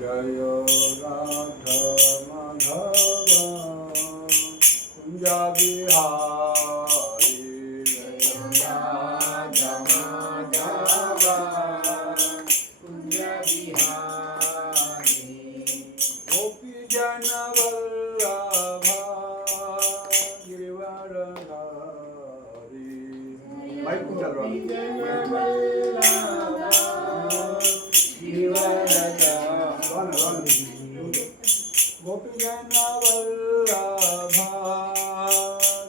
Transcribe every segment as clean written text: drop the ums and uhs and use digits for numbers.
जय राधा माधव कुंजा बिहारी जय राधा माधव कुंजा बिहारी गोपी जन वल्लभा गिरिवरधारी माइक को चल रहा गोपीजन वल्लभा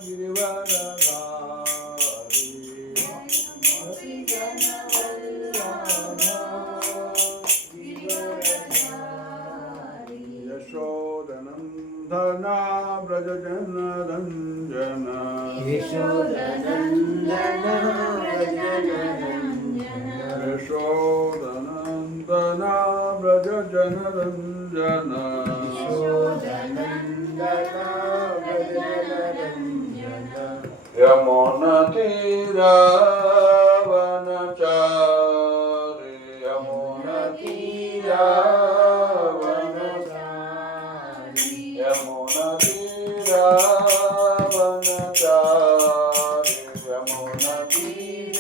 गिरिवरधारी गोपीजन वल्लभा गिरिवरधारी यशोदनंदना व्रजजनरंजन यशोदनंदना व्रजजनरंजन यशोदनंदना व्रजजनरंजन यमुनतीरावनचारि यमुनतीरावनचारि यमुनतीरावनचारि यमुनतीरावनचारि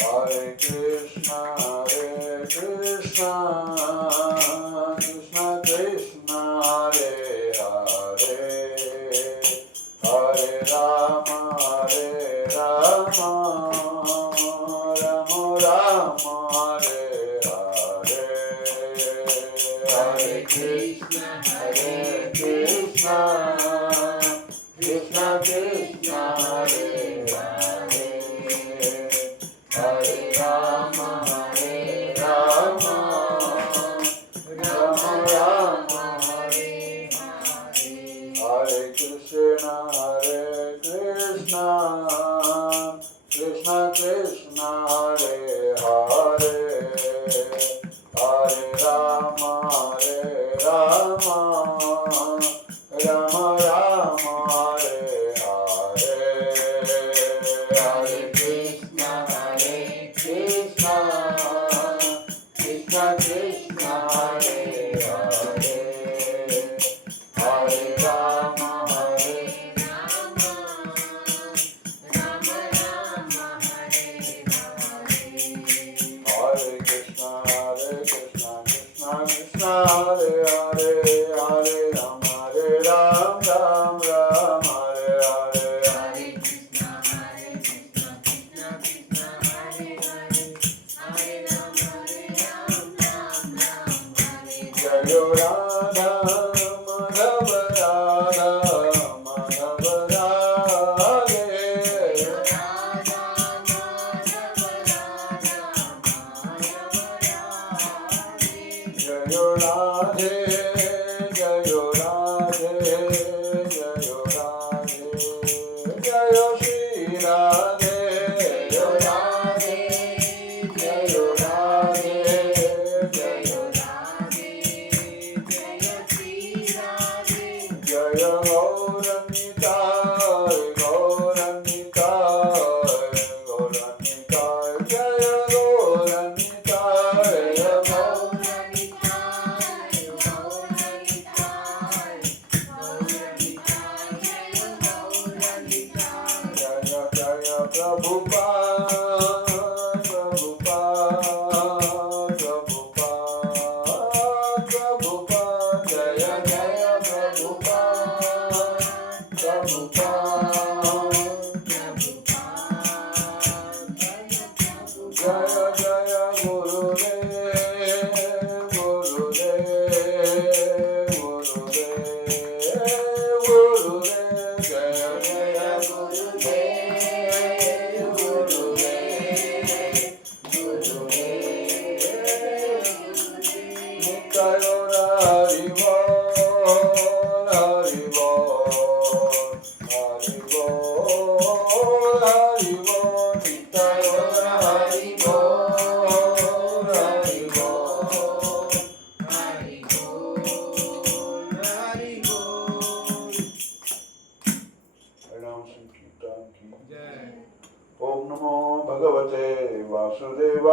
हरे कृष्णा कृष्णा कृष्णा कृष्णा हरे हरे हरे राम राम राम हरे हरे हरे कृष्णा कृष्णा कृष्णा कृष्णा हरे हरे हरे राम राम राम हरे हरे हरे कृष्णा कृष्णा कृष्णा हरे हरे हरे राम राम राम हरे हरे हरे कृष्णा कृष्णा कृष्णा कृष्णा हरे हरे हरे राम राम राम हरे हरे हरे कृष्णा कृष्णा कृष्णा हरे हरे हरे राम राम राम हरे हरे हरे कृष्णा कृष्णा कृष्णा हरे हरे हरे राम राम हरे जय राधा माधव राधा माधव राधे राधा माधव राधा माधव राधे जय राधे जय राधे जय राधे जय श्री राधे जय राधे जय राधे जय राधे जय श्री राधे जय गौरनिताय गौरनिताय गौरनिताय जय गौरनिताय गौरनिताय गौरनिताय गौरनिताय जय गौरनिताय जय जय प्रभुपाद प्रभुपाद प्रभुपाद प्रभुपाद जय जय प्रभुपाद प्रभुपाद जय जय गुरुदेव गुरुदेव गुरुदेव गुरुदेव जय जय गुरुदेव गुरुदेव गुरुदेव नित्य हरि बोल हरि बोल हरि बोल हरि बोल नित्य हरि बोल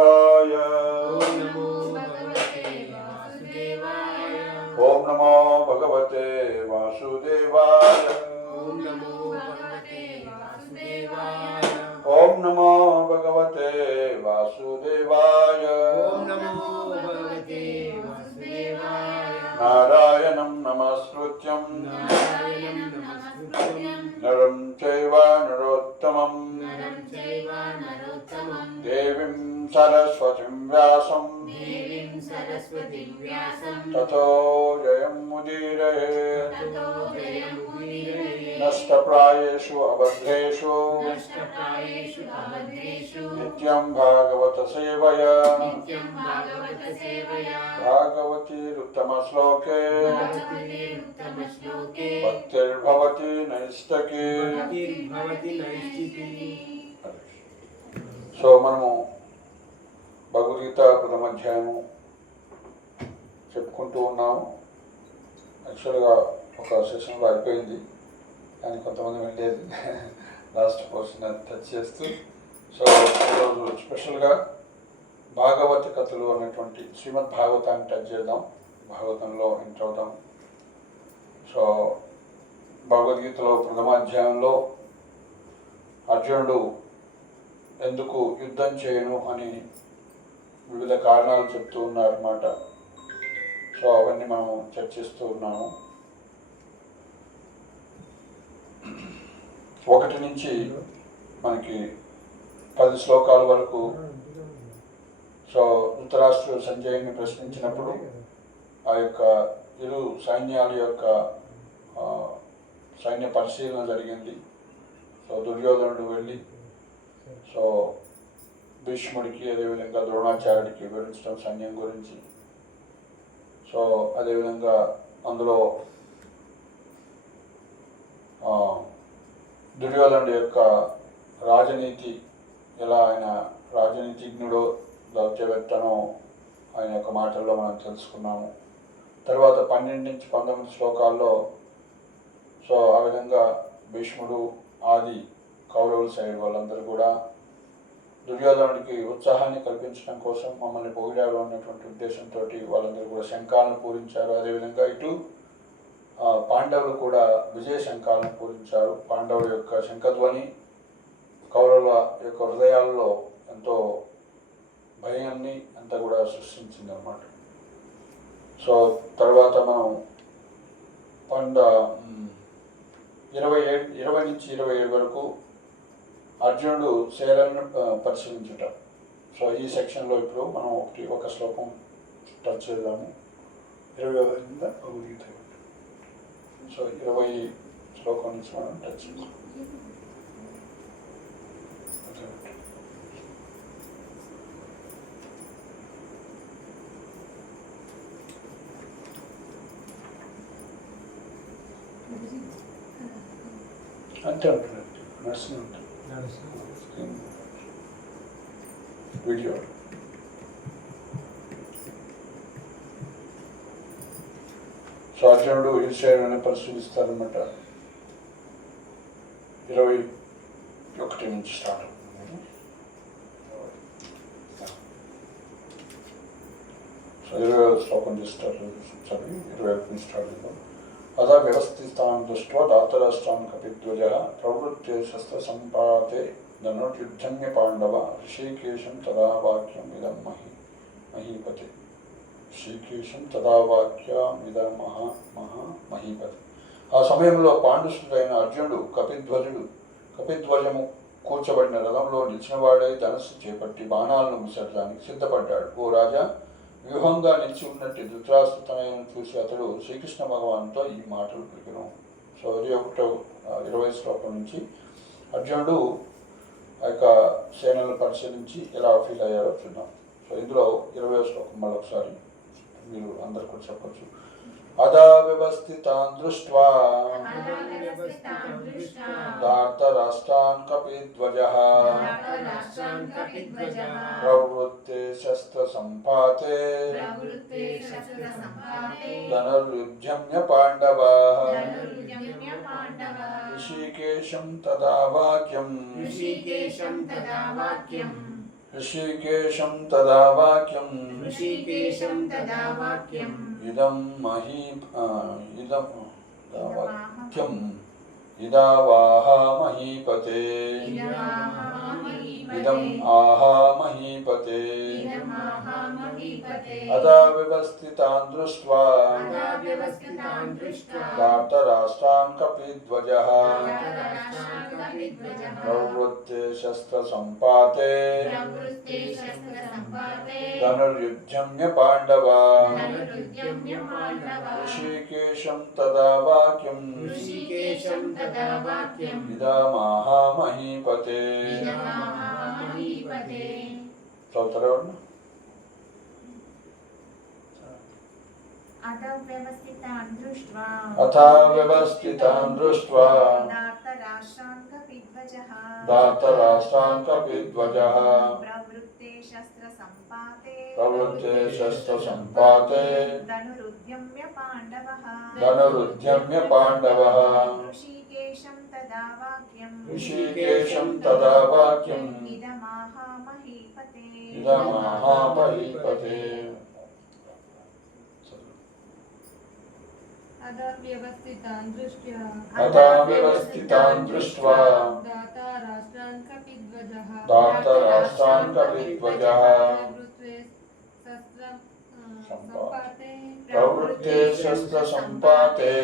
वासुदेवाय ओम नमो भगवते वासुदेवाय ओम नमो भगवते वासुदेवाय ओम नमो भगवते वासुदेवाय ओम नमो भगवते वासुदेवाय नारायणं नमस्कृत्यं नारायणं नमस्कृत्यं नरं चैव नरोत्तमं नरं चैव नरोत्तमं देवीं सरस्वतीं व्यासं देवीं सरस्वतीं व्यासं ततो जयमुदीरये ततो जयमुदीरये नष्टप्रायेषु अभद्रेषु नष्टप्रायेषु अभद्रेषु नित्यं भागवत सेवया नित्यं भागवत सेवया भागवतीरुत्तमश्लोके उत्तमश्लोके भक्तिर्भवति नैष्ठके भक्तिर्भवति नैष्ठिकी సో మనము భగవద్గీత ప్రథమ అధ్యాయము చెప్పుకుంటూ ఉన్నాము. యాక్చువల్గా ఒక సెషన్లో అయిపోయింది కానీ కొంతమంది వెళ్ళేది లాస్ట్ పోర్షన్ అది టచ్ చేస్తూ. సో ఈరోజు స్పెషల్గా భాగవత కథలు అనేటువంటి శ్రీమద్ భాగవతాన్ని టచ్ చేద్దాం, భాగవతంలో ఎంటర్ అవుదాం. సో భగవద్గీతలో ప్రథమ అధ్యాయంలో అర్జునుడు ఎందుకు యుద్ధం చేయను అని వివిధ కారణాలు చెప్తూ ఉన్నారన్నమాట. సో అవన్నీ మనం చర్చిస్తూ ఉన్నాము. 1 నుంచి మనకి 10 శ్లోకాల వరకు. సో ధృతరాష్ట్రుడు సంజయుని ప్రశ్నించినప్పుడు ఆ యొక్క ఇరు సైన్యాల యొక్క సైన్య పరిశీలన జరిగింది. సో దుర్యోధనుడు వెళ్ళి సో భీష్ముడికి అదేవిధంగా ద్రోణాచార్యుడికి వివరించడం సైన్యం గురించి. సో అదేవిధంగా అందులో దుర్యోధనుడి యొక్క రాజనీతి, ఎలా ఆయన రాజనీతిజ్ఞుడో దౌత్యవేత్తనో ఆయన యొక్క మాటల్లో మనం తెలుసుకున్నాము. తర్వాత 12 నుంచి 19 శ్లోకాల్లో సో ఆ విధంగా భీష్ముడు ఆది కౌరవుల సైడ్ వాళ్ళందరూ కూడా దుర్యోధనుడికి ఉత్సాహాన్ని కల్పించడం కోసం మమ్మల్ని పొగిడారు అన్నటువంటి ఉద్దేశంతో వాళ్ళందరూ కూడా శంఖాలను పూరించారు. అదేవిధంగా ఇటు పాండవులు కూడా విజయ శంఖాలను పూరించారు. పాండవుల యొక్క శంఖధ్వని కౌరవుల యొక్క హృదయాల్లో ఎంతో భయాన్ని అంతా కూడా సృష్టించింది అన్నమాట. సో తర్వాత మనం 20 నుంచి 27 వరకు అర్జునుడు శైలను పరిశీలించుట. సో ఈ సెక్షన్లో ఇప్పుడు మనం ఒక శ్లోకం టచ్ చేద్దాము. 20 భగవద్గీత. సో 20 శ్లోకం నుంచి మనం టచ్ చేద్దాం. అంతే ఉంటుంది, నడుస్తూనే ఉంటుంది వీడియో. సో అర్జునుడు ఈశ్వరుని పరిశీలిస్తారన్నమాట. 21 నుంచి స్టార్ట్. సో 20 శ్లోకం నుంచి స్టార్ట్ చదివి 21 నుంచి స్టార్ట్ చేద్దాం. అదా వ్యవస్థితాన్ దృష్ట్వా దాతరాష్ట్రాన్ కపిధ్వజ ప్రవృత్తే శస్త్రసంపాతే ధనుర్యుద్ధమ్య పాండవ ఋషికేశం తదా వాక్యం ఇదం మహీపతి. ఋషికేశం తదా వాక్యమిదం మహీపతి. ఆ సమయంలో పాండుసుడైన అర్జునుడు కపిధ్వజము కూర్చబడిన రథంలో నిలిచినవాడై ధనస్సు చేపట్టి బాణాలను విసర్జడానికి సిద్ధపడ్డాడు. ఓ రాజా, వ్యూహంగా నిలిచి ఉన్నట్టు ధృతరాష్ట్ర తనయులను చూసి అతడు శ్రీకృష్ణ భగవాన్తో ఈ మాటలు పలికెను. సో 21 శ్లోకం నుంచి అర్జునుడు ఆ యొక్క సేనలను పరిశీలించి ఎలా ఫీల్ అయ్యారో చూద్దాం. సో ఇందులో 20వ శ్లోకం మళ్ళొకసారి మీరు అందరు కూడా చెప్పచ్చు. అదా వ్యవస్థితాన్ దృష్ట్వా ధార్తరాష్ట్రాన్ కపిధ్వజః ప్రవృత్తే శస్త్ర సంపాతే ధనుర్యుధ్యమ్య పాండవాః ఋషికేశం తదా వాక్యం ఋషికేశం తదా వాక్యం ऋषिकेशं तदा वाक्यम् ఇదం వాక్యం ఇదావాహ మహీపతే ఇదం ఆహా మహీపతే అదా వ్యవస్థితాన్ దృష్ట్వా ధార్తరాష్ట్రాన్ కపిధ్వజః ప్రవృత్తే శస్త్ర సంపాతే ధనుర్యుధ్యమ్య పాండవా ఋషికేశం తదా వాక్యం ऋषिकेशं तदा वाक्यम् ఇదామాహ మహీపతే చదువుతారా ఎవరన్నా? అథ వ్యవస్థితాన్ దృష్ట్వా ధార్తరాష్ట్రాన్ కపిధ్వజః ప్రవృత్తే శస్త్ర సంపాతే ధనురుద్యమ్య పాండవః ఋషికేశం తదా వాక్యం ఇదమాహ మహీపతే अदा व्यवस्थितान् दृष्ट्वा दाताराष्ट्रान् कपिध्वजः प्रवृत्ते शस्त्र संपाते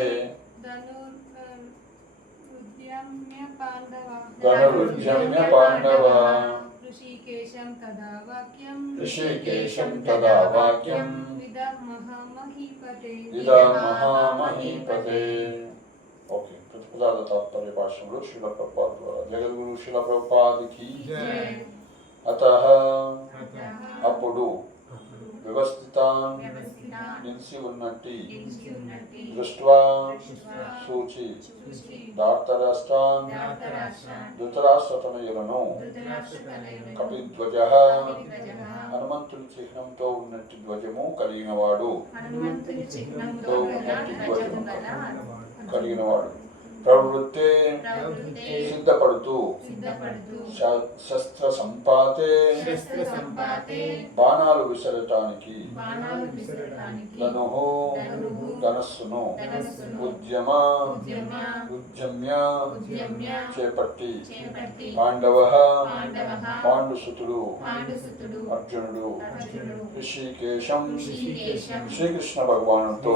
धनुरुद्यम्य पांडवा ऋषिकेशं तदा वाक्यम् ఇదామహామహీపతే. ఓకే, ప్రతిపదార్థ తాత్పర్య భాష్యంలో శిల ప్రభుపాద ద్వారా జగద్గురు శిల ప్రభుపాదికి అతః అప్పుడు వ్యవస్థితాన్ నిలిచి ఉన్నట్టి దృష్ట్వా చూచి ధార్తరాష్ట్రాన్ ధృతరాష్ట్రతనయులను కపిధ్వజః హనుమంతుని చిహ్నంతో ఉన్నట్టి ధ్వజము కలిగినవాడు ప్రవృత్తే సిద్ధపడుతూ శస్త్ర సంపాతే బాణాలు విసరటానికి ధనస్సును ఉద్యమ్య చేపట్టి పాండుసుతుడు అర్జునుడు ఋషికేశం శ్రీకృష్ణ భగవానుతో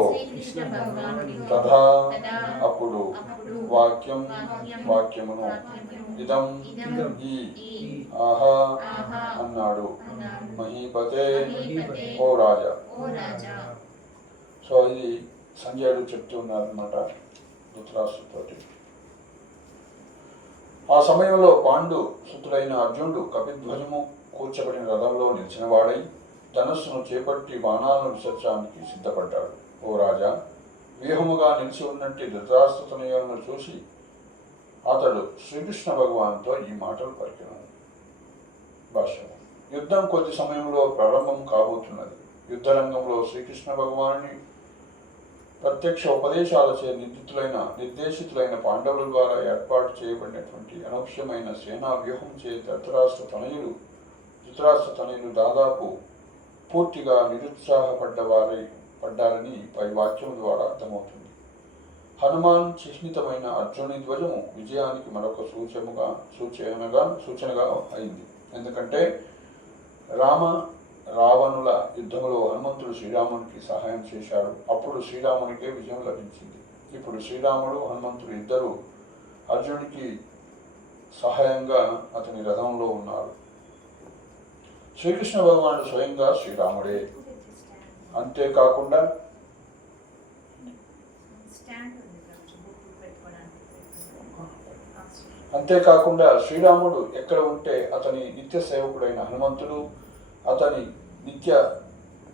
తథా అప్పుడు వాక్యమును ఇదం ఈ ఆహా అన్నాడు మహీపతే ఓ రాజా. సో ఇది సంజయుడు చెప్తూ ఉన్నారన్నమాట ధృతరాష్ట్రుడితోటి. ఆ సమయంలో పాండు సుతుడైన అర్జునుడు కపిధ్వజము కూర్చబడిన రథంలో నిలిచిన వాడై ధనస్సును చేపట్టి బాణాలను విసర్జానికి సిద్ధపడ్డాడు. ఓ రాజా, వ్యూహముగా నిలిచి ఉన్నట్టు ధృతరాష్ట్రతనయులను చూసి అతడు శ్రీకృష్ణ భగవానుతో ఈ మాటలు పలికినాడు. భాష్యం. యుద్ధం కొద్ది సమయంలో ప్రారంభం కాబోతున్నది. యుద్ధరంగంలో శ్రీకృష్ణ భగవానుని ప్రత్యక్ష ఉపదేశాలచే నిర్దేశితులైన పాండవుల ద్వారా ఏర్పాటు చేయబడినటువంటి అనూహ్యమైన సేనా వ్యూహం చే ధృతరాష్ట్రతనయులు దాదాపు పూర్తిగా నిరుత్సాహపడ్డారని పై వాక్యం ద్వారా అర్థమవుతుంది. హనుమాన్ చిహ్నితమైన అర్జునుని ధ్వజము విజయానికి మరొక సూచనగా అయింది. ఎందుకంటే రావణుల యుద్ధంలో హనుమంతుడు శ్రీరామునికి సహాయం చేశాడు. అప్పుడు శ్రీరామునికే విజయం లభించింది. ఇప్పుడు శ్రీరాముడు హనుమంతుడు ఇద్దరు అర్జునుడికి సహాయంగా అతని రథంలో ఉన్నారు. శ్రీకృష్ణ భగవానుడు స్వయంగా శ్రీరాముడే. అంతేకాకుండా శ్రీరాముడు ఎక్కడ ఉంటే అతని నిత్య సేవకుడైన హనుమంతుడు, అతని నిత్య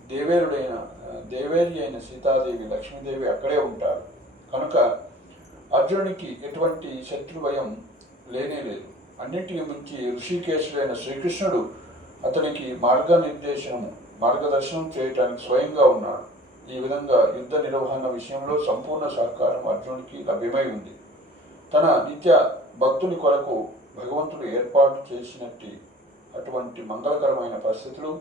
దేవేరి అయిన సీతాదేవి, లక్ష్మీదేవి అక్కడే ఉంటారు. కనుక అర్జునునికి ఎటువంటి శత్రుభయం లేనేలేదు. అన్నింటికి మించి ఋషికేశుడైన శ్రీకృష్ణుడు అతనికి మార్గదర్శనం చేయటానికి స్వయంగా ఉన్నాడు. ఈ విధంగా యుద్ధ నిర్వహణ విషయంలో సంపూర్ణ సహకారం అర్జునుడికి లభ్యమై ఉంది. తన నిత్య భక్తుని కొరకు భగవంతుడు ఏర్పాటు చేసినట్టి అటువంటి మంగళకరమైన పరిస్థితులు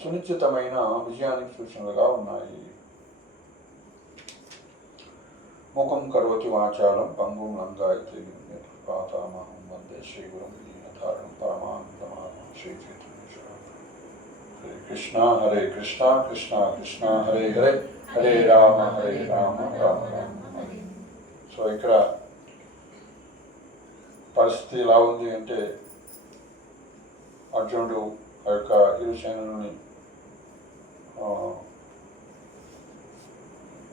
సునిశ్చితమైన విజయానికి సూచనలుగా ఉన్నాయి. ముఖం కరోతి వాచాలం పంగుం లంగాయతే పాతామహం వందే శ్రీగురం దీనధారణం పరమానందమానం శ్రీ చైతన్యేశ్వరం. హరే కృష్ణ కృష్ణ కృష్ణ హరే హరే హరే రామ రామ రామ హరే. సో ఇక్కడ పరిస్థితి ఎలా ఉంది అంటే అర్జునుడు ఆ యొక్క ఇరు సేనలని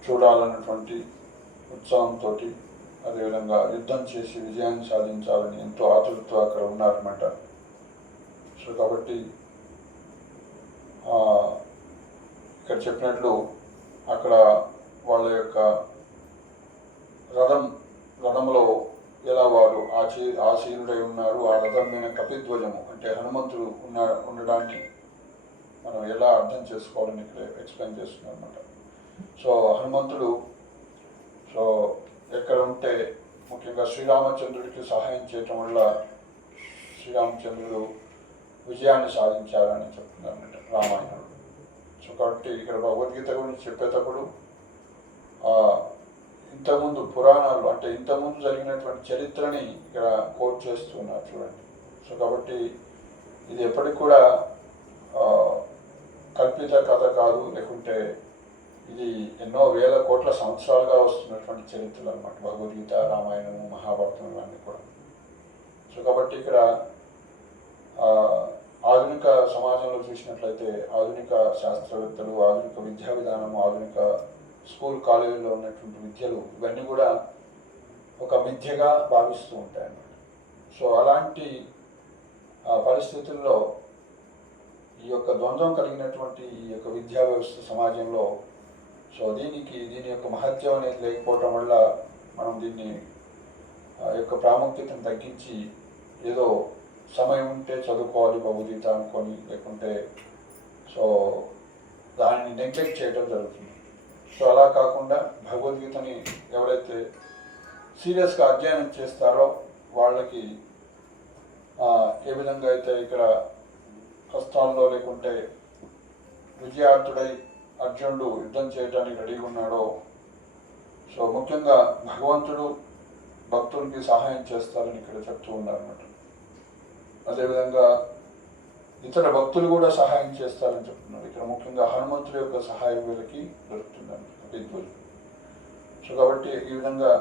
చూడాలన్నటువంటి ఉత్సాహంతో అదేవిధంగా యుద్ధం చేసి విజయాన్ని సాధించాలని ఎంతో ఆతృతతో అక్కడ ఉన్నారన్నమాట. సో కాబట్టి ఇక్కడ చెప్పినట్లు అక్కడ వాళ్ళ యొక్క రథంలో ఎలా వారు ఆసీనుడై ఉన్నారు, ఆ రథం మీద కపిధ్వజము అంటే హనుమంతుడు ఉండడాన్ని మనం ఎలా అర్థం చేసుకోవాలని ఇక్కడ ఎక్స్ప్లెయిన్ చేస్తున్నారు అన్నమాట. సో హనుమంతుడు సో ఎక్కడ ఉంటే ముఖ్యంగా శ్రీరామచంద్రుడికి సహాయం చేయటం వల్ల శ్రీరామచంద్రుడు విజయాన్ని సాధించాలని చెప్తున్నారు అన్నమాట రామాయణంలో. సో కాబట్టి ఇక్కడ భగవద్గీత గురించి చెప్పేటప్పుడు ఇంతకుముందు పురాణాలు అంటే ఇంతకుముందు జరిగినటువంటి చరిత్రని ఇక్కడ కోట్ చేస్తున్నారు చూడండి. సో కాబట్టి ఇది ఎప్పటికి కూడా కల్పిత కథ కాదు, లేకుంటే ఇది ఎన్నో వేల కోట్ల సంవత్సరాలుగా వస్తున్నటువంటి చరిత్రలు అన్నమాట. భగవద్గీత, రామాయణము, మహాభారతం ఇవన్నీ కూడా. సో కాబట్టి ఇక్కడ ఆధునిక సమాజంలో చూసినట్లయితే ఆధునిక శాస్త్రవేత్తలు, ఆధునిక విద్యా విధానము, ఆధునిక స్కూల్ కాలేజీలో ఉన్నటువంటి విద్యలు ఇవన్నీ కూడా ఒక మిథ్యగా భావిస్తూ ఉంటాయన్నమాట. సో అలాంటి పరిస్థితుల్లో ఈ యొక్క ద్వంద్వం కలిగినటువంటి ఈ యొక్క విద్యా వ్యవస్థ సమాజంలో సో దీని యొక్క మహత్యం అనేది లేకపోవటం వల్ల మనం దీన్ని యొక్క ప్రాముఖ్యతను తగ్గించి ఏదో సమయం ఉంటే చదువుకోవాలి భగవద్గీత అనుకొని, లేకుంటే సో దానిని నెగ్లెక్ట్ చేయడం జరుగుతుంది. సో అలా కాకుండా భగవద్గీతని ఎవరైతే సీరియస్గా అధ్యయనం చేస్తారో వాళ్ళకి ఏ విధంగా అయితే ఇక్కడ కష్టాల్లో లేకుంటే విజయార్థుడై అర్జునుడు యుద్ధం చేయడానికి రెడీగా ఉన్నాడో, సో ముఖ్యంగా భగవంతుడు భక్తులకి సహాయం చేస్తారని ఇక్కడ చెప్తూ ఉన్నారన్నమాట. అదేవిధంగా ఇతర భక్తులు కూడా సహాయం చేస్తారని చెప్తున్నారు. ఇక్కడ ముఖ్యంగా హనుమంతుడి యొక్క సహాయం వీళ్ళకి దొరుకుతుందని విద్వజు. సో కాబట్టి ఈ విధంగా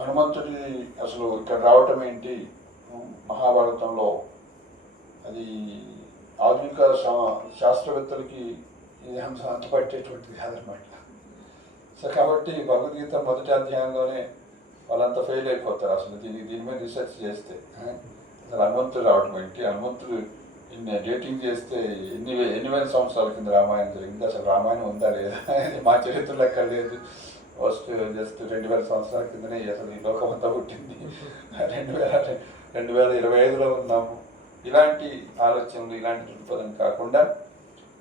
హనుమంతుడి అసలు ఇక్కడ రావటం ఏంటి మహాభారతంలో, అది ఆధునిక శాస్త్రవేత్తలకి ఇది అంశం అంతుపట్టేటువంటిది కాదనమాట. సో కాబట్టి భగవద్గీత మొదటి అధ్యాయంలోనే వాళ్ళంతా ఫెయిల్ అయిపోతారు అసలు దీని మీద రీసెర్చ్ చేస్తే. అసలు హనుమంతుడు రావటం ఏంటి, హనుమంతుడు డేటింగ్ చేస్తే ఎన్ని వేల సంవత్సరాల కింద రామాయణం జరిగింది, అసలు రామాయణం ఉందా లేదా, మా చరిత్రలో ఎక్కడ లేదు, ఫస్ట్ జస్ట్ 2000 సంవత్సరాల కిందనే అసలు ఈ లోకమంతా పుట్టింది, 2025లో ఉన్నాము. ఇలాంటి ఆలోచనలు, ఇలాంటి దృక్పథం కాకుండా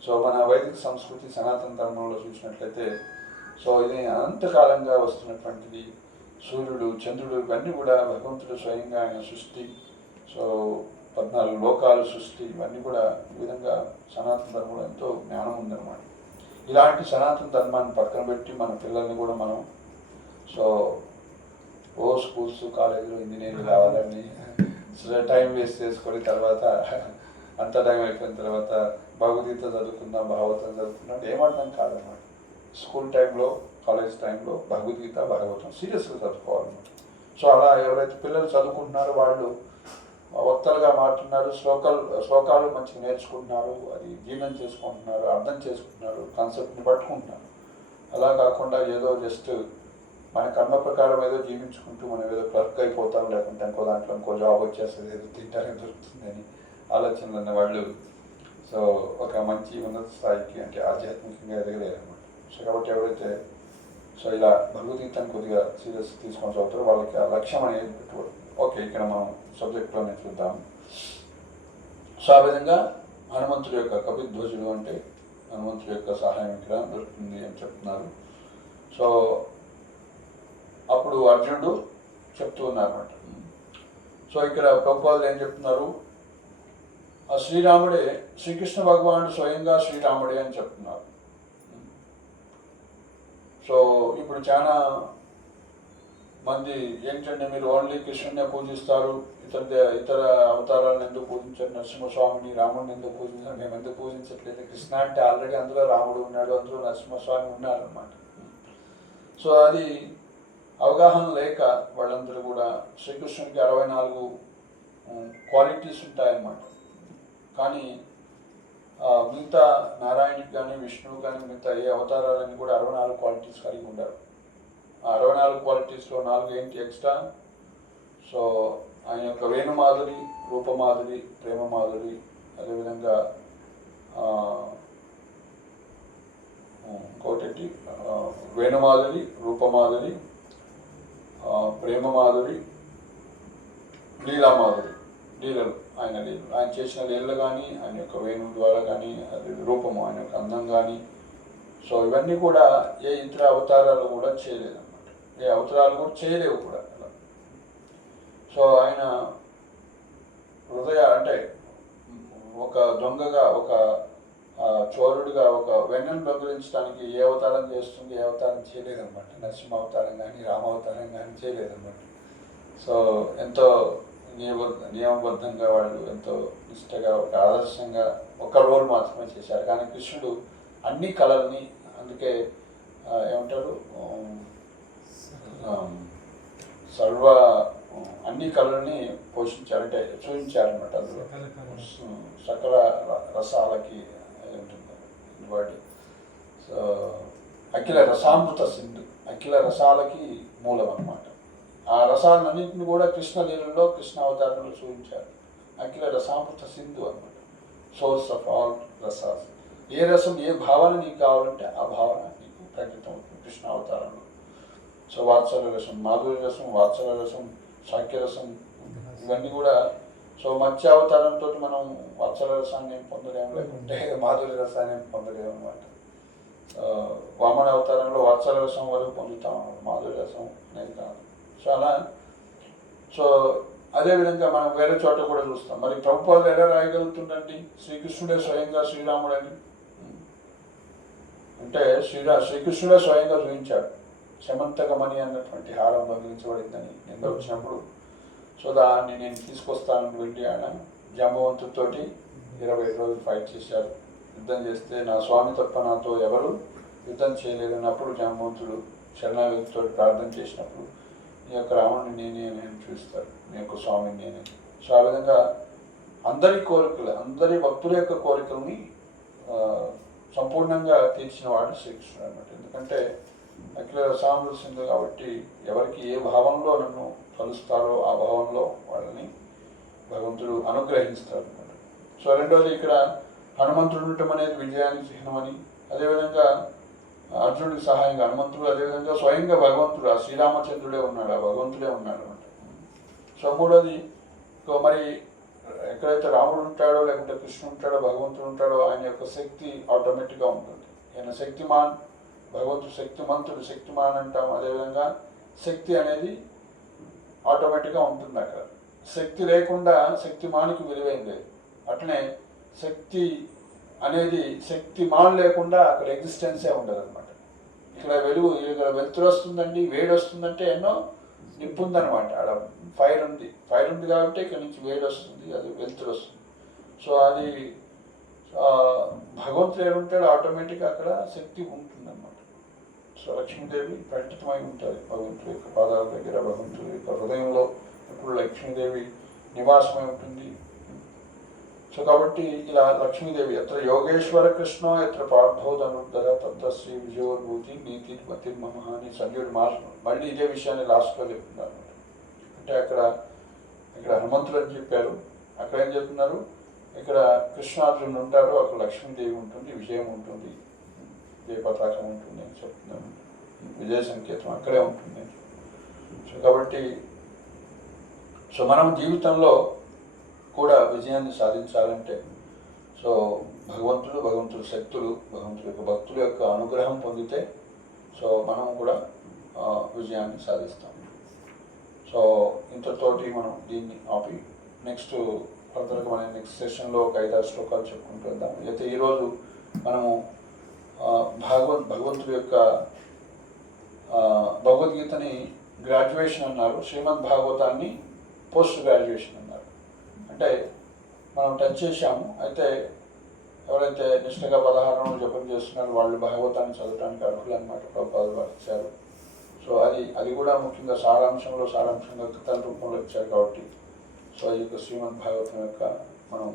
సో మన వైదిక సంస్కృతి సనాతన ధర్మంలో చూసినట్లయితే సో ఇది అనంతకాలంగా వస్తున్నటువంటిది. సూర్యుడు, చంద్రుడు ఇవన్నీ కూడా భగవంతుడు స్వయంగా ఆయన సృష్టి. సో 14 లోకాలు సృష్టి, ఇవన్నీ కూడా ఈ విధంగా సనాతన ధర్మంలో ఎంతో జ్ఞానం ఉందన్నమాట. ఇలాంటి సనాతన ధర్మాన్ని పక్కన పెట్టి మన పిల్లల్ని కూడా మనం సో స్కూల్స్, కాలేజీలో ఇంజనీరింగ్ కావాలని టైం వేస్ట్ చేసుకొని తర్వాత అంత టైం అయిపోయిన తర్వాత భగవద్గీత చదువుకుందాం, భాగవతం చదువుకుందాం ఏమర్థం కాదన్నమాట. స్కూల్ టైంలో, కాలేజ్ టైంలో భగవద్గీత, భాగవతం సీరియస్గా చదువుకోవాలన్నమాట. సో అలా ఎవరైతే పిల్లలు చదువుకుంటున్నారో వాళ్ళు వక్తలుగా మారుతున్నారు, శ్లోకాలు మంచిగా నేర్చుకుంటున్నారు, అది జీర్ణం చేసుకుంటున్నారు, అర్థం చేసుకుంటున్నారు, కాన్సెప్ట్ని పట్టుకుంటున్నారు. అలా కాకుండా ఏదో జస్ట్ మన కర్మ ప్రకారం ఏదో జీవించుకుంటూ మనం ఏదో క్లర్క్ అయిపోతాం, లేకుంటే ఇంకో దాంట్లో ఇంకో జాబ్ వచ్చేస్తుంది, ఏదో తింటానికి దొరుకుతుందని ఆలోచనలు ఉన్న వాళ్ళు సో ఒక మంచి ఉన్నత స్థాయికి అంటే ఆధ్యాత్మికంగా ఎదగలేరు అనమాట. సో కాబట్టి ఎవరైతే సో ఇలా భగవద్గీతను కొద్దిగా సీరియస్ తీసుకొని చదువుతారో వాళ్ళకి ఆ లక్ష్యం అనేది పెట్టుకోవడం. ఓకే, ఇక్కడ మనం సబ్జెక్ట్లోనే చూద్దాం. సో ఆ విధంగా హనుమంతుడి యొక్క కపిధ్వజుడు అంటే హనుమంతుడి యొక్క సహాయం ఇక్కడ దొరుకుతుంది అని చెప్తున్నారు. సో అప్పుడు అర్జునుడు చెప్తూ ఉన్నారన్నమాట. సో ఇక్కడ ప్రభుపాదులు ఏం చెప్తున్నారు, ఆ శ్రీరాముడే, శ్రీకృష్ణ భగవానుడు స్వయంగా శ్రీరాముడే అని చెప్తున్నారు. సో ఇప్పుడు చాలా మంది ఏంటంటే మీరు ఓన్లీ కృష్ణుడినే పూజిస్తారు, ఇతర అవతారాలను ఎందుకు పూజించారు, నరసింహస్వామిని రాముడిని ఎందుకు పూజించారు, మేము ఎందుకు పూజించట్లేదు. కృష్ణ అంటే ఆల్రెడీ అందులో రాముడు ఉన్నాడు, అందులో నరసింహస్వామి ఉన్నారు అన్నమాట. సో అది అవగాహన లేక వాళ్ళందరూ కూడా శ్రీకృష్ణుడికి 64 క్వాలిటీస్ ఉంటాయన్నమాట. కానీ మిగతా నారాయణుడికి కానీ విష్ణువు కానీ మిగతా ఏ అవతారాలని కూడా 64 క్వాలిటీస్ కలిగి ఉండరు. ఆ 64 క్వాలిటీస్లో 4 ఏంటి ఎక్స్ట్రా. సో ఆయన యొక్క వేణుమాధురి, రూపమాధురి, ప్రేమమాధురి, అదేవిధంగా ఇంకోటి వేణుమాధురి, రూపమాధురి, ప్రేమమాధురి, లీలామాధురి, లీలలు, ఆయన చేసిన లీలలు కానీ, ఆయన యొక్క వేణువు ద్వారా కానీ, అది రూపము, ఆయన యొక్క అందం కానీ. సో ఇవన్నీ కూడా ఏ ఇతర అవతారాలు కూడా చేయలేదన్నమాట, ఏ అవతారాలు కూడా చేయలేవు కూడా. సో ఆయన హృదయ అంటే ఒక దొంగగా, ఒక చోరుడుగా, ఒక వెన్నను దొంగలించడానికి ఏ అవతారం చేస్తుంది, ఏ అవతారం చేయలేదన్నమాట. నరసింహ అవతారం కానీ రామావతారం కానీ చేయలేదన్నమాట. సో ఎంతో నియమబద్ధంగా వాళ్ళు ఎంతో నిష్టగా, ఒక ఆదర్శంగా ఒక రోల్ మాత్రమే చేశారు. కానీ కృష్ణుడు అన్ని కళల్ని, అందుకే ఏమంటారు, అన్ని కళల్ని పోషించారంటే చూపించారనమాట. అందులో సకల రసాలకి ఉంటుంది వాడి. సో అఖిల రసామృత సింధు, అఖిల రసాలకి మూలం అన్నమాట. ఆ రసాలన్నింటిని కూడా కృష్ణలీలలో, కృష్ణ అవతారంలో చూపించారు. అఖిల రసామృత సింధు అన్నమాట, సోర్స్ ఆఫ్ ఆల్ రసాస్. ఏ రసం, ఏ భావన నీకు కావాలంటే ఆ భావన నీకు ప్రకటితం అవుతుంది కృష్ణ అవతారంలో. సో వాత్సల్య రసం, మాధుర్య రసం, వాత్సల్య రసం, సాఖ్యరసం, ఇవన్నీ కూడా. సో మత్స్య అవతారంతో మనం వాత్సల్య రసాన్ని ఏం పొందలేము, లేకుంటే మాధుర్య రసాన్ని ఏం పొందలేము అనమాట. వామన అవతారంలో వాత్సల్య రసం వరకు పొందుతాం, మాధుర్య రసం అనేది కాదు. సో అలా, సో అదేవిధంగా మనం వేరే చోట కూడా చూస్తాం. మరి ప్రభుపాదులు ఎలా రాయగలుగుతుందండి శ్రీకృష్ణుడే స్వయంగా శ్రీరాముడని? అంటే శ్రీకృష్ణుడే స్వయంగా చూపించాడు. శమంతకమణి అన్నటువంటి హారం బంధించబడిందని నింద వచ్చినప్పుడు, సో దాన్ని నేను తీసుకొస్తానని వెళ్ళి ఆయన జాంబవంతుడితో 25 రోజులు ఫైట్ చేశారు. యుద్ధం చేస్తే నా స్వామి తప్ప నాతో ఎవరు యుద్ధం చేయలేదన్నప్పుడు జాంబవంతుడు శరణాగతితో ప్రార్థన చేసినప్పుడు, నీ యొక్క రాముడిని నేనే నేను చూస్తాను, మీ యొక్క స్వామిని నేనే. సో ఆ విధంగా అందరి కోరికలు, అందరి భక్తుల యొక్క కోరికల్ని సంపూర్ణంగా తీర్చిన వాడు శ్రీకృష్ణుడు అన్నమాట. ఎందుకంటే అఖిల రసామృత సింధు కాబట్టి ఎవరికి ఏ భావంలో నన్ను కలుస్తారో ఆ భావంలో వాళ్ళని భగవంతుడు అనుగ్రహిస్తారు అన్నమాట. సో రెండోది ఇక్కడ హనుమంతుడు ఉండటం అనేది విజయానికి చిహ్నమని, అదేవిధంగా అర్జునుడికి సహాయంగా హనుమంతుడు, అదేవిధంగా స్వయంగా భగవంతుడు, ఆ శ్రీరామచంద్రుడే ఉన్నాడు, ఆ భగవంతుడే ఉన్నాడు అనమాట. సో మూడోది మరి ఎక్కడైతే రాముడు ఉంటాడో, లేకుంటే కృష్ణుడు ఉంటాడో, భగవంతుడు ఉంటాడో, ఆయన యొక్క శక్తి ఆటోమేటిక్గా ఉంటుంది. ఆయన శక్తిమాన్, భగవంతుడు శక్తిమంతుడు, శక్తిమాన్ అంటాం. అదేవిధంగా శక్తి అనేది ఆటోమేటిక్గా ఉంటుంది అక్కడ. శక్తి లేకుండా శక్తిమానికి విలువేం లేదు. అట్లనే శక్తి అనేది శక్తిమాన్ లేకుండా అక్కడ ఎగ్జిస్టెన్సే ఉండదు అనమాట. ఇక్కడ ఇక్కడ వెలుతురు వస్తుందండి, వేడి వస్తుందంటే ఎన్నో నిప్పు ఉందన్నమాట. అక్కడ ఫైర్ ఉంది కాబట్టి ఇక్కడ నుంచి వేడి వస్తుంది, అది వెలుతురు వస్తుంది. సో అది భగవంతుడు ఏడుంటాడు, ఆటోమేటిక్గా అక్కడ శక్తి ఉంటుందన్నమాట. సో లక్ష్మీదేవి ప్రకటితమై ఉంటుంది భగవంతుడి యొక్క పాదాల దగ్గర, భగవంతుడి యొక్క హృదయంలో ఇప్పుడు లక్ష్మీదేవి నివాసమై ఉంటుంది. సో కాబట్టి ఇలా లక్ష్మీదేవి ఎత్ర యోగేశ్వర కృష్ణ ఎత్ర పార్థో ధనుర్ధర తత్ర శ్రీ విజయోద్భూతి నీతి మతి మహాని సంజయుడు మళ్ళీ ఇదే విషయాన్ని లాస్ట్లో చెప్తున్నారు. అంటే ఇక్కడ హనుమంతుడు అని చెప్పారు, అక్కడ ఏం చెప్తున్నారు, ఇక్కడ కృష్ణార్జునుడు ఉంటారు, అక్కడ లక్ష్మీదేవి ఉంటుంది, విజయం ఉంటుంది, విజయ పతాకం ఉంటుంది అని చెప్తున్నాను. విజయ సంకేతం అక్కడే ఉంటుంది. సో కాబట్టి సో మనం జీవితంలో కూడా విజయాన్ని సాధించాలంటే సో భగవంతుడు శక్తులు, భగవంతుడి యొక్క భక్తుల యొక్క అనుగ్రహం పొందితే సో మనం కూడా విజయాన్ని సాధిస్తాం. సో ఇంతతోటి మనం దీన్ని ఆపి నెక్స్ట్ ఫర్దర్గా మన నెక్స్ట్ సెషన్లో ఒక 5-6 శ్లోకాలు చెప్పుకుంటూ వెళ్దాం. అయితే ఈరోజు మనము భగవంతుడి యొక్క భగవద్గీతని గ్రాడ్యుయేషన్ అన్నారు, శ్రీమద్ భాగవతాన్ని పోస్ట్ గ్రాడ్యుయేషన్ అన్నారు. అంటే మనం టచ్ చేశాము. అయితే ఎవరైతే నిష్ఠగా 16 రోజులు జపం చేస్తున్నారో వాళ్ళు భాగవతాన్ని చదవడానికి అర్హులు అనమాట, ప్రభుపాదులు వారు ఇచ్చారు. సో అది కూడా ముఖ్యంగా సారాంశంగా కథల రూపంలో ఇచ్చారు కాబట్టి సో ఈ యొక్క శ్రీమద్ భాగవతం యొక్క మనం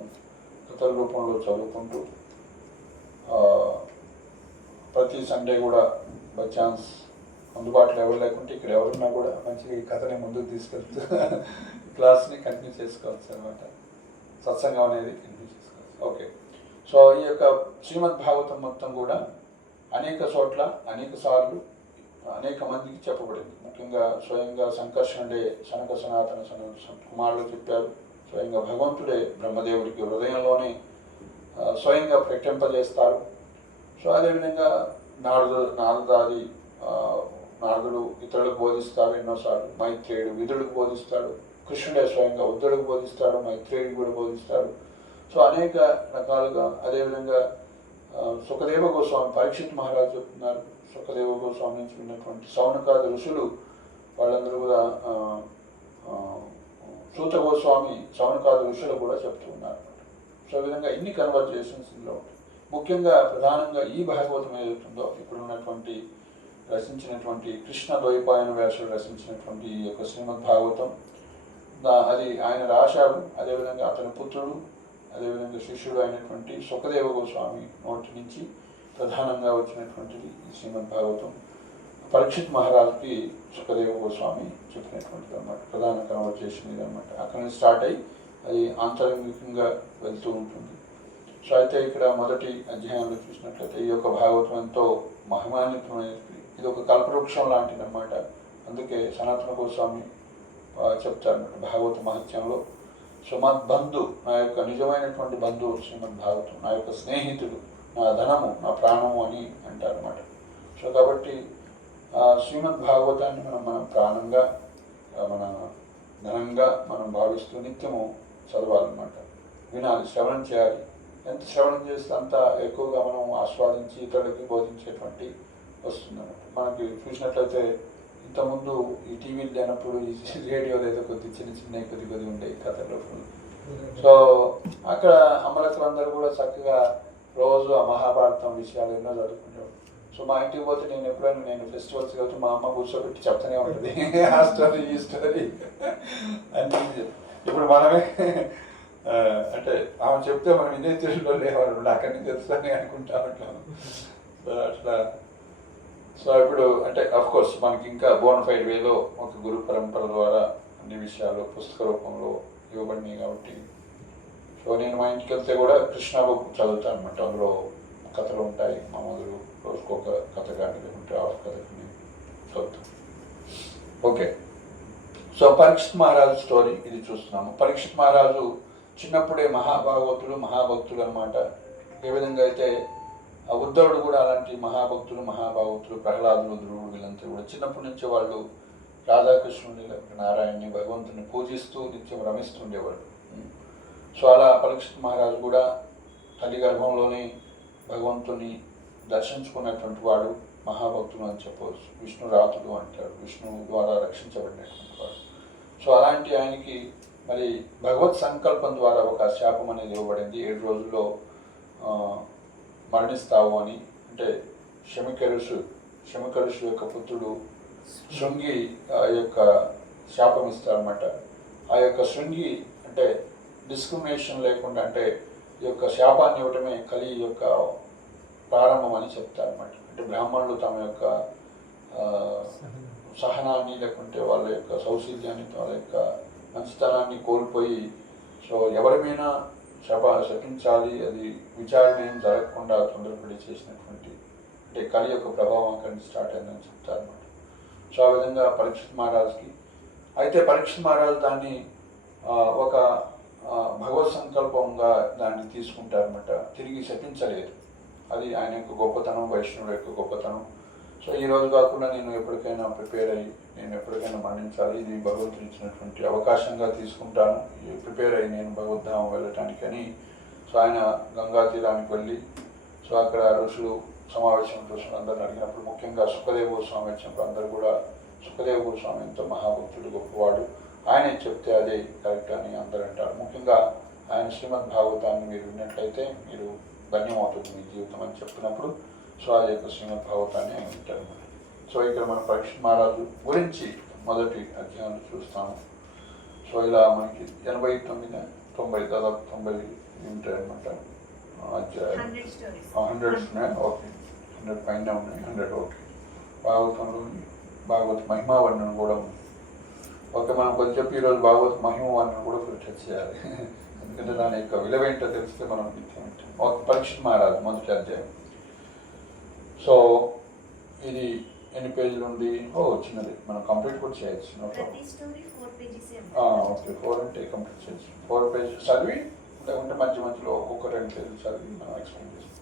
కథల రూపంలో చదువుకుంటూ ప్రతి సండే కూడా బై ఛాన్స్ అందుబాటులో ఎవరు లేకుంటే ఇక్కడ ఎవరున్నా కూడా మంచిగా ఈ కథని ముందుకు తీసుకెళ్తూ క్లాస్ని కంటిన్యూ చేసుకోవచ్చు అనమాట. సత్సంగం అనేది కంటిన్యూ చేసుకోవచ్చు. ఓకే, సో ఈ యొక్క శ్రీమద్ భాగవతం మొత్తం కూడా అనేక చోట్ల అనేక సార్లు అనేక మందికి చెప్పబడింది. ముఖ్యంగా స్వయంగా సంకర్షణుడే సనక సనాతన కుమారులు చెప్పారు. స్వయంగా భగవంతుడే బ్రహ్మదేవుడికి హృదయంలోనే స్వయంగా ప్రకటింపజేస్తారు. సో అదేవిధంగా నారదుడు ఇతరులకు బోధిస్తారు ఎన్నోసార్లు. మైత్రేయుడు విదుడికి బోధిస్తాడు. కృష్ణుడే స్వయంగా ఉద్ధుడికి బోధిస్తాడు, మైత్రేయుడికి కూడా బోధిస్తాడు. సో అనేక రకాలుగా. అదేవిధంగా సుఖదేవ గోస్వామి పరీక్షిత్ మహారాజు చెప్తున్నారు. సుఖదేవ గోస్వామి నుంచి విన్నటువంటి సౌనకాది ఋషులు వాళ్ళందరూ కూడా సూత గోస్వామి సౌనకాది ఋషులు కూడా చెప్తూ ఉన్నారు. సో ఈ విధంగా ఇన్ని కన్వర్జేషన్స్ ఇందులో ఉంటాయి. ముఖ్యంగా ప్రధానంగా ఈ భాగవతం ఏదైతుందో ఇప్పుడు ఉన్నటువంటి రచించినటువంటి కృష్ణ ద్వైపాయన వ్యాసుడు రచించినటువంటి ఈ యొక్క శ్రీమద్ భాగవతం అది ఆయన రాశాడు. అదేవిధంగా అతని పుత్రుడు అదేవిధంగా శిష్యుడు అయినటువంటి సుఖదేవ గోస్వామి నోటి నుంచి ప్రధానంగా వచ్చినటువంటిది ఈ శ్రీమద్ భాగవతం. పరీక్షిత్ మహారాజుకి సుఖదేవ గోస్వామి చెప్పినటువంటిది అనమాట. ప్రధాన కన్వర్జేషన్ ఇది అనమాట. అక్కడి నుంచి స్టార్ట్ అయ్యి అది ఆంతరంగికంగా వెళ్తూ ఉంటుంది. సో అయితే ఇక్కడ మొదటి అధ్యాయంలో చూసినట్లయితే ఈ యొక్క భాగవతం ఎంతో మహిమాన్వితమైనది. ఇది ఒక కల్పవృక్షం లాంటిది అనమాట. అందుకే సనాతన గోస్వామి చెప్తారన్నమాట భాగవత మహత్యంలో. సుమద్బంధు, నా యొక్క నిజమైనటువంటి బంధువు శ్రీమద్ భాగవతం, నా యొక్క స్నేహితుడు, నా ధనము, నా ప్రాణము అని అంటారన్నమాట. సో కాబట్టి శ్రీమద్ భాగవతాన్ని మనం ప్రాణంగా మన ధనంగా మనం భావిస్తూ నిత్యము చదవాలన్నమాట. వినాలి, శ్రవణం చేయాలి. ఎంత శ్రవణం చేస్తే అంత ఎక్కువగా మనం ఆస్వాదించి ఇతరులకి బోధించేటువంటి వస్తుందన్నమాట. మనకి చూసినట్లయితే ఇంతకుముందు ఈ టీవీలు లేనప్పుడు ఈ రేడియోలో ఏదో కొద్ది చిన్న కొద్ది ఉండేవి కథలు. సో అక్కడ అమలకులందరూ కూడా చక్కగా రోజు ఆ మహాభారతం విషయాలు ఎన్నో చదువుకుంటాం. సో మా ఇంటికి పోతే నేను ఎప్పుడైనా ఫెస్టివల్స్ కాబట్టి మా అమ్మ కూర్చోబెట్టి చెప్తూనే ఉంటుంది ఆ స్టోరీ ఈ స్టోరీ అని. ఇప్పుడు మనమే అంటే ఆమె చెప్తే మనం ఇదే తెలుగులో లేవాడు అక్కడి నుంచి తెలుస్తానే అనుకుంటా ఉంటాను. సో అట్లా సో ఇప్పుడు అంటే అఫ్కోర్స్ మనకి ఇంకా బోనఫైడ్ వేలో ఒక గురు పరంపర ద్వారా అన్ని విషయాలు పుస్తక రూపంలో ఇవ్వబడినాయి కాబట్టి సో నేను మా ఇంటికి వెళ్తే కూడా కృష్ణ బుక్ చదువుతాను అనమాట. అందులో కథలు ఉంటాయి. మామూలు రోజుకొక కథ కానీ లేకుంటే ఆఫ్ కథ కానీ చదువుతాను. ఓకే, సో పరీక్షిత్ మహారాజు స్టోరీ ఇది చూస్తున్నాము. పరీక్షిత్ మహారాజు చిన్నప్పుడే మహాభక్తులు అనమాట. ఏ విధంగా అయితే ఉద్ధవుడు కూడా అలాంటి మహాభక్తులు, ప్రహ్లాదులు, ధ్రువుడు వీళ్ళంతా కూడా చిన్నప్పటి నుంచి వాళ్ళు రాధాకృష్ణుని నారాయణని భగవంతుని పూజిస్తూ నిత్యం రమిస్తుండేవాడు. సో అలా పరీక్షిత్ మహారాజు కూడా తల్లి గర్భంలోనే భగవంతుని దర్శించుకున్నటువంటి వాడు మహాభక్తులు అని చెప్పవచ్చు. విష్ణురాతుడు అంటారు, విష్ణువు ద్వారా రక్షించబడినటువంటి వాడు. సో అలాంటి ఆయనకి మరి భగవత్ సంకల్పం ద్వారా ఒక శాపం అనేది ఇవ్వబడింది. 7 రోజుల్లో మరణిస్తావు అని. అంటే శమికరుషు యొక్క పుత్రుడు శృంగి యొక్క శాపం ఇస్తారన్నమాట. ఆ యొక్క శృంగి అంటే డిస్క్రిమినేషన్ లేకుండా అంటే ఈ యొక్క శాపాన్ని ఇవ్వటమే కలి యొక్క ప్రారంభం అని చెప్తారన్నమాట. అంటే బ్రాహ్మణులు తమ యొక్క సహనాన్ని లేకుంటే వాళ్ళ యొక్క సౌశీల్యాన్ని వాళ్ళ యొక్క మంచితనాన్ని కోల్పోయి సో ఎవరిమైనా శపించాలి, అది విచారణ ఏం జరగకుండా తొందరపడి చేసినటువంటి అంటే కలి యొక్క ప్రభావం అక్కడి నుంచి స్టార్ట్ అయిందని చెప్తారన్నమాట. సో ఆ విధంగా పరీక్షిత్ మహారాజుకి అయితే పరీక్షిత్ మహారాజు దాన్ని ఒక భగవత్ సంకల్పంగా దాన్ని తీసుకుంటారన్నమాట. తిరిగి శపించలేదు. అది ఆయన యొక్క గొప్పతనం, వైష్ణవుడు యొక్క గొప్పతనం. సో ఈ రోజు కాకుండా నేను ఎప్పటికైనా ప్రిపేర్ అయ్యి నేను ఎప్పటికైనా మరణించాలి, ఇది భగవంతుడు ఇచ్చినటువంటి అవకాశంగా తీసుకుంటాను, ప్రిపేర్ అయ్యి నేను భగవద్ధామం వెళ్ళటానికి అని. సో ఆయన గంగా తీరానికి వెళ్ళి సో అక్కడ ఋషులు సమావేశం ఋషులు అందరిని అడిగినప్పుడు ముఖ్యంగా సుఖదేవ గోస్వామి వచ్చినప్పుడు అందరూ కూడా సుఖదేవ గోస్వామి ఎంతో మహాభక్తుడు గొప్పవాడు, ఆయనే చెప్తే అదే కరెక్ట్ అని అందరూ అంటారు. ముఖ్యంగా ఆయన శ్రీమద్ భాగవతాన్ని మీరు విన్నట్లయితే మీరు ధన్యమవుతుంది మీ జీవితం అని చెప్పినప్పుడు సో ఆ యొక్క శ్రీమద్ భాగవతాన్ని ఆయన వింటారు. సో ఇక్కడ మన పరీక్ష మహారాజు గురించి మొదటి అధ్యాయాన్ని చూస్తాము. సో ఇలా మనకి 89 90 దాదాపు 90 ఉంటాయి అనమాట అధ్యాయాలు. 100 ఉన్నాయి, ఓకే, 100 పైన ఉన్నాయి, 100 ఓకే. భాగవతంలోని భాగవత మహిమా వర్ణన కూడా ఉంది. ఓకే, మనం కొంచెం చెప్పి ఈరోజు భాగవత మహిమ వర్ణన కూడా టచ్ చేయాలి, ఎందుకంటే దాని యొక్క విలువేంటో తెలిస్తే మనం ఓకే. పరీక్ష మహారాజు మొదటి అధ్యాయం. సో ఇది ఎన్ని పేజీలు ఉంది? చిన్నది, మనం కంప్లీట్ కూడా చేయొచ్చు. ఓకే, 4 అంటే కంప్లీట్ చేయొచ్చు. 4 పేజెస్ చదివి లేకుంటే మధ్య మధ్యలో ఒక్కొక్క 2 పేజీలు చదివి మనం ఎక్స్ప్లెయిన్ చేస్తాం.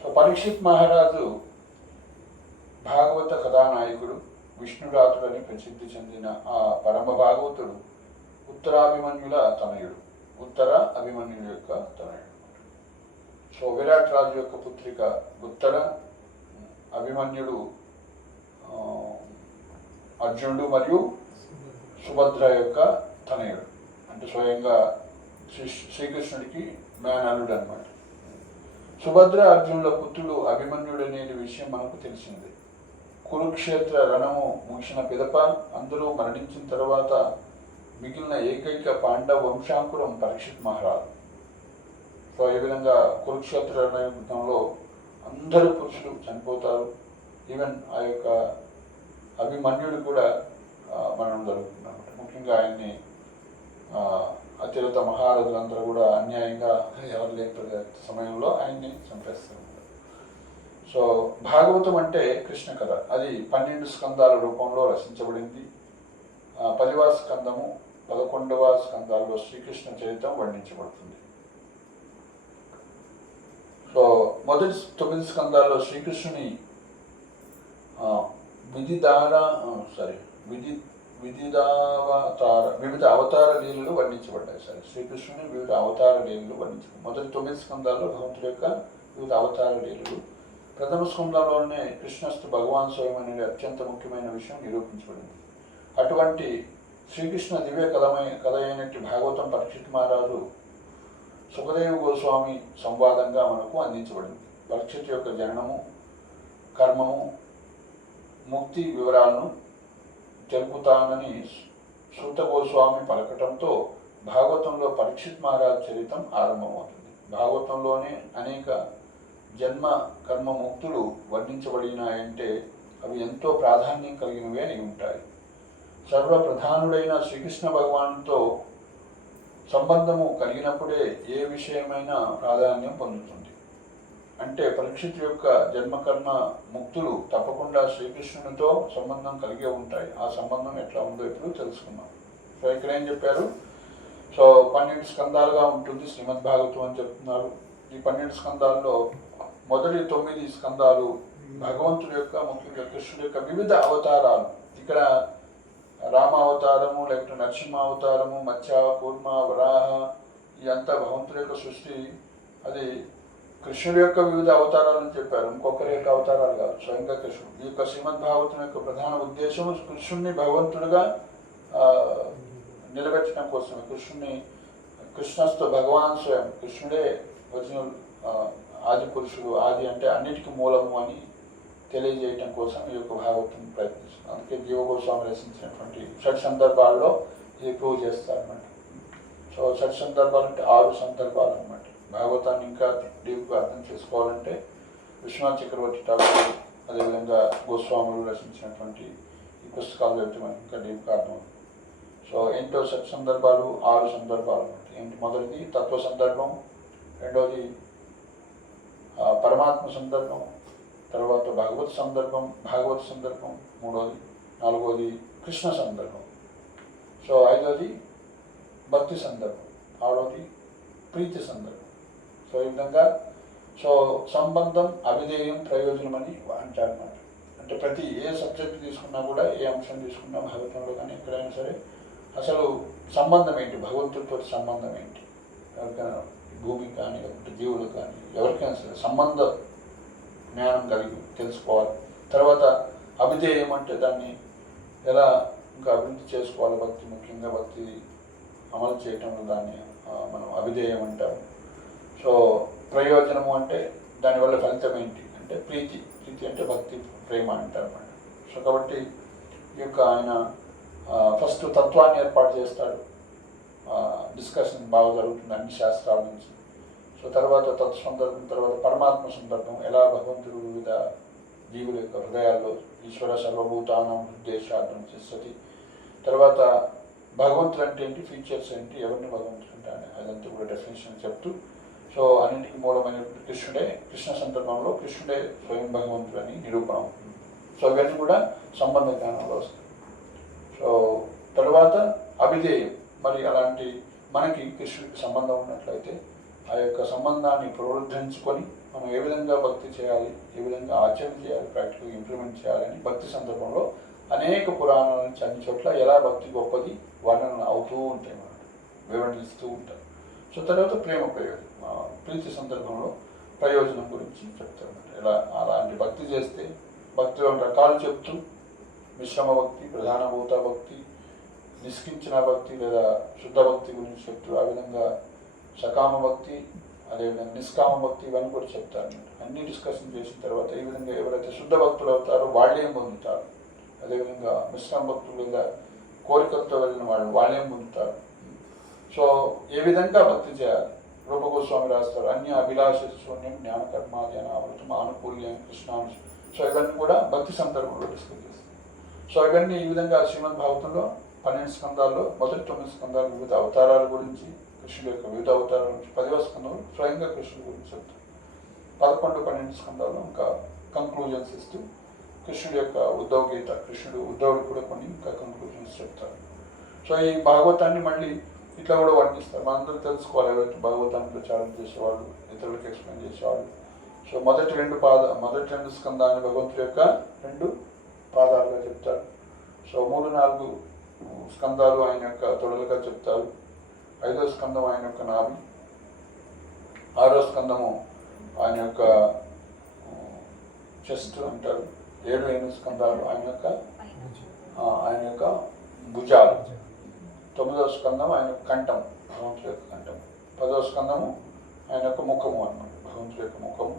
సో పరీక్షిత్ మహారాజు భాగవత కథానాయకుడు, విష్ణురాతుడని ప్రసిద్ధి చెందిన ఆ పరమ భాగవతుడు ఉత్తరాభిమన్యుల తనయుడు, ఉత్తర అభిమన్యుల యొక్క తనయుడు. సో విరాట్ రాజు యొక్క పుత్రిక ఉత్తర, అభిమన్యుడు అర్జునుడు మరియు సుభద్ర యొక్క తనయుడు, అంటే స్వయంగా శ్రీకృష్ణుడికి మేనల్లుడు అనమాట. సుభద్ర అర్జునుల పుత్రుడు అభిమన్యుడు అనేది విషయం మనకు తెలిసింది. కురుక్షేత్ర రణము ముగిసిన పిదప అందులో మరణించిన తర్వాత మిగిలిన ఏకైక పాండవ వంశాంకురం పరీక్షిత్ మహారాజు. సో ఈ విధంగా కురుక్షేత్ర రణయుద్ధంలో అందరూ పురుషులు చనిపోతారు. ఈవెన్ ఆ యొక్క అభిమన్యుడు కూడా మరణం జరుగుతుంది. ముఖ్యంగా ఆయన్ని అత్యధిక మహారథులందరూ కూడా అన్యాయంగా ఎవరు లేని సమయంలో ఆయన్ని చంపేస్తారు. సో భాగవతం అంటే కృష్ణ కథ. అది 12 స్కందాల రూపంలో రచించబడింది. 10వ స్కందము 11వ స్కందాల్లో శ్రీకృష్ణ చరిత్రం వర్ణించబడుతుంది. సో మొదటి 9 స్కందాల్లో శ్రీకృష్ణుని వివిధ అవతార లీలలు వర్ణించబడ్డాయి. శ్రీకృష్ణుని వివిధ అవతార లీలలు వర్ణించబడ్డాయి. మొదటి 9 స్కందాల్లో భగవంతుడి యొక్క వివిధ అవతార లీలలు. ప్రథమ స్కందంలోనే కృష్ణస్తు భగవాన్ స్వయం అనేది అత్యంత ముఖ్యమైన విషయం నిరూపించబడింది. అటువంటి శ్రీకృష్ణ దివ్య కథ అయినట్టు భాగవతం పరీక్షిత్ మహారాజు సుఖదేవ గోస్వామి సంవాదంగా మనకు అందించబడింది. పరీక్షిత్ యొక్క జననము, కర్మము, ముక్తి వివరాలను తెలుపుతానని సూత గోస్వామి పలకటంతో భాగవతంలో పరీక్షిత్ మహారాజ్ చరిత్రం ఆరంభమవుతుంది. భాగవతంలోనే అనేక జన్మ కర్మ ముక్తులు వర్ణించబడినాయంటే అవి ఎంతో ప్రాధాన్యం కలిగినవి అని ఉంటాయి. సర్వప్రధానుడైన శ్రీకృష్ణ భగవానుతో సంబంధము కలిగినప్పుడే ఏ విషయమైనా ప్రాధాన్యం పొందుతుంది. అంటే పరీక్షిత్ యొక్క జన్మకర్మ ముక్తులు తప్పకుండా శ్రీకృష్ణునితో సంబంధం కలిగే ఉంటాయి. ఆ సంబంధం ఎట్లా ఉందో ఇప్పుడు తెలుసుకున్నాం. సో ఇక్కడ ఏం చెప్పారు? సో 12 స్కందాలుగా ఉంటుంది శ్రీమద్ భాగవతం అని చెప్తున్నారు. ఈ 12 స్కందాల్లో మొదటి 9 స్కందాలు భగవంతుడి యొక్క ముఖ్యంగా కృష్ణుడి యొక్క వివిధ అవతారాలు. ఇక్కడ రామ అవతారము, లేకపోతే నరసింహ అవతారము, మత్స్య, కూర్మ, వరాహ, ఇదంతా భగవంతుడి యొక్క సృష్టి. అది కృష్ణుడి యొక్క వివిధ అవతారాలను చెప్పారు, ఇంకొకరి యొక్క అవతారాలు కాదు, స్వయంగా కృష్ణుడు. ఈ యొక్క శ్రీమద్ భాగవతం యొక్క ప్రధాన ఉద్దేశం కృష్ణుడిని భగవంతుడిగా నిలబెట్టడం కోసమే. కృష్ణస్థ భగవాన్ స్వయం, కృష్ణుడే ఒరిజినల్ ఆది పురుషుడు, ఆది అంటే అన్నిటికీ మూలము అని తెలియజేయటం కోసం ఈ యొక్క భాగవతం ప్రయత్నిస్తుంది. అందుకే జీవగోస్వామి రచించినటువంటి 6 సందర్భాల్లో ఇది ప్రూవ్ చేస్తారన్నమాట. సో 6 సందర్భాలు అంటే 6 సందర్భాలు అన్నమాట. భాగవతాన్ని ఇంకా డీప్గా అర్థం చేసుకోవాలంటే విశ్వనాథ్ చక్రవర్తి ఠాకూర్, అదేవిధంగా గోస్వాములు రచించినటువంటి ఈ పుస్తకాలు చదివితే మనకి ఇంకా డీప్గా అర్థమవుతుంది. సో ఏంటో 6 సందర్భాలు, 6 సందర్భాలు అన్నమాట. ఏంటి? మొదటిది తత్వ సందర్భం, రెండవది పరమాత్మ సందర్భం, తర్వాత భాగవత సందర్భం, మూడవది, నాలుగవది కృష్ణ సందర్భం, సో ఐదవది భక్తి సందర్భం, ఆరవది ప్రీతి సందర్భం. సో ఈ విధంగా సో సంబంధం, అవిధేయం, ప్రయోజనం అని అంటారన్నమాట. అంటే ప్రతి ఏ సబ్జెక్ట్ తీసుకున్నా కూడా, ఏ అంశం తీసుకున్నా భాగవతంలో కానీ ఎక్కడైనా సరే అసలు సంబంధం ఏంటి, భగవంతుడితో సంబంధం ఏంటి, ఎవరికైనా భూమికి కానీ లేకపోతే జీవులు కానీ ఎవరికైనా సరే సంబంధ జ్ఞానం కలిగి తెలుసుకోవాలి. తర్వాత అభిధేయం అంటే దాన్ని ఎలా ఇంకా అభివృద్ధి చేసుకోవాలి, భక్తి ముఖ్యంగా భక్తి అమలు చేయటంలో దాన్ని మనం అభిధేయం అంటారు. సో ప్రయోజనము అంటే దానివల్ల ఫలితం ఏంటి అంటే ప్రీతి అంటే భక్తి ప్రేమ అంటారు అన్నమాట. సో కాబట్టి ఈ యొక్క ఆయన ఫస్ట్ తత్వాన్ని ఏర్పాటు చేస్తాడు, డిస్కషన్ బాగా జరుగుతుంది అన్ని శాస్త్రాల నుంచి. సో తర్వాత తత్సందర్భం, తర్వాత పరమాత్మ సందర్భం, ఎలా భగవంతుడు వివిధ జీవుల యొక్క హృదయాల్లో ఈశ్వర సర్వభూతానం ఉద్దేశార్థం చేస్తుంది. తర్వాత భగవంతుడు అంటే ఏంటి, ఫీచర్స్ ఏంటి, ఎవరిని భగవంతుడు అంటే అదంతా కూడా డెఫినేషన్ చెప్తూ, సో అన్నింటికి మూలమైన కృష్ణుడే, కృష్ణ సందర్భంలో కృష్ణుడే స్వయం భగవంతుడు అని నిరూపణ అవుతుంది. సో ఇవన్నీ కూడా సంబంధ జ్ఞానంలో వస్తాయి. సో తర్వాత అభిధేయం, మరి అలాంటి మనకి కృష్ణుడికి సంబంధం ఉన్నట్లయితే ఆ యొక్క సంబంధాన్ని పునరుద్ధరించుకొని మనం ఏ విధంగా భక్తి చేయాలి, ఏ విధంగా ఆచరణ చేయాలి, ప్రాక్టికల్గా ఇంప్లిమెంట్ చేయాలని భక్తి సందర్భంలో అనేక పురాణాల నుంచి అన్ని చోట్ల ఎలా భక్తి గొప్పది వర్ణన అవుతూ ఉంటాయి, మనం వివరణిస్తూ ఉంటాం. సో తర్వాత ప్రేమ ప్రయోజనం, ప్రీతి సందర్భంలో ప్రయోజనం గురించి చెప్తారు. ఎలా అలాంటి భక్తి చేస్తే భక్తిలో రకాలు చెప్తూ మిశ్రమ భక్తి, ప్రధానభూత భక్తి, నిష్కించిన భక్తి లేదా శుద్ధ భక్తి గురించి చెప్తూ, ఆ విధంగా సకామ భక్తి, అదేవిధంగా నిష్కామ భక్తి, ఇవన్నీ కూడా చెప్తారు. అన్ని డిస్కషన్ చేసిన తర్వాత ఈ విధంగా ఎవరైతే శుద్ధ భక్తులు అవుతారో వాళ్ళేం పొందుతారు, అదేవిధంగా మిశ్రమ భక్తులు లేదా కోరికలతో వెళ్ళిన వాళ్ళేం పొందుతారు, సో ఏ విధంగా భక్తి చేయాలి. రూపగోస్వామి రాస్తారు, అన్య అభిలాష శూన్యం జ్ఞాన కర్మాది అనావృతం ఆనుకూల్యం కృష్ణాంశ. సో ఇవన్నీ కూడా భక్తి సందర్భంలో డిస్కస్ చేస్తారు. సో ఇవన్నీ ఈ విధంగా శ్రీమద్ భాగవతంలో 12 స్కందాల్లో మొదటి 9 స్కందాలు వివిధ అవతారాల గురించి, కృష్ణుడి యొక్క వివిధ అవతారాల గురించి, 10వ స్కందంలో స్వయంగా కృష్ణుడి గురించి చెప్తారు. 11, 12 స్కందాల్లో ఇంకా కంక్లూజన్స్ ఇస్తూ కృష్ణుడి యొక్క ఉద్ధవ్ గీత, కృష్ణుడు ఉద్ధవుడు కూడా కొన్ని ఇంకా కంక్లూజన్స్ చెప్తారు. సో ఈ భాగవతాన్ని మళ్ళీ ఇట్లా కూడా వర్ణిస్తారు. మనందరూ తెలుసుకోవాలి, ఎవరైతే భాగవతాన్ని ప్రచారం చేసేవాళ్ళు, ఇతరులకు ఎక్స్ప్లెయిన్ చేసేవాళ్ళు. సో మొదటి 2 స్కందాన్ని భగవంతుడి యొక్క 2 పాదాలుగా చెప్తారు. సో 3, 4 స్కందాలు ఆయన యొక్క తొడలుగా చెప్తారు. 5వ స్కందం ఆయన యొక్క నాభి, 6వ స్కందము ఆయన యొక్క చెస్ట్ అంటారు. 7, 8 స్కందాలు ఆయన యొక్క భుజాలు. 9వ స్కందం ఆయన కంఠం, భగవంతుడి యొక్క కంఠం. 10వ స్కందము ఆయన యొక్క ముఖము అన్నమాట, భగవంతుడి యొక్క ముఖము.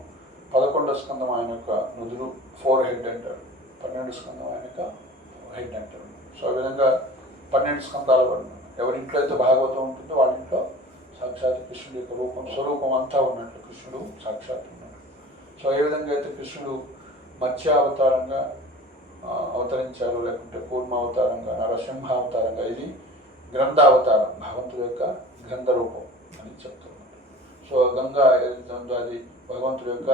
11వ స్కందం ఆయన యొక్క నుదురు, 4 హెడ్ అంటారు. 12వ స్కందం ఆయన యొక్క హెడ్ అంటారు. సో ఆ విధంగా 12 స్కందాలు పడినాయి. ఎవరింట్లో అయితే భాగవతం ఉంటుందో వాళ్ళ ఇంట్లో సాక్షాత్ కృష్ణుడి యొక్క రూపం, స్వరూపం అంతా ఉన్నట్లు కృష్ణుడు సాక్షాత్ ఉన్నాడు. సో ఏ విధంగా అయితే కృష్ణుడు మత్స్య అవతారంగా అవతరించారు, లేకుంటే కూర్మ అవతారంగా, నరసింహ అవతారంగా, ఇది గ్రంథావతారం, భగవంతుడి యొక్క గ్రంథ రూపం అని చెప్తున్నారు. సో గంగా ఏదైతే అది భగవంతుడి యొక్క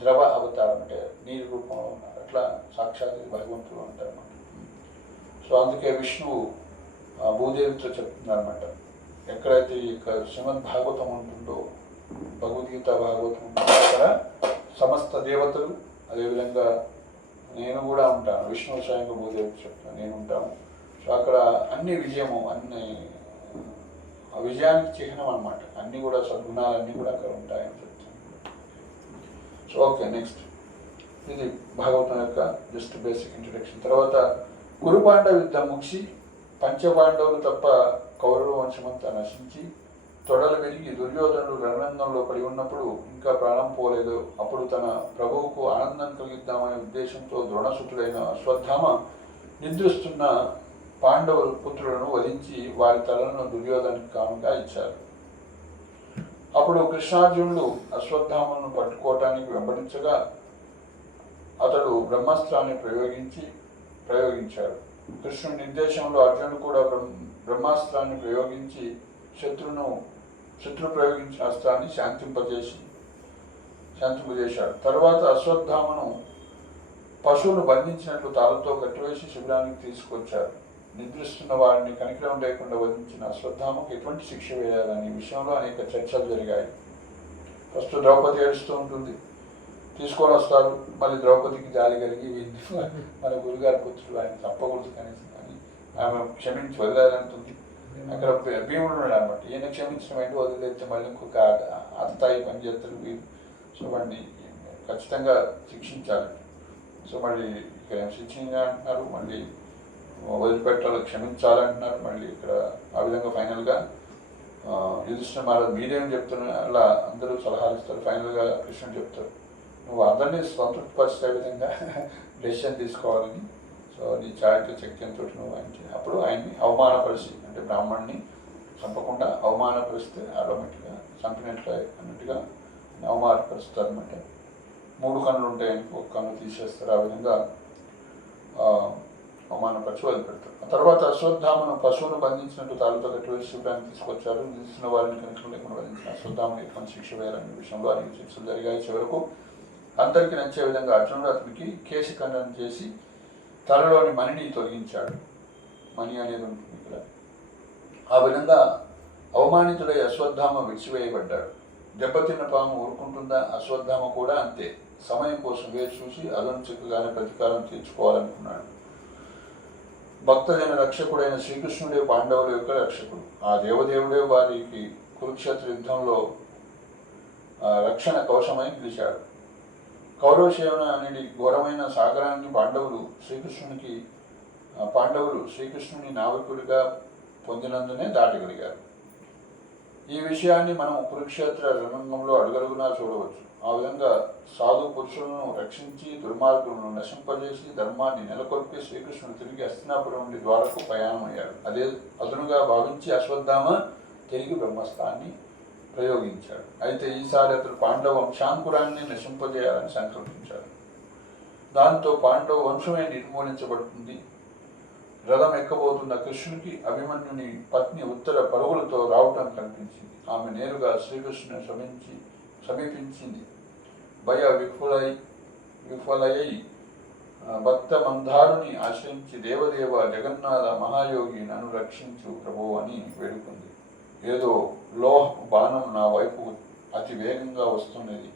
ద్రవ అవతారం, అంటే నీరు రూపంలో ఉన్నారు. అట్లా సాక్షాత్ భగవంతుడు అంటారు అన్నమాట. సో అందుకే విష్ణువు భూదేవితో చెప్తున్నారన్నమాట, ఎక్కడైతే ఈ శ్రీమద్ భాగవతం ఉంటుందో, భగవద్గీత భాగవతం ఉంటుందో అక్కడ సమస్త దేవతలు, అదేవిధంగా నేను కూడా ఉంటాను, విష్ణువు స్వయంగా భూదేవికి చెప్తాను, నేను ఉంటాను. సో అక్కడ అన్ని విజయము, అన్ని విజయానికి చిహ్నం అనమాట, అన్నీ కూడా సద్గుణాలన్నీ కూడా అక్కడ ఉంటాయని చెప్తాను. సో ఓకే, నెక్స్ట్ ఇది భాగవతం యొక్క జస్ట్ బేసిక్ ఇంట్రడక్షన్. తర్వాత కురుపాండవ యుద్ధం ముగిసి పంచపాండవులు తప్ప కౌరవ వంశమంతా నశించి తొడలు విరిగి దుర్యోధనుడు రణరంగంలో పడి ఉన్నప్పుడు, ఇంకా ప్రాణం పోలేదు, అప్పుడు తన ప్రభువుకు ఆనందం కలిగిద్దామనే ఉద్దేశంతో ద్రోణసుతుడైన అశ్వత్థామ నిద్రిస్తున్న పాండవుల పుత్రులను వధించి వారి తలను దుర్యోధనునికి కానుగా ఇచ్చారు. అప్పుడు కృష్ణార్జునుడు అశ్వత్థామను పట్టుకోవటానికి వెంబడించగా అతడు బ్రహ్మాస్త్రాన్ని ప్రయోగించాడు. కృష్ణుడి నిర్దేశంలో అర్జునుడు కూడా బ్రహ్మాస్త్రాన్ని ప్రయోగించి శత్రు ప్రయోగించిన అస్త్రాన్ని శాంతింపజేశాడు. తర్వాత అశ్వత్థామను పశువును బంధించినట్లు తాళతో కట్టివేసి శిబిరానికి తీసుకొచ్చారు. నిద్రిస్తున్న వారిని కనికరం లేకుండా వధించిన అశ్వత్థామకు ఎటువంటి శిక్ష వేయాలని విషయంలో అనేక చర్చలు జరిగాయి. ఫస్ట్ ద్రౌపది ఏడుస్తూ ఉంటుంది, తీసుకొని వస్తారు. మళ్ళీ ద్రౌపదికి జాలి కలిగి వీళ్ళు మన గురుగారి పుత్రుడు ఆయన తప్పకూడదు కనీసం అని ఆమె క్షమించి వదిలేదంటుంది. అక్కడ భీముడు ఉన్నాడు అనమాట. ఈయన క్షమించడం ఏంటి, వదిలేస్తే మళ్ళీ ఇంకొక అత్తాయి పని చేస్తారు వీరు. సో వాడిని ఖచ్చితంగా శిక్షించాలి. సో మళ్ళీ ఇక్కడ శిక్షించాలి అంటున్నారు, మళ్ళీ వదిలిపెట్టాలి, క్షమించాలంటున్నారు. మళ్ళీ ఇక్కడ ఆ విధంగా ఫైనల్గా యుధిష్ఠిర మహారాజు మీరేం చెప్తున్నా అలా అందరూ సలహాలు ఇస్తారు. ఫైనల్గా కృష్ణుడు చెప్తారు, నువ్వు అందరినీ సంతృప్తిపరిచే విధంగా డెసిషన్ తీసుకోవాలని. సో నీ చారిత్ర చక్యంతో నువ్వు అప్పుడు ఆయన్ని అవమానపరిచి, అంటే బ్రాహ్మణ్ణి చంపకుండా అవమానపరిస్తే ఆటోమేటిక్గా చంపినట్లు అన్నట్టుగా అవమానపరుస్తారు అనమాట. 3 కన్నులు ఉంటాయని 1 కన్ను తీసేస్తారు. ఆ విధంగా అవమానపరిచి వదిలిపెడతారు. ఆ తర్వాత అశ్వత్థామను పశువును బంధించినట్టు తాళ్ళతో కట్టి వేసి చూడడానికి తీసుకొచ్చారు. నిలిచిన వారిని కనుక లేకుండా బంధించిన అశ్వత్థామను ఎటువంటి శిక్ష వేయాలనే విషయంలో అనేక శిక్షలు జరిగాయి. చివరకు అందరికీ నచ్చే విధంగా అర్జునుడు అతనికి కేశఖండనం చేసి తలలోని మణిని తొలగించాడు. మణి అనేది ఉంటుంది ఇక్కడ. ఆ విధంగా అవమానితుడై అశ్వత్థామ విడిచివేయబడ్డాడు. దెబ్బతిన్న పాము ఊరుకుంటుందా? అశ్వత్థామ కూడా అంతే. సమయం కోసం వేచి చూసి అదను చిక్కగానే ప్రతీకారం తీర్చుకోవాలనుకున్నాడు. భక్తజన రక్షకుడైన శ్రీకృష్ణుడే పాండవుల యొక్క రక్షకుడు. ఆ దేవదేవుడే వారికి కురుక్షేత్ర యుద్ధంలో రక్షణ కవచమై పిలిచాడు. కౌరవసేన అనేది ఘోరమైన సాగరాన్ని పాండవులు శ్రీకృష్ణుని నావికుడిగా పొందినందునే దాటగలిగారు. ఈ విషయాన్ని మనం కురుక్షేత్ర రణరంగంలో అడుగడుగునా చూడవచ్చు. ఆ విధంగా సాధు పురుషులను రక్షించి దుర్మార్గులను నశింపజేసి ధర్మాన్ని నెలకొల్పి శ్రీకృష్ణుడు తిరిగి హస్తినాపురం నుండి ద్వారకు ప్రయాణమయ్యాడు. అదే అదునుగా భావించి అశ్వత్థామ తిరిగి బ్రహ్మస్త్రాన్ని ప్రయోగించాడు. అయితే ఈసారి అతడు పాండవ వంశాంకురాన్ని నశింపజేయాలని సంకల్పించాడు. దాంతో పాండవ వంశమే నిర్మూలించబడుతుంది. రథం ఎక్కబోతున్న కృష్ణునికి అభిమన్యుని పత్ని ఉత్తర పరుగులతో రావటం కనిపించింది. ఆమె నేరుగా శ్రీకృష్ణుని సమీపించింది. భయ విఫలయ్యి భక్త మందారుని ఆశ్రయించి దేవదేవ జగన్నాథ మహాయోగి నన్ను రక్షించు ప్రభు అని వేడుకుంది. ఏదో లోహపు బాణం నా వైపు అతి వేగంగా వస్తున్నది.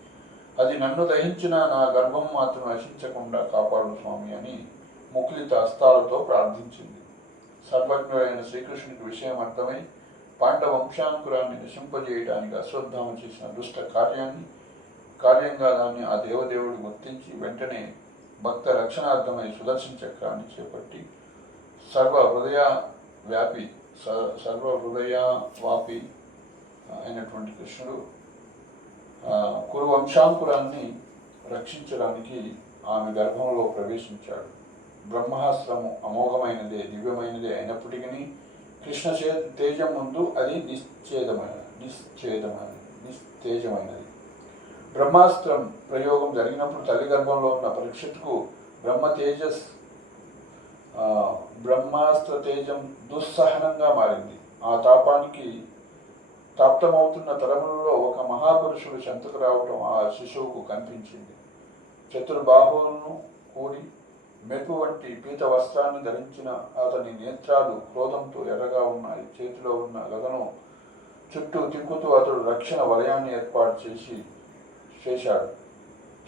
అది నన్ను దహించిన నా గర్భం మాత్రం నశించకుండా కాపాడు స్వామి అని ముకులిత హస్తాలతో ప్రార్థించింది. సర్వజ్ఞుడైన శ్రీకృష్ణునికి విషయం అర్థమై పాండవ వంశాంకురాన్ని నశింపజేయడానికి అశ్వత్థామ చేసిన దుష్ట కార్యంగా దాన్ని ఆ దేవదేవుడు గుర్తించి వెంటనే భక్త రక్షణార్థమై సుదర్శన చక్రాన్ని చేపట్టి సర్వ హృదయవాపి అయినటువంటి కృష్ణుడు కురు వంశాంకురాన్ని రక్షించడానికి ఆమె గర్భంలో ప్రవేశించాడు. బ్రహ్మాస్త్రము అమోఘమైనదే, దివ్యమైనదే అయినప్పటికీ కృష్ణ తేజం ముందు అది నిస్తేజమైనది. బ్రహ్మాస్త్రం ప్రయోగం జరిగినప్పుడు తల్లి గర్భంలో ఉన్న పరీక్షిత్తుకు బ్రహ్మాస్త్ర తేజం దుస్సహనంగా మారింది. ఆ తాపానికి తాప్తమవుతున్న తరములలో ఒక మహాపురుషుడు చెంతకు రావటం ఆ శిశువుకు కనిపించింది. చతుర్బాహువులను కూడి మెరుపు వంటి పీత వస్త్రాన్ని ధరించిన అతని నేత్రాలు క్రోధంతో ఎర్రగా ఉన్నాయి. చేతిలో ఉన్న గదను చుట్టూ తిప్పుతూ అతడు రక్షణ వలయాన్ని ఏర్పాటు చేశాడు.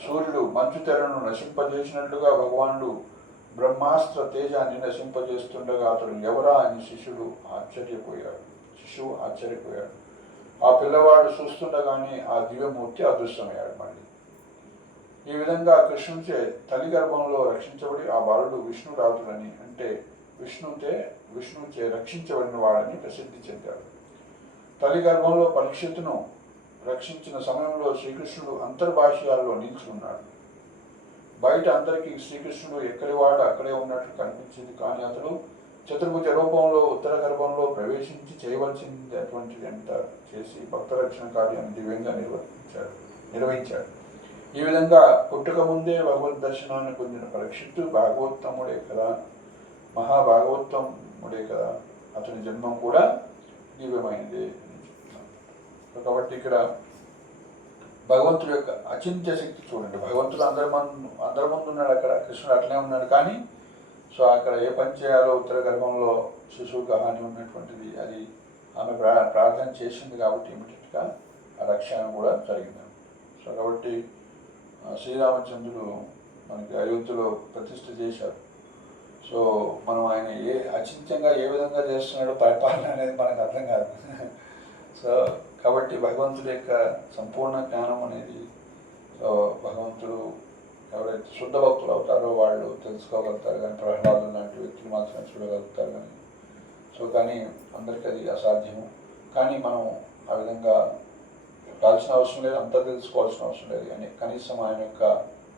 సూర్యుడు మంచు తెరను నశింపజేసినట్లుగా భగవానుడు బ్రహ్మాస్త్ర తేజాన్ని నశింపజేస్తుండగా అతడు ఎవరా అని శిశువు ఆశ్చర్యపోయాడు. ఆ పిల్లవాడు చూస్తుండగానే ఆ దివ్యమూర్తి అదృశ్యమయ్యాడు. మళ్ళీ ఈ విధంగా కృష్ణుచే తల్లి గర్భంలో రక్షించబడి ఆ బాలుడు విష్ణురాజులని, అంటే విష్ణుచే రక్షించబడిన వాడని ప్రసిద్ధి చెందాడు. తల్లి గర్భంలో పరీక్షిత్తును రక్షించిన సమయంలో శ్రీకృష్ణుడు అంతర్భాష్యాల్లో నిల్చున్నాడు. బయట అందరికీ శ్రీకృష్ణుడు ఎక్కడి వాడు అక్కడే ఉన్నట్లు కనిపించింది. కానీ అతడు చతుర్భుజ రూపంలో ఉత్తర గర్భంలో ప్రవేశించి చేయవలసింది అటువంటిది అంత చేసి భక్త రక్షణ కార్యాన్ని దివ్యంగా నిర్వహించాడు. ఈ విధంగా పుట్టుక ముందే భగవద్ దర్శనాన్ని పొందిన పరీక్షిత్తు మహాభాగవతముడే కదా, అతని జన్మం కూడా దివ్యమైనదే. కాబట్టి ఇక్కడ భగవంతుడి యొక్క అచింత్య శక్తి చూడండి. భగవంతుడు అందరి ముందు ఉన్నాడు, అక్కడ కృష్ణుడు అట్లనే ఉన్నాడు. కానీ సో అక్కడ ఏ పని చేయాలో ఉత్తర గర్భంలో శిశువుకి హాని ఉన్నటువంటిది అది ఆమె ప్రార్థన చేసింది కాబట్టి ఇమీడియట్గా ఆ రక్షణ కూడా జరిగింది. సో కాబట్టి శ్రీరామచంద్రుడు మనకి అయోధ్యలో ప్రతిష్ఠ చేశారు. సో మనం ఆయన అచింత్యంగా ఏ విధంగా చేస్తున్నాడో పరిపాలన అనేది మనకు అర్థం కాదు. సో కాబట్టి భగవంతుడి యొక్క సంపూర్ణ జ్ఞానం అనేది, సో భగవంతుడు ఎవరైతే శుద్ధ భక్తులు అవుతారో వాళ్ళు తెలుసుకోగలుగుతారు, కానీ ప్రహ్లాదు లాంటి వ్యక్తులు మాత్రమే చూడగలుగుతారు. కానీ సో కానీ అందరికీ అది అసాధ్యము. కానీ మనం ఆ విధంగా కావాల్సిన అవసరం లేదు, అంతా తెలుసుకోవాల్సిన అవసరం లేదు. కానీ కనీసం ఆయన యొక్క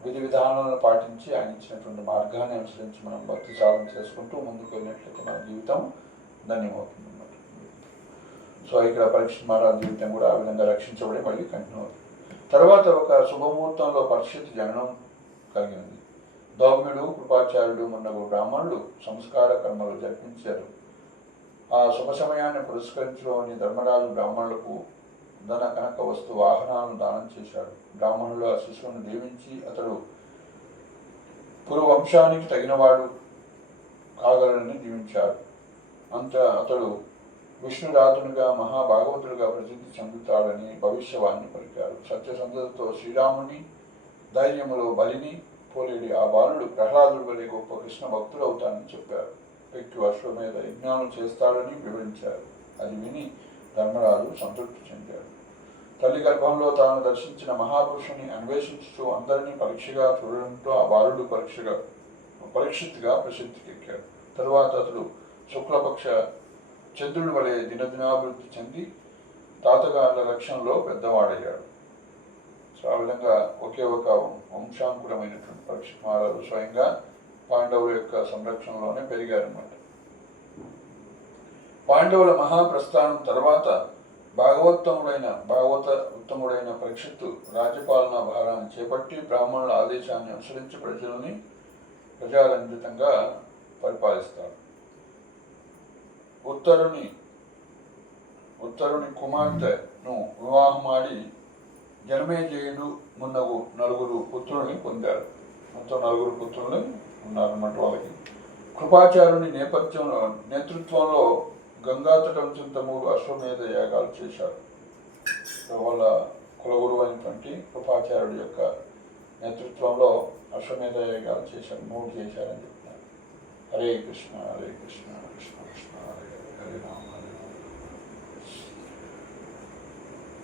విధి విధానాలను పాటించి ఆయన ఇచ్చినటువంటి మార్గాన్ని అనుసరించి మనం భక్తి సాధన చేసుకుంటూ ముందుకు వెళ్ళినట్లయితే మన జీవితం ధన్యమవుతుంది అన్నమాట. సో ఇక్కడ పరీక్షిత్ మహారాజ్ జీవితం కూడా ఆ విధంగా రక్షించబడి మళ్ళీ కంటిన్యూ అవుతుంది. తర్వాత ఒక శుభముహూర్తంలో పరీక్షిత్ జననం కలిగింది. దౌమ్యుడు, కృపాచార్యుడు మొన్నగు బ్రాహ్మణులు సంస్కార కర్మలు జరిపించారు. ఆ శుభ సమయాన్ని పురస్కరించుకొని ధర్మరాజు బ్రాహ్మణులకు ధన కనక వస్తు వాహనాలను దానం చేశాడు. బ్రాహ్మణులు ఆ శిశువును దీవించి అతడు పురువంశానికి తగినవాడు కాగలనని దీవించారు. అతడు విష్ణురాతునిగా మహాభాగవతుడిగా ప్రసిద్ధి చెందుతాడని భవిష్యవాణి పలికారు. సత్యసంధతతో శ్రీరాముని ధైర్యములో బలిని పోలేడి ఆ బాలుడు ప్రహ్లాదుడు వలె గొప్ప కృష్ణ భక్తుడు అవుతానని చెప్పారు. వ్యక్తి అశ్వమేధ యజ్ఞానం చేస్తాడని వివరించారు. అది విని ధర్మరాజు సంతృప్తి చెందాడు. తల్లి గర్భంలో తాను దర్శించిన మహాపురుషుని అన్వేషించుతూ అందరినీ పరీక్షగా చూడడంతో ఆ బాలుడు పరీక్షిత్గా ప్రసిద్ధికెక్కాడు. తరువాత అతడు శుక్లపక్ష చంద్రుడి వలె దినదినాభివృద్ధి చెంది తాతగారుల రక్షణలో పెద్దవాడయ్యాడు. సో ఆ విధంగా ఒకే ఒక వంశాంకురమైనటువంటి పరీక్షిత్ మహారాజు స్వయంగా పాండవుల యొక్క సంరక్షణలోనే పెరిగారన్నమాట. పాండవుల మహాప్రస్థానం తర్వాత భాగవత ఉత్తముడైన పరీక్షిత్తు రాజ్యపాలనా భారాన్ని చేపట్టి బ్రాహ్మణుల ఆదేశాన్ని అనుసరించి ప్రజల్ని ప్రజారంజితంగా పరిపాలిస్తాడు. ఉత్తరుని కుమార్తెను వివాహమాడి జనమేజయుడు మున్నగు నలుగురు పుత్రుల్ని పొందారు. మొత్తం నలుగురు పుత్రుల్ని ఉన్నారన్నమాట వాళ్ళకి. కృపాచార్యుని నేతృత్వంలో గంగాతటం చింత 3 అశ్వమేధ యాగాలు చేశారు. వాళ్ళ కులగురువు అయినటువంటి కృపాచార్యుడి యొక్క నేతృత్వంలో అశ్వమేధ యాగాలు చేశారు. 3 చేశారని చెప్తున్నారు. హరే కృష్ణ హరే కృష్ణ కృష్ణ కృష్ణ హరే హరే రామ హరే రామ.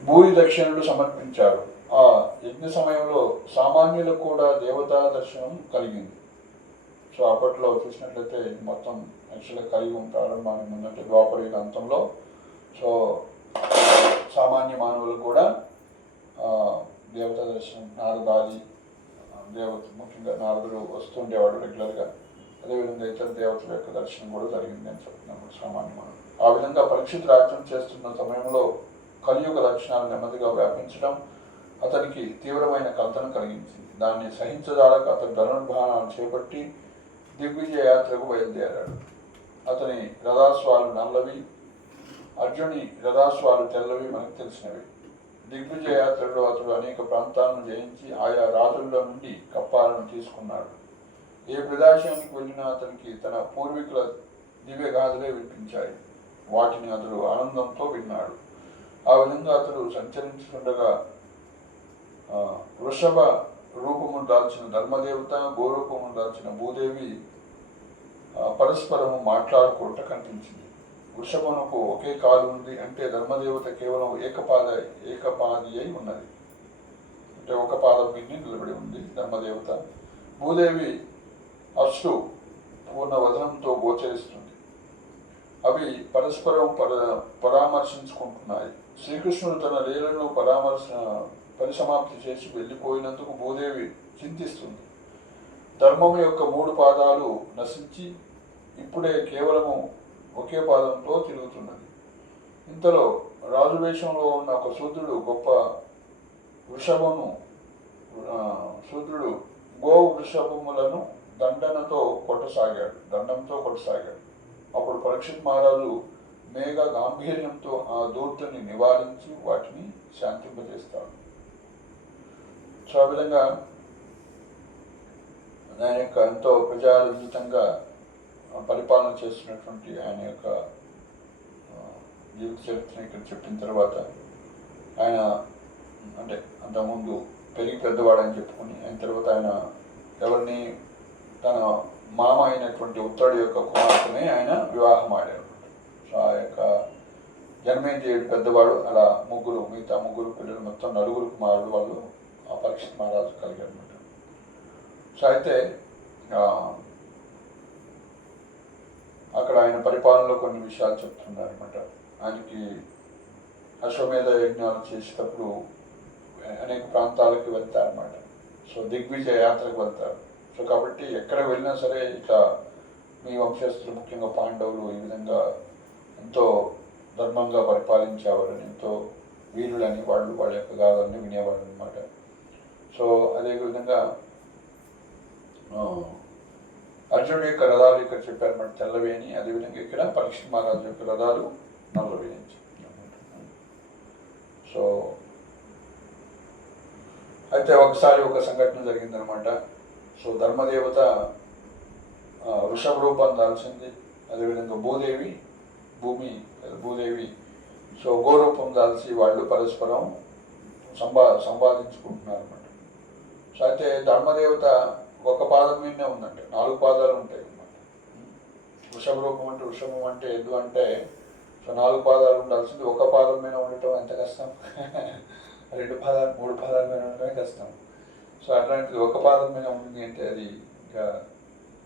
భూరి దక్షిణలు సమర్పించారు. ఆ యజ్ఞ సమయంలో సామాన్యులకు కూడా దేవతా దర్శనం కలిగింది. సో అప్పట్లో చూసినట్లయితే మొత్తం యాక్చువల్గా కలియుగం ప్రారంభానికి ముందంటే ద్వాపరయుగ అంతంలో సో సామాన్య మానవులు కూడా దేవతా దర్శనం నారదాది ముఖ్యంగా నారదుడు వస్తుండేవాడు రెగ్యులర్గా. అదేవిధంగా ఇతర దేవతల యొక్క దర్శనం కూడా జరిగింది అని చెప్తున్నాము సామాన్య మానవులు. ఆ విధంగా పరీక్షిత్ రాజ్యం చేస్తున్న సమయంలో కలియుగ లక్షణాలు నెమ్మదిగా వ్యాపించడం అతనికి తీవ్రమైన కల్తను కలిగించింది. దాన్ని సహించదాలకు అతను ధనుర్బాణాలు చేపట్టి దిగ్విజయ యాత్రకు బయలుదేరాడు. అతని రథాస్వాలు నల్లవి, అర్జుని రథాస్వాలు తెల్లవి మనకు తెలిసినవి. దిగ్విజయ యాత్రలో అతడు అనేక ప్రాంతాలను జయించి ఆయా రాజుల నుండి కప్పాలను తీసుకున్నాడు. ఏ ప్రదేశానికి వెళ్ళినా అతనికి తన పూర్వీకుల దివ్యగాథలే వినిపించాయి. వాటిని అతడు ఆనందంతో విన్నాడు. ఆ విధంగా అతడు సంచరించుతుండగా వృషభ రూపమును దాల్చిన ధర్మదేవత, గోరూపమును దాల్చిన భూదేవి పరస్పరము మాట్లాడుకుంటూ కనిపించింది. వృషభమునకు ఒకే కాలు ఉంది అంటే ధర్మదేవత కేవలం ఏకపాది అయి ఉన్నది, అంటే ఒక పాదం మీద నిలబడి ఉంది ధర్మదేవత. భూదేవి అశ్రు పూర్ణ వదనంతో గోచరిస్తుంది. అవి పరస్పరం పరామర్శించుకుంటున్నాయి. శ్రీకృష్ణుడు తన లీలను పరిసమాప్తి చేసి వెళ్ళిపోయినందుకు భూదేవి చింతిస్తుంది. ధర్మం యొక్క 3 పాదాలు నశించి ఇప్పుడే కేవలము ఒకే పాదంతో తిరుగుతున్నది. ఇంతలో రాజువేషంలో ఉన్న ఒక శూద్రుడు గో వృషభములను దండంతో కొట్టసాగాడు. అప్పుడు పరీక్షిత్ మహారాజు మేఘ గాంభీర్యంతో ఆ దూర్తుని నివారించి వాటిని శాంతింపజేస్తాడు. సో ఆ విధంగా ఆయన యొక్క ఎంతో ప్రజారంజితంగా పరిపాలన చేస్తున్నటువంటి ఆయన యొక్క జీవిత చరిత్రను ఇక్కడ చెప్పిన తర్వాత ఆయన అంటే అంతకుముందు పెరిగి పెద్దవాడని చెప్పుకుని ఆయన తర్వాత ఆయన ఎవరిని తన మామ అయినటువంటి ఉత్తరుడి యొక్క కుమార్తెని ఆయన వివాహం ఆడారు. సో ఆ యొక్క జన్మేంద్రియుడు పెద్దవాడు, అలా మిగతా ముగ్గురు పిల్లలు, మొత్తం నలుగురు కుమారుడు వాళ్ళు ఆ పరీక్షిత్ మహారాజు కలిగారు అనమాట. సో అయితే అక్కడ ఆయన పరిపాలనలో కొన్ని విషయాలు చెప్తున్నారు అనమాట. ఆయనకి అశ్వమేధ యజ్ఞాలు చేసేటప్పుడు అనేక ప్రాంతాలకు వెళ్తారన్నమాట. సో దిగ్విజయ యాత్రకు వెళ్తారు. సో కాబట్టి ఎక్కడ వెళ్ళినా సరే ఇట్లా మీ వంశస్థులు, ముఖ్యంగా పాండవులు ఈ విధంగా ఎంతో ధర్మంగా పరిపాలించేవారని, ఎంతో వీరులని వాళ్ళ యొక్క గాథల్ని వినేవారు అనమాట. సో అదేవిధంగా అర్జునుడి యొక్క రథాలు ఇక్కడ చెప్పారన్నమాట, తెల్లవి అని. అదేవిధంగా ఇక్కడ పరీక్షిత్ మహారాజు యొక్క రథాలు నల్లవి అని చెప్పారన్నమాట. సో అయితే ఒకసారి ఒక సంఘటన జరిగిందనమాట. సో ధర్మదేవత వృషభ రూపం దాల్చింది. అదేవిధంగా భూదేవి సో గోరూపం దాల్చి వాళ్ళు పరస్పరం సంపాదించుకుంటున్నారు అనమాట. సో అయితే ధర్మదేవత ఒక పాదం మీదనే ఉందంటే 4 పాదాలు ఉంటాయి అన్నమాట. వృషభం అంటే ఎద్దు అంటే సో 4 పాదాలు ఉండాల్సింది ఒక పాదం మీద ఉండటం ఎంత కష్టం. 2 పాదాలు 3 పాదాల మీద ఉండటమే కష్టం. సో అట్లాంటిది ఒక పాదం మీద ఉంటుంది అంటే అది ఇంకా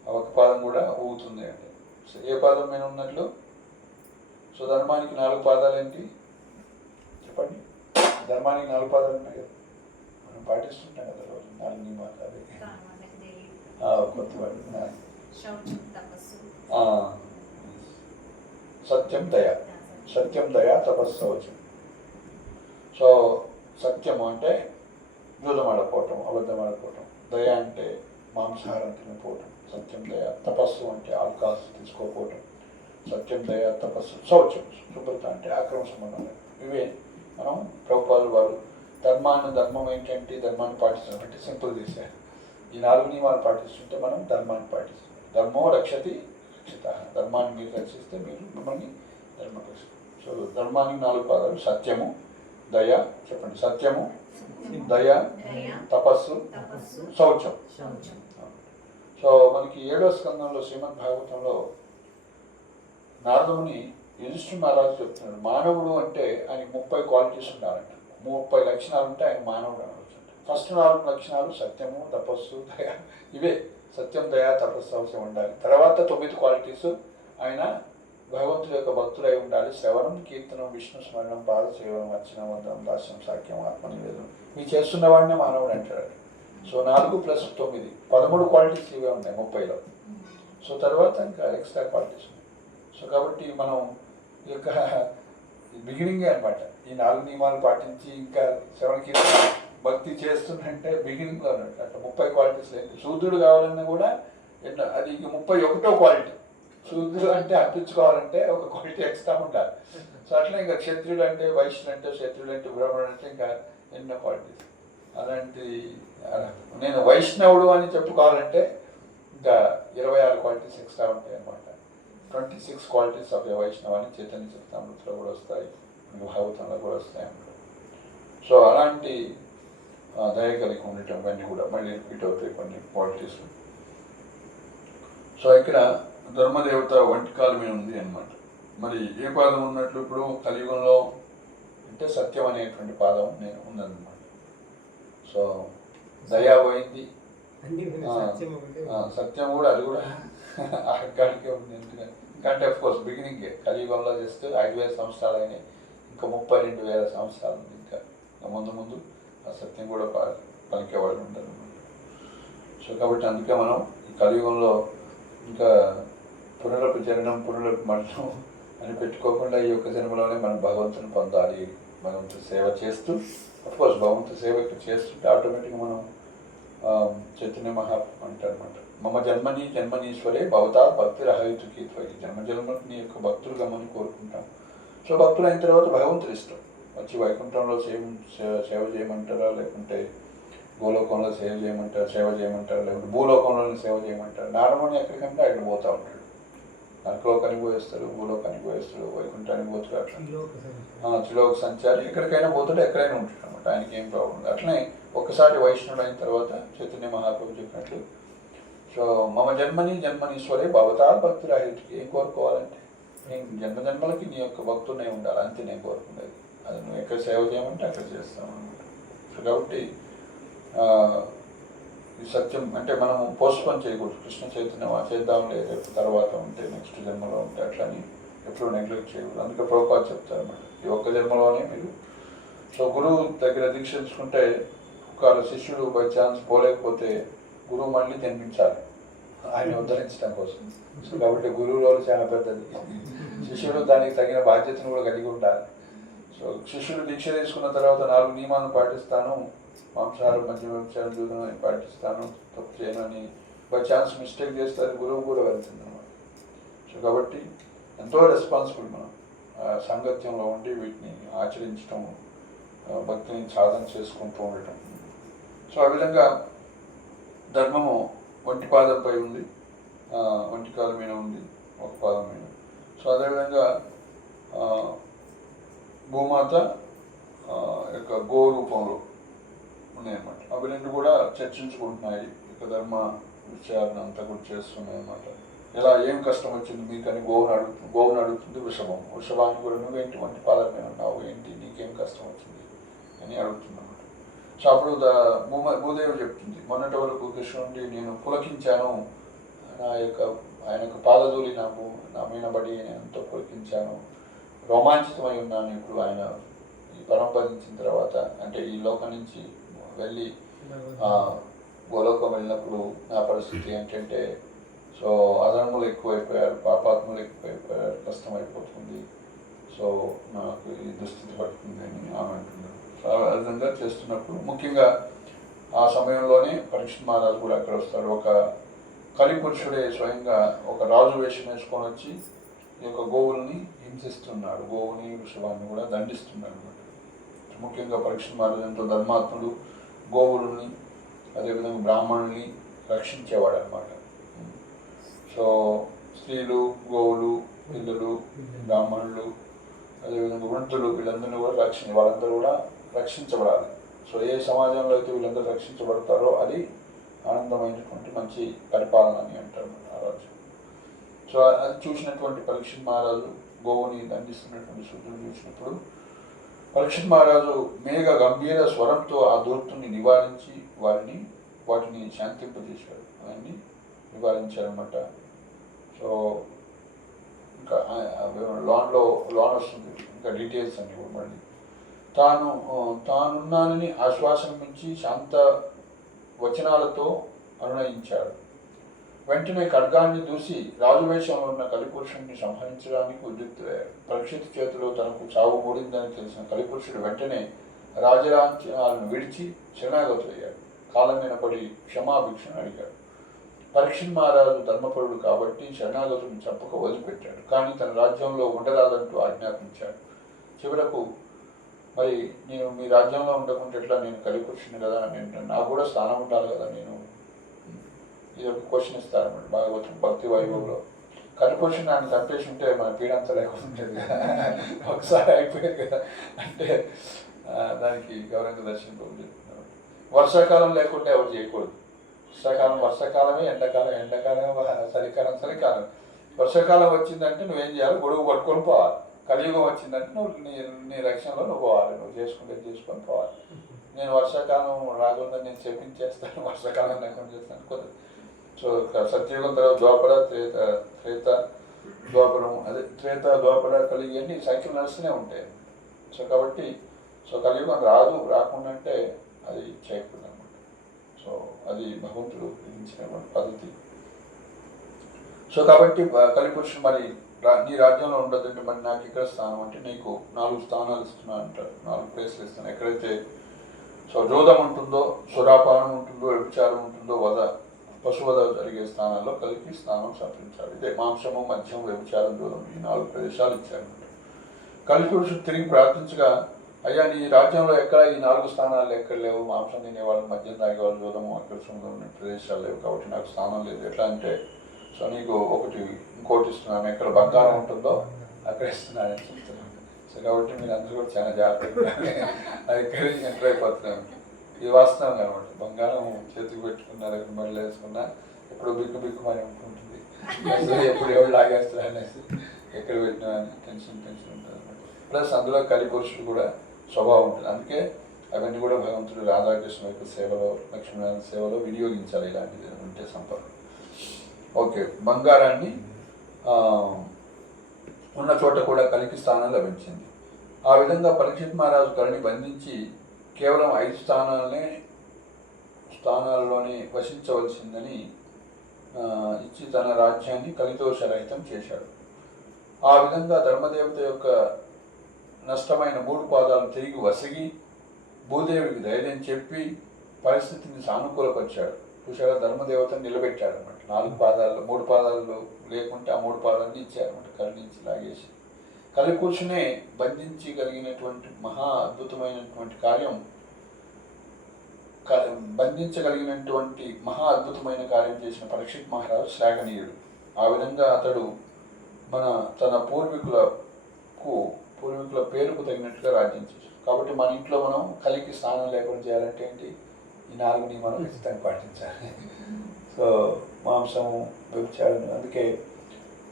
ఆ ఒక పాదం కూడా ఊగుతుంది అంటే. సో ఏ పాదం మీద ఉన్నట్లు? సో ధర్మానికి 4 పాదాలు ఏంటి చెప్పండి? ధర్మానికి 4 పాదాలు ఉన్నాయి కదా, మనం పాటిస్తుంటాం కదా రోజు 4 నియమాలు. అదే కొత్త వాడు సత్యం దయ తపస్సు శౌచం. సో సత్యము అంటే జూదం ఆడకపోవటం, అబద్ధం ఆడకపోవటం. దయ అంటే మాంసాహారం తినకపోవటం, సత్యం దయ. తపస్సు అంటే ఆల్కహాల్ తీసుకోకపోవటం, సత్యం దయ తపస్సు. శౌచం శుభ్రత అంటే ఆక్రమ సంబంధం. ఇవే మనం ప్రభుపాదులు వారు ధర్మం ఏంటంటే ధర్మాన్ని పాటిస్తున్నాం అంటే సింపుల్ తీసారు. ఈ 4 నియమాలు పాటిస్తుంటే మనం ధర్మాన్ని పాటిస్తాం. ధర్మో రక్షతి రక్షిత. ధర్మాన్ని మీరు రక్షిస్తే మీరు మిమ్మల్ని ధర్మం రక్షిస్తారు. సో ధర్మానికి 4 పాదాలు: సత్యము, దయ. చెప్పండి, సత్యము, దయ, తపస్సు, శౌచం. సో మనకి 7వ స్కందంలో శ్రీమద్ భాగవతంలో నారదుని యుధిష్ఠిర మహారాజు చెప్తున్నాడు, మానవుడు అంటే ఆయనకి 30 క్వాలిటీస్ ఉండాలంట. 30 లక్షణాలు ఉంటే ఆయన మానవుడు అనవచ్చు. ఫస్ట్ 4 లక్షణాలు సత్యము, తపస్సు, దయ. ఇవే సత్యం, దయ, తపస్సు, శౌచం ఉండాలి. తర్వాత 9 క్వాలిటీస్ ఆయన భగవంతుడి యొక్క భక్తుడై ఉండాలి. శ్రవణం, కీర్తనం, విష్ణు స్మరణం, పాదసేవనం, అర్చన, వందనం, దాస్యం, సాఖ్యం, ఆత్మనివేదనం. ఇవి చేస్తున్న వాడినే మానవుడు అంటాడు. సో 4 + 9 13 క్వాలిటీస్ ఇవే ఉన్నాయి 30లో. సో తర్వాత ఇంకా ఎక్స్ట్రా క్వాలిటీస్ ఉన్నాయి. సో కాబట్టి మనం ఈ యొక్క బిగినింగే అనమాట. ఈ 4 నియమాలు పాటించి ఇంకా శ్రవణ కీర్తన భక్తి చేస్తుందంటే బిగినింగ్లో ఉన్నట్టు. అట్లా 30 క్వాలిటీస్ లేదు. శూద్రుడు కావాలన్నా కూడా అది 31వ క్వాలిటీ. శూద్రుడు అంటే అర్పించుకోవాలంటే ఒక క్వాలిటీ ఎక్స్ట్రా ఉండాలి. సో అట్లా ఇంకా క్షత్రుడు అంటే, వైశ్యుడు అంటే, క్షత్రుడు అంటే, బ్రాహ్మణుడు అంటే ఇంకా ఎన్నో క్వాలిటీస్. అలాంటి నేను వైష్ణవుడు అని చెప్పుకోవాలంటే ఇంకా 26 క్వాలిటీస్ ఎక్స్ట్రా ఉంటాయి అన్నమాట. 26 క్వాలిటీస్ ఆఫ్ వైష్ణవ్ అని చైతన్య చరితామృతిలో కూడా వస్తాయి, భాగవతంలో కూడా వస్తాయి అన్నమాట. సో అలాంటి దయ కలిగి ఉండటం ఇవన్నీ కూడా మళ్ళీ రిపీట్ అవుతాయి కొన్ని క్వాలిటీస్. సో ఇక్కడ ధర్మదేవత వంటికాల మీద ఉంది అన్నమాట. మరి ఏ పాదం ఉన్నట్లు? ఇప్పుడు కలియుగంలో అంటే సత్యం అనేటువంటి పాదం నేను ఉందన్నమాట. సో దయా పోయింది, సత్యం కూడా అది కూడా అక్కడికే ఉంది. ఎందుకంటే అఫ్కోర్స్ బిగినింగే కలియుగంలో చేస్తే 5,000 సంవత్సరాలు అయినాయి, ఇంకా 32,000 సంవత్సరాలు ఉంది. ఇంకా ముందు ఆ సత్యం కూడా పలికేవాళ్ళు ఉంటారు. సో కాబట్టి అందుకే మనం ఈ కలియుగంలో ఇంకా పునరపి జననం పునరపి మరణం అని పెట్టుకోకుండా ఈ యొక్క జన్మలోనే మనం భగవంతుని పొందాలి. భగవంతుని సేవ చేస్తూ అఫ్కోర్స్ భగవంతుని సేవ చేస్తుంటే ఆటోమేటిక్గా మనం చైతన్య మహాత్మ అంటారనమాట. మమ జన్మనీశ్వరే భవతా భక్తి రహయుతుకి జన్మని నీ యొక్క భక్తులు గమని కోరుకుంటాం. సో భక్తులు అయిన తర్వాత భగవంతుడు ఇష్టం వచ్చి వైకుంఠంలో సేవ చేయమంటారా, లేకుంటే గోలోకంలో సేవ చేయమంటారా, లేకుంటే భూలోకంలో సేవ చేయమంటారు. నారమణి ఎక్కడికంటే అక్కడ పోతూ ఉంటాడు. నరకలోకానికి పోయేస్తాడు, భూలోకానికి పోయేస్తాడు, వైకుంఠానికి పోతాడు, అట్లా త్రిలోక సంచారి ఎక్కడికైనా పోతాడు, ఎక్కడైనా ఉంటాడు అనమాట. ఆయనకి ఏం ప్రాబ్లం లేదు. అట్లనే ఒక్కసారి వైష్ణవుడు అయిన తర్వాత చైతన్య మహాప్రభు చెప్పినట్లు, సో మమ జన్మనీశ్వరే భవతా భక్తురాహిటికి ఏం కోరుకోవాలంటే, నేను జన్మలకి నీ యొక్క భక్తునే ఉండాలి, అంతే నేను కోరుకునేది. అది నువ్వు ఎక్కడ సేవ చేయమంటే అక్కడ చేస్తాను అనమాట. సో కాబట్టి ఈ సత్యం అంటే మనం పోస్ట్పోన్ చేయకూడదు. కృష్ణ చైతన్యం చేద్దాంలే రేపు తర్వాత ఉంటే, నెక్స్ట్ జన్మలో ఉంటే, అట్లని ఎప్పుడు నెగ్లెక్ట్ చేయకూడదు. అందుకే ప్రభుపాద చెప్తారు అనమాట, ఈ ఒక్క జన్మలోనే మీరు. సో గురువు దగ్గర దీక్ష తీసుకుంటే ఒక శిష్యుడు బై ఛాన్స్ పోలేకపోతే గురువు మళ్ళీ జన్మించాలి ఆయన ఉద్ధరించడం కోసం. సో కాబట్టి గురువు రోజు చాలా పెద్దది, శిష్యుడు దానికి తగిన బాధ్యతను కూడా కలిగి ఉండాలి. సో శిష్యుడు దీక్ష తీసుకున్న తర్వాత 4 నియమాలను పాటిస్తాను, మాంసాహారం మధ్య వ్యభిచారం దూరం పాటిస్తాను, తప్పు చేయను అని బై ఛాన్స్ మిస్టేక్ చేస్తే అది గురువు కూడా వెళ్తుంది అనమాట. సో కాబట్టి ఎంతో రెస్పాన్సిబుల్ మనం సాంగత్యంలో ఉండి వీటిని ఆచరించడం, భక్తిని సాధన చేసుకుంటూ ఉండటం. సో ఆ విధంగా ధర్మము ఒంటి పాదంపై ఉంది, ఒంటి కాలం మీద ఉంది, ఒక పాదం మీద. సో అదేవిధంగా భూమాత యొక్క గో రూపంలో ఉన్నాయన్నమాట. అవి రెండు కూడా చర్చించుకుంటున్నాయి, ఇక ధర్మ విషయాలను అంతా కూడా చేస్తున్నాయి అన్నమాట. ఎలా ఏం కష్టం వచ్చింది మీకని గోవును అడుగుతుంది వృషభాన్ని కూడా నువ్వేంటి వంటి పాదం మీద ఉన్నావు, ఏంటి నీకేం కష్టం వచ్చింది అని అడుగుతుంది అన్నమాట. సో అప్పుడు భూదేవి చెప్తుంది, మొన్నటి వరకు కృష్ణుడి నేను పులకించాను, ఆయన యొక్క పాదధూళి నా మీద పడి నేను ఎంతో పులకించాను, రోమాంచితమై ఉన్నాను. ఇప్పుడు ఆయన ఈ పరంపదించిన తర్వాత, అంటే ఈ లోకం నుంచి వెళ్ళి గోలోకం వెళ్ళినప్పుడు నా పరిస్థితి ఏంటంటే, సో అధర్ములు ఎక్కువైపోయారు, పాపాత్ములు ఎక్కువైపోయారు, కష్టమైపోతుంది, సో నాకు ఈ దుస్థితి పడుతుంది అని ఆమె అంటున్నారు. సో ఆ విధంగా చేస్తున్నప్పుడు ముఖ్యంగా ఆ సమయంలోనే పరీక్ష మహారాజు కూడా అక్కడ వస్తాడు. ఒక కలిపురుషుడే స్వయంగా ఒక రాజు వేషం వేసుకొని వచ్చి ఈ యొక్క గోవుల్ని హింసిస్తున్నాడు, గోవుని వృషభాన్ని కూడా దండిస్తున్నాడు అనమాట. ముఖ్యంగా పరీక్ష మహారాజు ఎంతో ధర్మాత్ముడు, గోవుల్ని అదేవిధంగా బ్రాహ్మణుల్ని రక్షించేవాడు అనమాట. సో స్త్రీలు, గోవులు, పిల్లలు, బ్రాహ్మణులు, అదేవిధంగా వృద్ధులు, వీళ్ళందరినీ కూడా వాళ్ళందరూ కూడా రక్షించబడాలి. సో ఏ సమాజంలో అయితే వీళ్ళందరూ రక్షించబడతారో అది ఆనందమైనటువంటి మంచి పరిపాలన అని అంటారు ఆ రాజు. సో అది చూసినటువంటి పరీక్షిత్ మహారాజు గోవుని దండిస్తున్నటువంటి సూచనలు చూసినప్పుడు పరీక్షిత్ మహారాజు మేఘ గంభీర స్వరంతో ఆ దూర్తుని నివారించి వాటిని శాంతింపజేశాడు, ఆయన్ని నివారించారన్నమాట. సో ఇంకా లోన్ వస్తుంది, ఇంకా డీటెయిల్స్ అన్ని కూడా మళ్ళీ తానున్నానని ఆశ్వాసం నుంచి శాంత వచనాలతో అనునయించాడు. వెంటనే ఖడ్గాన్ని దూసి రాజువేషంలో ఉన్న కలిపురుషుడిని సంహరించడానికి ఉద్యుక్తులయ్యాడు. పరీక్షిత్ చేతిలో తనకు చావు మూడిందని తెలిసిన కలిపురుషుడు వెంటనే రాజరాజ్యాలను విడిచి శరణాగతులయ్యాడు. కాలం మీద పడి క్షమాభిక్షను అడిగాడు. పరీక్షిత్ మహారాజు ధర్మపరుడు కాబట్టి శరణాగతుడిని చంపక వదిలిపెట్టాడు, కానీ తన రాజ్యంలో ఉండరాదంటూ ఆజ్ఞాపించాడు. చివరకు మరి నేను మీ రాజ్యంలో ఉండకుంటే ఎట్లా, నేను కలిపురుషుని కదా, నాకు కూడా స్థానం ఉండాలి కదా, నేను ఇది ఒక క్వశ్చన్ ఇస్తారన్నమాట భాగవతం భక్తి వైభవంలో. కలిపురుషుని ఆయన చంపేసి ఉంటే మన పీడంతా లేకుండా ఉంటుంది కదా, ఒకసారి అయిపోయేది కదా, అంటే దానికి గౌరవంగా దర్శనం చెప్తున్నారు. వర్షాకాలం లేకుండా ఎవరు చేయకూడదు. వర్షాకాలమే, ఎండాకాలం చలికాలం. వర్షాకాలం వచ్చిందంటే నువ్వేం చేయాలి, గొడుగు పట్టుకొని పోవాలి. కలియుగం వచ్చిందంటే నువ్వు నీ రక్షణలో నువ్వు పోవాలి, నువ్వు చేసుకొని పోవాలి. నేను వర్షాకాలం రాకుండా నేను చెప్పించేస్తాను, వర్షాకాలం లేకుండా చేస్తాను కుదరదు. సో సత్యయుగం తర్వాత ద్వాపర, త్రేత ద్వాపరం, అదే త్రేత ద్వాపర కలిగి అన్ని సైకిల్ నడుస్తూనే ఉంటాయి. సో కాబట్టి కలియుగం రాకుండా అంటే అది చేయకూడదు అనమాట. సో అది భగవంతుడు విధించినటువంటి పద్ధతి. సో కాబట్టి కలిపురుషుడు మరి నీ రాజ్యంలో ఉండదంటే మరి నాకు ఇక్కడ స్థానం అంటే నీకు 4 స్థానాలు ఇస్తున్నాను అంటారు, 4 ప్లేస్లు ఇస్తాను. ఎక్కడైతే జోదం ఉంటుందో, సురాపానం ఉంటుందో, వ్యభిచారం ఉంటుందో, పశువధ జరిగే స్థానాల్లో కలిపి స్థానం సంప్రదించాలి. ఇదే మాంసము, మద్యం, వ్యభిచారం, జోదం, ఈ 4 ప్రదేశాలు ఇచ్చారన్నమాట. కలిపురుషుడు తిరిగి ప్రార్థించగా, అయ్యా నీ రాజ్యంలో ఎక్కడ ఈ 4 స్థానాలు ఎక్కడ లేవు, మాంసం తినేవాళ్ళు, మద్యం తాగేవాళ్ళు, జోదము, అక్కడ ఉన్న ప్రదేశాలు లేవు, కాబట్టి నాకు స్థానం లేదు. ఎట్లా అంటే సో నీకు ఇంకోటి ఇస్తున్నాను, ఎక్కడ బంగారం ఉంటుందో అక్కడ ఇస్తున్నానని చెప్తున్నాను. సో కాబట్టి మీరు అందరూ కూడా చాలా జాగ్రత్తగా అది కలిగి ఎంటర్ అయిపోతున్నాను. ఇది వాస్తవం అనమాట. బంగారం చేతికి పెట్టుకున్నారు, ఎక్కడ మళ్ళీ వేసుకున్నా ఎప్పుడు బిక్కుమని ఉంటుంది, ఎప్పుడు ఎవరు లాగేస్తారు అనేసి ఎక్కడ పెట్టినా అని టెన్షన్ ఉంటుంది అనమాట. ప్లస్ అందులో కలిపురుషుడు కూడా స్వభావం ఉంటుంది. అందుకే అవన్నీ కూడా భగవంతుడు రాధాకృష్ణ యొక్క సేవలో, లక్ష్మీనారాయణ సేవలో వినియోగించాలి ఇలాంటిది ఉంటే సంపద. ఓకే, బంగారాన్ని ఉన్న చోట కూడా కలికి స్థానం లభించింది. ఆ విధంగా పరీక్షిత్ మహారాజు కలిని బంధించి కేవలం 5 స్థానాల్లోనే వసించవలసిందని ఇచ్చి తన రాజ్యాన్ని కలిదోషరహితం చేశాడు. ఆ విధంగా ధర్మదేవత యొక్క నష్టమైన 3 పాదాలు తిరిగి వసిగి భూదేవికి ధైర్యం చెప్పి పరిస్థితిని సానుకూలపరిచాడు. చూసారా, ధర్మదేవతను నిలబెట్టాడు అనమాట. 3 పాదాలు లేకుంటే ఆ 3 పాదాలని ఇచ్చారనమాట. కలి నుంచి లాగేసి కలి కూర్చునే బంధించగలిగినటువంటి మహా అద్భుతమైనటువంటి కార్యం చేసిన పరీక్షిత్ మహారాజు శ్లాఘనీయుడు. ఆ విధంగా అతడు తన పూర్వీకుల పేరుకు తగినట్టుగా రాజ్యం చేశాడు. కాబట్టి మన ఇంట్లో మనం కలికి స్థానం లేకుండా చేయాలంటే ఏంటి? ఈ 4 నియమాలు ఖచ్చితంగా పాటించాలి. సో మాంసము, వ్యభిచారం, అందుకే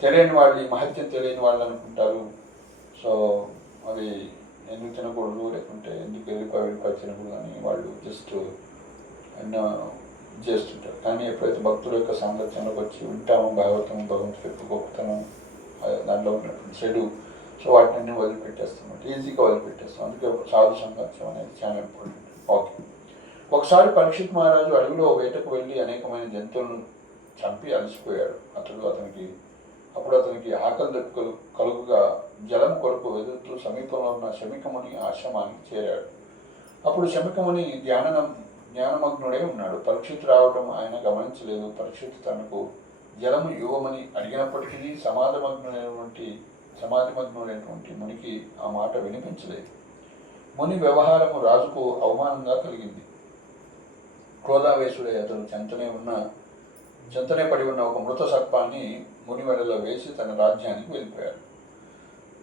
తెలియని వాళ్ళు, ఈ మహత్యం తెలియని వాళ్ళు అనుకుంటారు. సో అవి ఎందుకు తినకూడదు, లేకుంటే ఎందుకు వెళ్ళిపోయి తినకూడదు అని వాళ్ళు జస్ట్ చేస్తుంటారు. కానీ ఎప్పుడైతే భక్తుల యొక్క సాంగత్యంలోకి వచ్చి ఉంటామో భగవంతుడి యొక్క గొప్పతనం, దాంట్లో ఉన్నటువంటి చెడు, సో వాటిని వదిలిపెట్టేస్తాం, ఈజీగా వదిలిపెట్టేస్తాం. అందుకే సాధు సంగత్యం అనేది చాలా ఇంపార్టెంట్. ఓకే, ఒకసారి పరీక్షిత్ మహారాజు అడవిలో వేటకు వెళ్ళి అనేకమైన జంతువులను చంపి అలసిపోయాడు. అప్పుడు అతనికి ఆకలి దెబ్బలు కలుగుగా జలం కొరకు వెదురుతూ సమీపంలో ఉన్న శమికముని ఆశ్రమానికి చేరాడు. అప్పుడు శమికముని జ్ఞానమగ్నుడై ఉన్నాడు. పరీక్షిత్ రావడం ఆయన గమనించలేదు. పరీక్షిత్ తనకు జలము ఇవ్వమని అడిగినప్పటికీ సమాధిమగ్నుడైనటువంటి మునికి ఆ మాట వినిపించలేదు. ముని వ్యవహారము రాజుకు అవమానంగా కలిగింది. క్రోధావేశుడై అతను చెంతనే పడి ఉన్న ఒక మృత సర్పాన్ని ముని మెడలో వేసి తన రాజ్యానికి వెళ్ళిపోయాడు.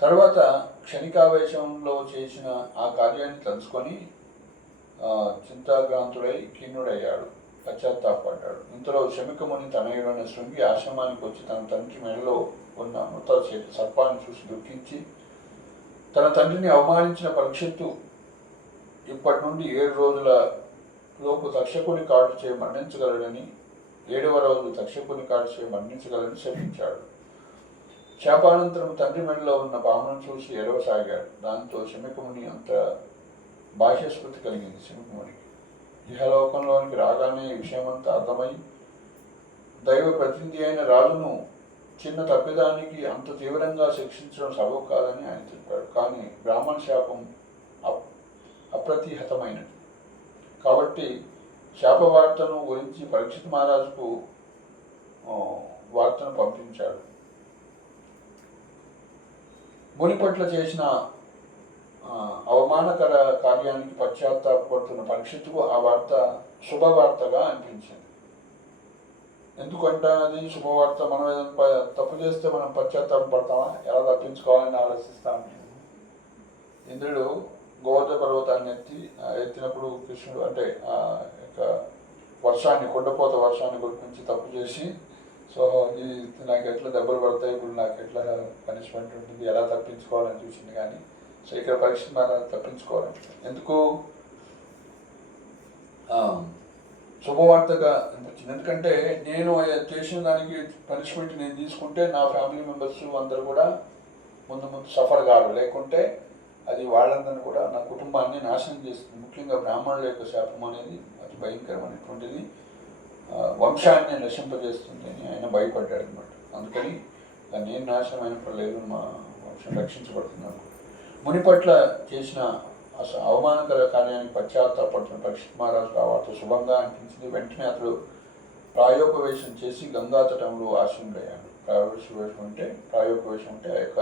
తర్వాత క్షణికావేశంలో చేసిన ఆ కార్యాన్ని తెలుసుకొని చింతాగ్రాంతుడై ఖిన్నుడయ్యాడు, పశ్చాత్తాపడ్డాడు. ఇంతలో శమికముని తనయుడైన శృంగి ఆశ్రమానికి వచ్చి తన తండ్రి మెడలో ఉన్న మృత సర్పాన్ని చూసి దుఃఖించి, తన తండ్రిని అవమానించిన పరీక్షిత్తు ఇప్పటి నుండి 7 రోజుల లోపు తక్షకుని కాటు చేయి మరణించగలడని, 7వ రోజు తక్షకుని కాటు చేయి మరణించగలని శపించాడు. శాపానంతరం తండ్రి మెడలో ఉన్న పామును చూసి ఎడవసాగాడు. దాంతో శమికముని అంత బాహ్యస్మృతి కలిగింది. శమికమునికి ఇహలోకంలోనికి రాగానే ఈ విషయమంతా అర్థమై దైవ ప్రతినిధి అయిన రాజును చిన్న తప్పిదానికి అంత తీవ్రంగా శిక్షించడం సబబు కాదని ఆయన చెప్పాడు. కానీ బ్రాహ్మణ శాపం అప్రతిహతమైనది కాబట్టి శాపవార్తను గురించి పరీక్షిత్ మహారాజుకు వార్తను పంపించాడు. ముని పట్ల చేసిన అవమానకర కార్యానికి పశ్చాత్తాపడుతున్న పరీక్షిత్తుకు ఆ వార్త శుభవార్తగా అనిపించింది. ఎందుకంటే అది శుభవార్త. మనం ఏదైనా తప్పు చేస్తే మనం పశ్చాత్తాపం పడతామా, ఎలా తప్పించుకోవాలని ఆలోచిస్తాం. ఇంద్రుడు గోవర్ధన పర్వతాన్ని ఎత్తినప్పుడు కృష్ణుడు అంటే ఆ యొక్క కొండపోత వర్షాన్ని గురించి తప్పు చేసి, సో ఇది నాకు ఎట్లా దెబ్బలు పడతాయి, ఇప్పుడు నాకు ఎట్లా పనిష్మెంట్ ఉంటుంది, ఎలా తప్పించుకోవాలని చూసింది. కానీ సో ఇక్కడ పరీక్ష తప్పించుకోవాలని ఎందుకు శుభవార్తగా అనిపించింది. ఎందుకంటే నేను చేసిన దానికి పనిష్మెంట్ నేను తీసుకుంటే నా ఫ్యామిలీ మెంబర్స్ అందరూ కూడా ముందు సఫర్ కాదు, లేకుంటే అది వాళ్ళందరినీ కూడా నా కుటుంబాన్ని నాశనం చేస్తుంది. ముఖ్యంగా బ్రాహ్మణుల యొక్క శాపం అనేది అతి భయంకరమైనటువంటిది, వంశాన్ని నశింపజేస్తుంది అని ఆయన భయపడ్డాడు అనమాట. అందుకని నేను నాశనం అయినప్పుడు లేదు, మా వంశం రక్షించబడుతున్నాను. ముని పట్ల చేసిన అవమానకర కార్యానికి పశ్చాత్తాపడుతున్న పరీక్షిత్ మహారాజు ఆ వార్త శుభంగా అనిపించింది. వెంటనే అతడు ప్రాయోపవేశం చేసి గంగా తటంలో ఆశ్రముడయ్యాడు. ప్రాయోపవేశం అంటే ఆ యొక్క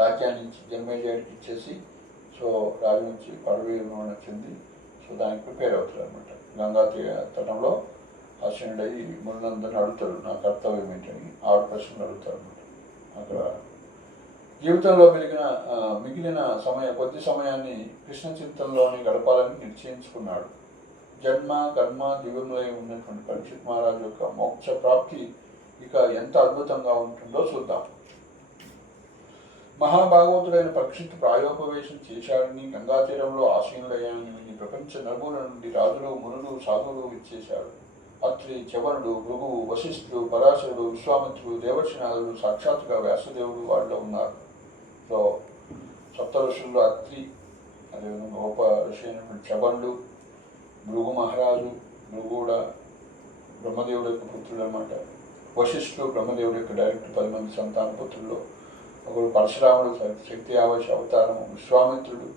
రాజ్యాన్ని నుంచి జన్మేజయుడికి ఇచ్చేసి, సో రాజు నుంచి పదవి విరమణ చెంది సో దానికి ప్రిపేర్ అవుతారు అనమాట. గంగా తటంలో ఆశనుడై ముళ్ళందరినీ అడుగుతాడు నా కర్తవ్యం ఏంటని 6 ప్రశ్నలు అడుగుతాడు అనమాట. అక్కడ జీవితంలో మిగిలిన కొద్ది సమయాన్ని కృష్ణ చింతనలోని గడపాలని నిశ్చయించుకున్నాడు. జన్మ కర్మ దివ్యంలో ఉన్నటువంటి పరీక్షిత్ మహారాజు యొక్క మోక్ష ప్రాప్తి ఇక ఎంత అద్భుతంగా ఉంటుందో చూద్దాం. మహాభాగవతుడైన పరీక్షిత్ ప్రాయోపవేశం చేశాడని, గంగా తీరంలో ఆసీనుడయ్యానని ప్రపంచ నలుమూల నుండి రాజులు మునులు సాధువులు ఇచ్చేశాడు. అత్రి, చవనుడు, భృగువు, వశిష్ఠుడు, పరాశరుడు, విశ్వామిత్రుడు, దేవర్షినాథుడు, సాక్షాత్తుగా వ్యాసదేవుడు వాళ్ళు ఉన్నారు. సో సప్త ఋషుల్లో అత్రి, అదేవిధంగా గొప్ప ఋషి అయినటువంటి చవనుడు, భృగు మహారాజు, భృగుడ బ్రహ్మదేవుడి యొక్క పుత్రుడు అనమాట. వశిష్ఠుడు బ్రహ్మదేవుడి యొక్క డైరెక్ట్ 10 మంది సంతాన పుత్రుల్లో ఒకడు. పరశురాముడు శక్తి ఆవేశ అవతారము. విశ్వామిత్రుడు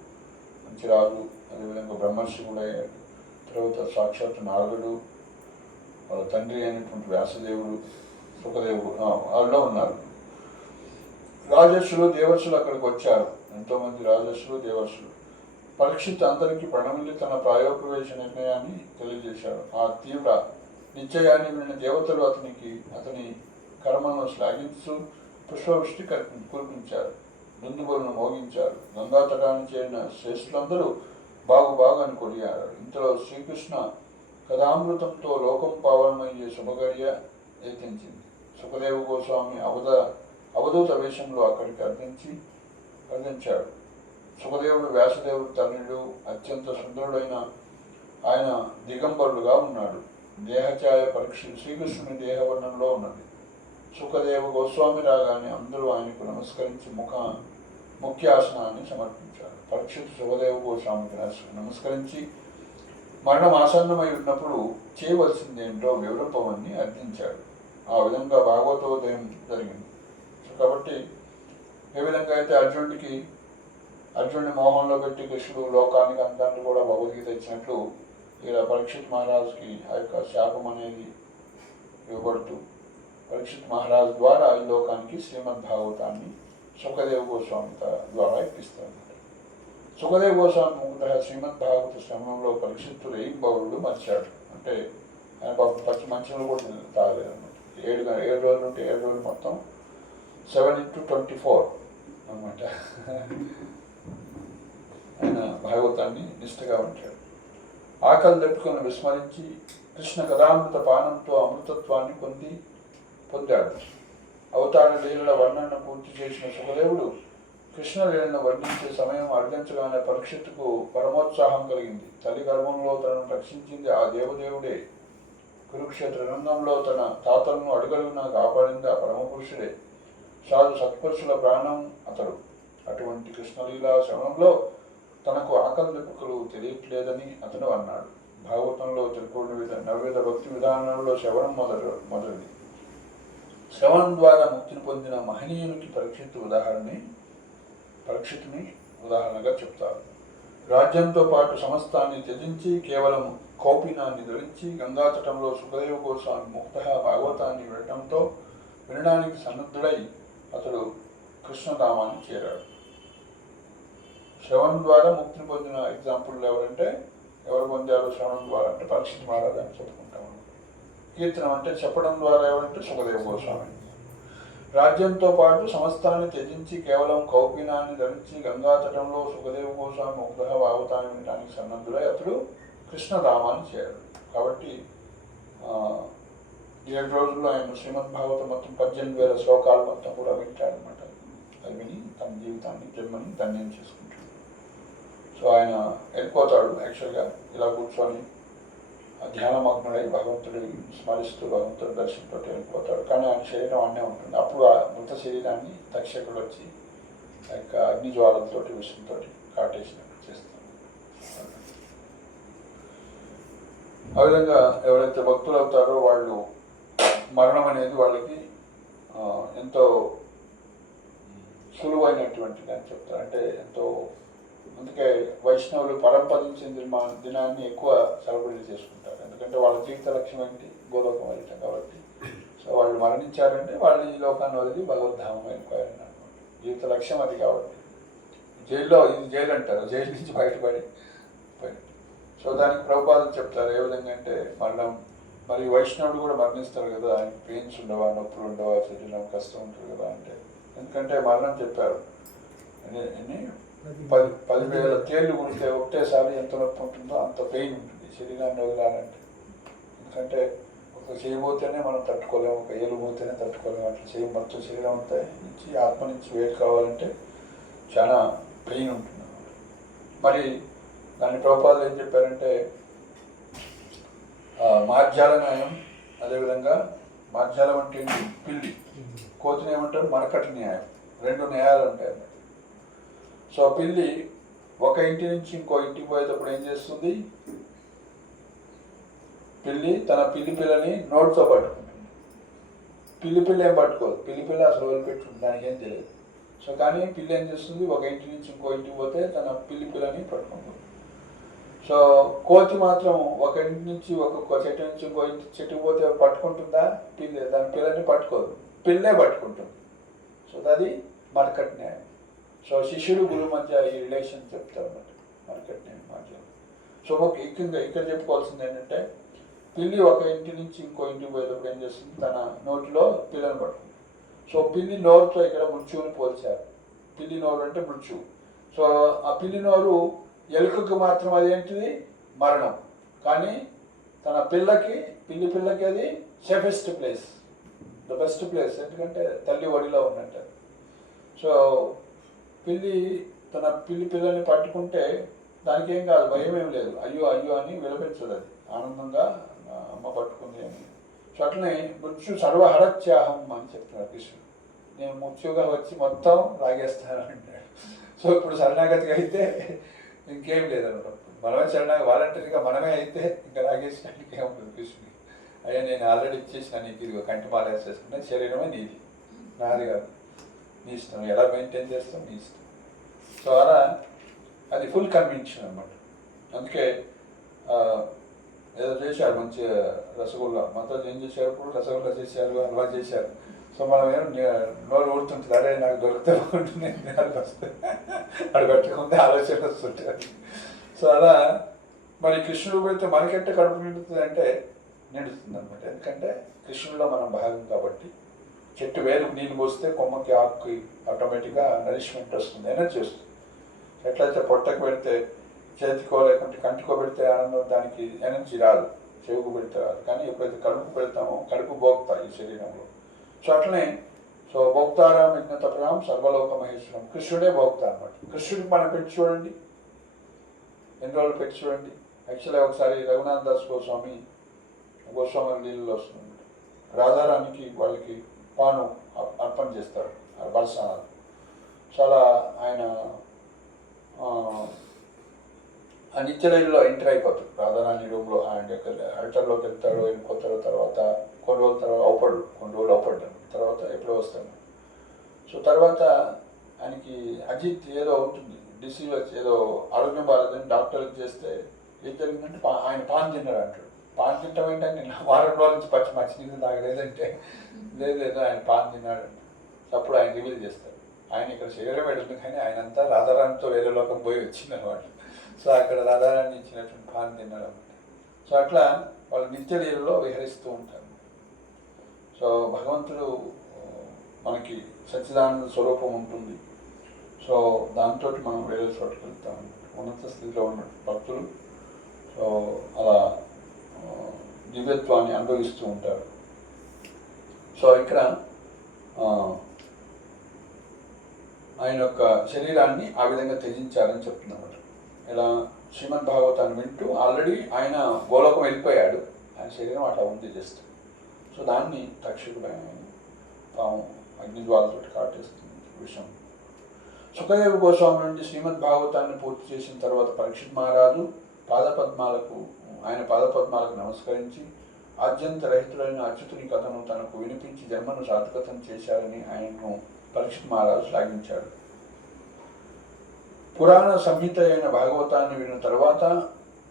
మంచి రాజు, అదేవిధంగా బ్రహ్మర్షి కూడా అయ్యాడు. తర్వాత సాక్షాత్ నారదుడు, వాళ్ళ తండ్రి అయినటువంటి వ్యాసదేవుడు, సుఖదేవుడు వాళ్ళు ఉన్నారు. రాజర్షులు, దేవర్షులు అక్కడికి వచ్చారు. ఎంతోమంది రాజర్షులు, దేవర్షులు. పరీక్షిత్ అందరికీ ప్రణమిల్లి తన ప్రాయోపవేశ నిర్ణయాన్ని తెలియజేశాడు. ఆ తీవ్ర నిశ్చయాన్ని విన్న దేవతలు అతని కర్మను శ్లాఘించు పుష్పవృష్టి కురిపించారు. దుందుబులను మోగించారు. గంగా తటాన్ని చేరిన శ్రేష్ఠులందరూ బాగు అని కొడియారు. ఇంతలో శ్రీకృష్ణ కథామృతంతో లోకం పావనమయ్యే శుభగడియ యత్నించింది. సుఖదేవ గోస్వామి అవధూత వేషంలో అక్కడికి అర్థించాడు. సుఖదేవుడు వ్యాసదేవుడు తనయుడు, అత్యంత సుందరుడైన ఆయన దిగంబరుడుగా ఉన్నాడు. దేహఛాయ శ్రీకృష్ణుని దేహవర్ణంలో ఉన్నది. సుఖదేవ గోస్వామి రాగానే అందరూ ఆయనకు నమస్కరించి ముఖ్యాసనాన్ని సమర్పించారు. పరీక్షిత్ సుఖదేవ గోస్వామికి నమస్కరించి మరణం ఆసన్నమై ఉన్నప్పుడు చేయవలసిందేంటో వివరింపమని అర్థించాడు. ఆ విధంగా భాగవతోదయం జరిగింది. కాబట్టి ఏ విధంగా అయితే అర్జునుడి మోహంలో పెట్టి కృష్ణుడు లోకానికి అంతాన్ని కూడా భగవద్గీత ఇచ్చినట్లు ఇలా పరీక్షిత్ మహారాజుకి ఆ యొక్క శాపం అనేది ఇవ్వబడుతూ పరీక్షిత్ మహారాజు ద్వారా ఈ లోకానికి శ్రీమద్ భాగవతాన్ని సుఖదేవ గోస్వామి ద్వారా ఇప్పిస్తారు. సుఖదేవ గోస్వామి ముగ్గురు శ్రీమద్ భాగవత శ్రమంలో పరీక్షిత్తుడు ఏయింబవుడు మర్చాడు. అంటే ఆయన పచ్చి మంచిలో కూడా తాగలేదు అనమాట. 7 రోజులు ఉంటే 7 రోజులు మొత్తం 7 into 24 అనమాట. ఆయన భాగవతాన్ని నిష్ఠగా ఉంటాడు. ఆకలి తట్టుకొని విస్మరించి కృష్ణ కథామృత పానంతో అమృతత్వాన్ని పొందాడు. అవతార లీలల వర్ణన పూర్తి చేసిన సుఖదేవుడు కృష్ణ లీలను వర్ణించే సమయం అర్థించగానే పరీక్షిత్తుకు పరమోత్సాహం కలిగింది. తల్లి గర్భంలో తనను రక్షించింది ఆ దేవదేవుడే. కురుక్షేత్ర రంగంలో తన తాతలను అడుగడుగునా కాపాడింది ఆ పరమపురుషుడే. సాధు సత్పురుషుల ప్రాణం అతడు. అటువంటి కృష్ణలీలా శ్రవణంలో తనకు ఆకలి దెబ్బకులు తెలియట్లేదని అతను అన్నాడు. భాగవతంలో తెలుపుకున్న నవవిధ భక్తి విధానంలో శ్రవణం మొదటిది. శ్రవణం ద్వారా ముక్తిని పొందిన మహనీయునికి పరీక్షితుని ఉదాహరణగా చెప్తారు. రాజ్యంతో పాటు సమస్తాన్ని త్యజించి కేవలం కౌపీనాన్ని ధరించి గంగాతటంలో సుఖదేవ గోస్వామి ముక్త భాగవతాన్ని వినడానికి సన్నద్ధుడై అతడు కృష్ణధామాన్ని చేరాడు. శ్రవణం ద్వారా ముక్తిని పొందిన ఎగ్జాంపుల్ ఎవరు పొందారు శ్రవణం ద్వారా అంటే పరీక్షిత్ మహారాజు అని చెప్పుకుంటాము. కీర్తనం అంటే చెప్పడం ద్వారా ఎవరంటే సుఖదేవ గోస్వామి. రాజ్యంతో పాటు సమస్తాన్ని త్యజించి కేవలం కౌపీనాన్ని ధరించి గంగాతటంలో సుఖదేవ గోస్వామి ముగ్ధ భాగవతాన్ని వినడానికి సన్నద్ధుడై అతడు కృష్ణధామాన్ని చేరాడు. కాబట్టి 7 రోజుల్లో ఆయన శ్రీమద్ భాగవతం మొత్తం 18,000 శ్లోకాలు మొత్తం కూడా వింటాడనమాట. అది విని తన జీవితాన్ని జన్మని ధన్యం చేసుకుంటాడు. సో ఆయన వెళ్ళిపోతాడు. యాక్చువల్గా ఇలా కూర్చొని ధ్యానమగ్నుడై భగవంతుడిని స్మరిస్తూ భగవంతుడి దర్శనంతో వెళ్ళిపోతాడు. కానీ ఆయన శరీరం అన్నీ ఉంటుంది. అప్పుడు ఆ మృత శరీరాన్ని తక్షకుడు వచ్చి ఆ యొక్క అగ్నిజ్వాలతో విషయంతో కాటేసినట్టు చేస్తాడు. ఆ విధంగా ఎవరైతే భక్తులు అవుతారో వాళ్ళు మరణం అనేది వాళ్ళకి ఎంతో సులువైనటువంటిది అని చెప్తారు. అంటే ఎంతో అందుకే వైష్ణవులు పరంపదించిన దినాన్ని ఎక్కువ సెలబ్రేట్ చేసుకుంటారు. ఎందుకంటే వాళ్ళ జీవిత లక్ష్యం ఏంటి? గోలోకం వెళ్ళటం కాబట్టి. సో వాళ్ళు మరణించారంటే వాళ్ళు ఈ లోకాన్ని వదిలి భగవద్ధామం వెళ్ళిపోయారని అనుకోండి. జీవిత లక్ష్యం అది కాబట్టి. జైల్లో ఇది జైలు అంటారు. జైలు నుంచి బయటపడి. సో దానికి ప్రభుపాదులు చెప్తారు ఏ విధంగా అంటే మరణం మరి వైష్ణవుడు కూడా మరణిస్తారు కదా, ఆయన పెయిన్స్ ఉండవా, నొప్పులు ఉండవా, శరీరం కష్టం ఉంటుంది కదా అంటే, ఎందుకంటే మరణం చెప్పారు. ఎన్ని 10,000 తేళ్లు కుడితే ఒకటేసారి ఎంత నొప్పి ఉంటుందో అంత పెయిన్ ఉంటుంది శరీరాన్ని వదలాలంటే. ఎందుకంటే ఒక చేయి పోతేనే మనం తట్టుకోలేము, ఒక ఏలు పోతేనే తట్టుకోలేము, అట్లా చేయి మొత్తం శరీరం అంతా నుంచి ఆత్మ నుంచి వేరు కావాలంటే చాలా పెయిన్ ఉంటుంది. మరి దాని ప్రభుపాదులు ఏం చెప్పారంటే మార్జాల న్యాయం, అదేవిధంగా మార్జాలం అంటే పిల్లి, కోతిని ఏమంటారు మరకటి న్యాయం, 2 న్యాయాలు ఉంటాయి అన్నమాట. సో పిల్లి ఒక ఇంటి నుంచి ఇంకో ఇంటికి పోయేటప్పుడు ఏం చేస్తుంది, పిల్లి తన పిల్లి పిల్లని నోట్తో పట్టుకుంటుంది. పిల్లి పిల్ల ఏం పట్టుకోదు, పిల్లి పిల్ల అసలు వదిలిపెట్టుంది, దానికి ఏం తెలియదు. సో కానీ పిల్లి ఏం చేస్తుంది, ఒక ఇంటి నుంచి ఇంకో ఇంటికి పోతే తన పిల్లి పిల్లని పట్టుకుంటుంది. సో కోతి మాత్రం ఒక ఇంటి నుంచి ఒక్కొక్క చెట్టు నుంచి ఇంకో ఇంటి చెట్టుకు పోతే పట్టుకుంటుందా, పిల్లి దాని పిల్లని పట్టుకోదు, పిల్లే పట్టుకుంటుంది. సో అది మరకట్ న్యాయం. సో శిష్యుడు గురువు మధ్య ఈ రిలేషన్ చెప్తారు అన్నమాట, మరకట్ న్యాయం మధ్య. సో ఇక్కడ చెప్పుకోవాల్సింది ఏంటంటే, పిల్లి ఒక ఇంటి నుంచి ఇంకో ఇంటికి పోయేటప్పుడు ఏం చేస్తుంది, తన నోటిలో పిల్లని పట్టుకుంటుంది. సో పిల్లి నోరుతో ఇక్కడ మృత్యువుని పోల్చారు. పిల్లి నోరు అంటే మృత్యువు. సో ఆ పిల్లి నోరు ఎలుకకు మాత్రం అదేంటిది మరణం, కానీ తన పిల్లి పిల్లకి అది safest place, the best place, ఎందుకంటే తల్లి ఒడిలో ఉన్నట్టు. సో పిల్లి తన పిల్లని పట్టుకుంటే దానికి ఏం కాదు, భయం ఏం లేదు, అయ్యో అయ్యో అని విలపించదు, అది ఆనందంగా అమ్మ పట్టుకుంది అని. సో అట్లనే మృత్యు సర్వహరత్యాహం అని చెప్తున్నారు కృష్ణుడు, నేను మృత్యుగా వచ్చి మొత్తం లాగేస్తాను అంటాడు. సో ఇప్పుడు శరణాగతిగా అయితే ఇంకేం లేదన్నమాట, మనమే శరణాగతి వాలంటరీగా మనమే అయితే ఇంకా లాగేసినట్టుగా ఏముంటుంది కృష్ణుడికి. అయ్యా నేను ఆల్రెడీ ఇచ్చేసిన నీకు, ఇదిగో కంటి మాల వేసేసుకున్నా, శరీరమే నీది, నాది కాదు, నీ ఇష్టం, ఎలా మెయింటైన్ చేస్తాం నీ ఇష్టం. సో అలా అది ఫుల్ కన్విన్షన్ అనమాట. అందుకే ఏదో చేశారు మంచి రసగుల్లా, మొత్తం ఏం చేశారు, ఇప్పుడు రసగుల్లా చేశారు, హల్వా చేశారు. సో మనం ఏం నోరు ఊరుతుంటుంది, అదే నాకు దొరికితే బాగుంటుంది వస్తే అది పెట్టుకుంటే ఆలోచన వస్తుంటుంది. సో అలా మరి కృష్ణుడు పెడితే మనకెంటే కడుపు నిండుతుంది అంటే నిండుతుంది అనమాట. ఎందుకంటే కృష్ణుడిలో మనం భాగం కాబట్టి. చెట్టు వేరుకు నీళ్ళు పోస్తే కొమ్మకి ఆకుకి ఆటోమేటిక్గా నరిష్మెంట్ వస్తుంది, ఎనర్జీ వస్తుంది. ఎట్లయితే పొట్టకు పెడితే చేతికో లేకుంటే కంటికో పెడితే ఆనందం, దానికి ఎనర్జీ రాదు, చెవుకు పెడితే రాదు. కానీ ఎప్పుడైతే కడుపు పెడతామో కడుపు భోక్తా ఈ శరీరంలో. సో అట్లనే సో భోక్తారాం యజ్ఞతపరాం సర్వలోక మహేశ్వరం, కృష్ణుడే భోక్త అనమాట. కృష్ణుడికి మనం పెట్టి చూడండి, ఎన్ని రోజులు పెట్టి చూడండి. యాక్చువల్గా ఒకసారి రఘునాథ్ దాస్ గోస్వామి నీళ్ళలో వస్తుంది, రాధారానికి వాళ్ళకి పాను అర్పణ చేస్తారు బరసానాలు. చాలా ఆయన ఆ నిత్యలైలో ఎంటర్ అయిపోతాడు, రాధారాణి రూమ్లో ఆయన అల్టర్లోకి వెళ్తాడు, వెళ్ళిపోతాడు. తర్వాత కొన్ని రోజుల తర్వాత కొన్ని రోజులు అవపడ్డాడు, తర్వాత ఎప్పుడో వస్తాడు. సో తర్వాత ఆయనకి అజిత్ ఏదో ఉంటుంది, డిసీజ్ వచ్చి ఏదో ఆరోగ్యం బాగాలేదని డాక్టర్కి చేస్తే ఏం జరిగిందంటే ఆయన పాన్ తిన్నాడు అంటాడు. పాన్ తింటాం ఏంటంటే వారం రోజుల నుంచి మంచినీళ్ళు తాగలేదంటే లేదు ఆయన పాన్ తిన్నాడు. అప్పుడు ఆయన రివీల్ చేస్తారు, ఆయన ఇక్కడ శరీరం పెడుతుంది కానీ ఆయనంతా రాధారాణితో వేరే లోకం పోయి వచ్చింది అనమాట. సో అక్కడ రాధారాణి ఇచ్చినటువంటి పాన్ తిన్నాడు అనమాట. సో అట్లా వాళ్ళు నిత్యలీలలో విహరిస్తూ ఉంటారు. సో భగవంతుడు మనకి సచ్చిదానంద స్వరూపం ఉంటుంది. సో దాంతో మనం వేరే చోటుకు వెళ్తాం, ఉన్నత స్థితిలో ఉన్న భక్తులు. సో అలా దివ్యత్వాన్ని అనుభవిస్తూ ఉంటారు. సో ఇక్కడ ఆయన యొక్క శరీరాన్ని ఆ విధంగా త్యజించారని చెప్తున్నమాట. ఇలా శ్రీమద్ భాగవతాన్ని వింటూ ఆల్రెడీ ఆయన గోలోకం వెళ్ళిపోయాడు, ఆయన శరీరం అట్లా ఉంది జస్ట్. సో దాన్ని తక్షకుడు పాము అగ్నిజ్వాలతో కాటేస్తుంది విషయం. సుఖదేవ గోస్వామి నుండి శ్రీమద్ భాగవతాన్ని పూర్తి చేసిన తర్వాత పరీక్షిత్ మహారాజు ఆయన పాదపద్మాలకు నమస్కరించి ఆద్యంత రహితుడైన అచ్యుతుని కథను తనకు వినిపించి జన్మను సార్థకతం చేశారని ఆయనను పరీక్షిత్ మహారాజు శ్లాఘించాడు. పురాణ సంహిత అయిన భాగవతాన్ని విన్న తర్వాత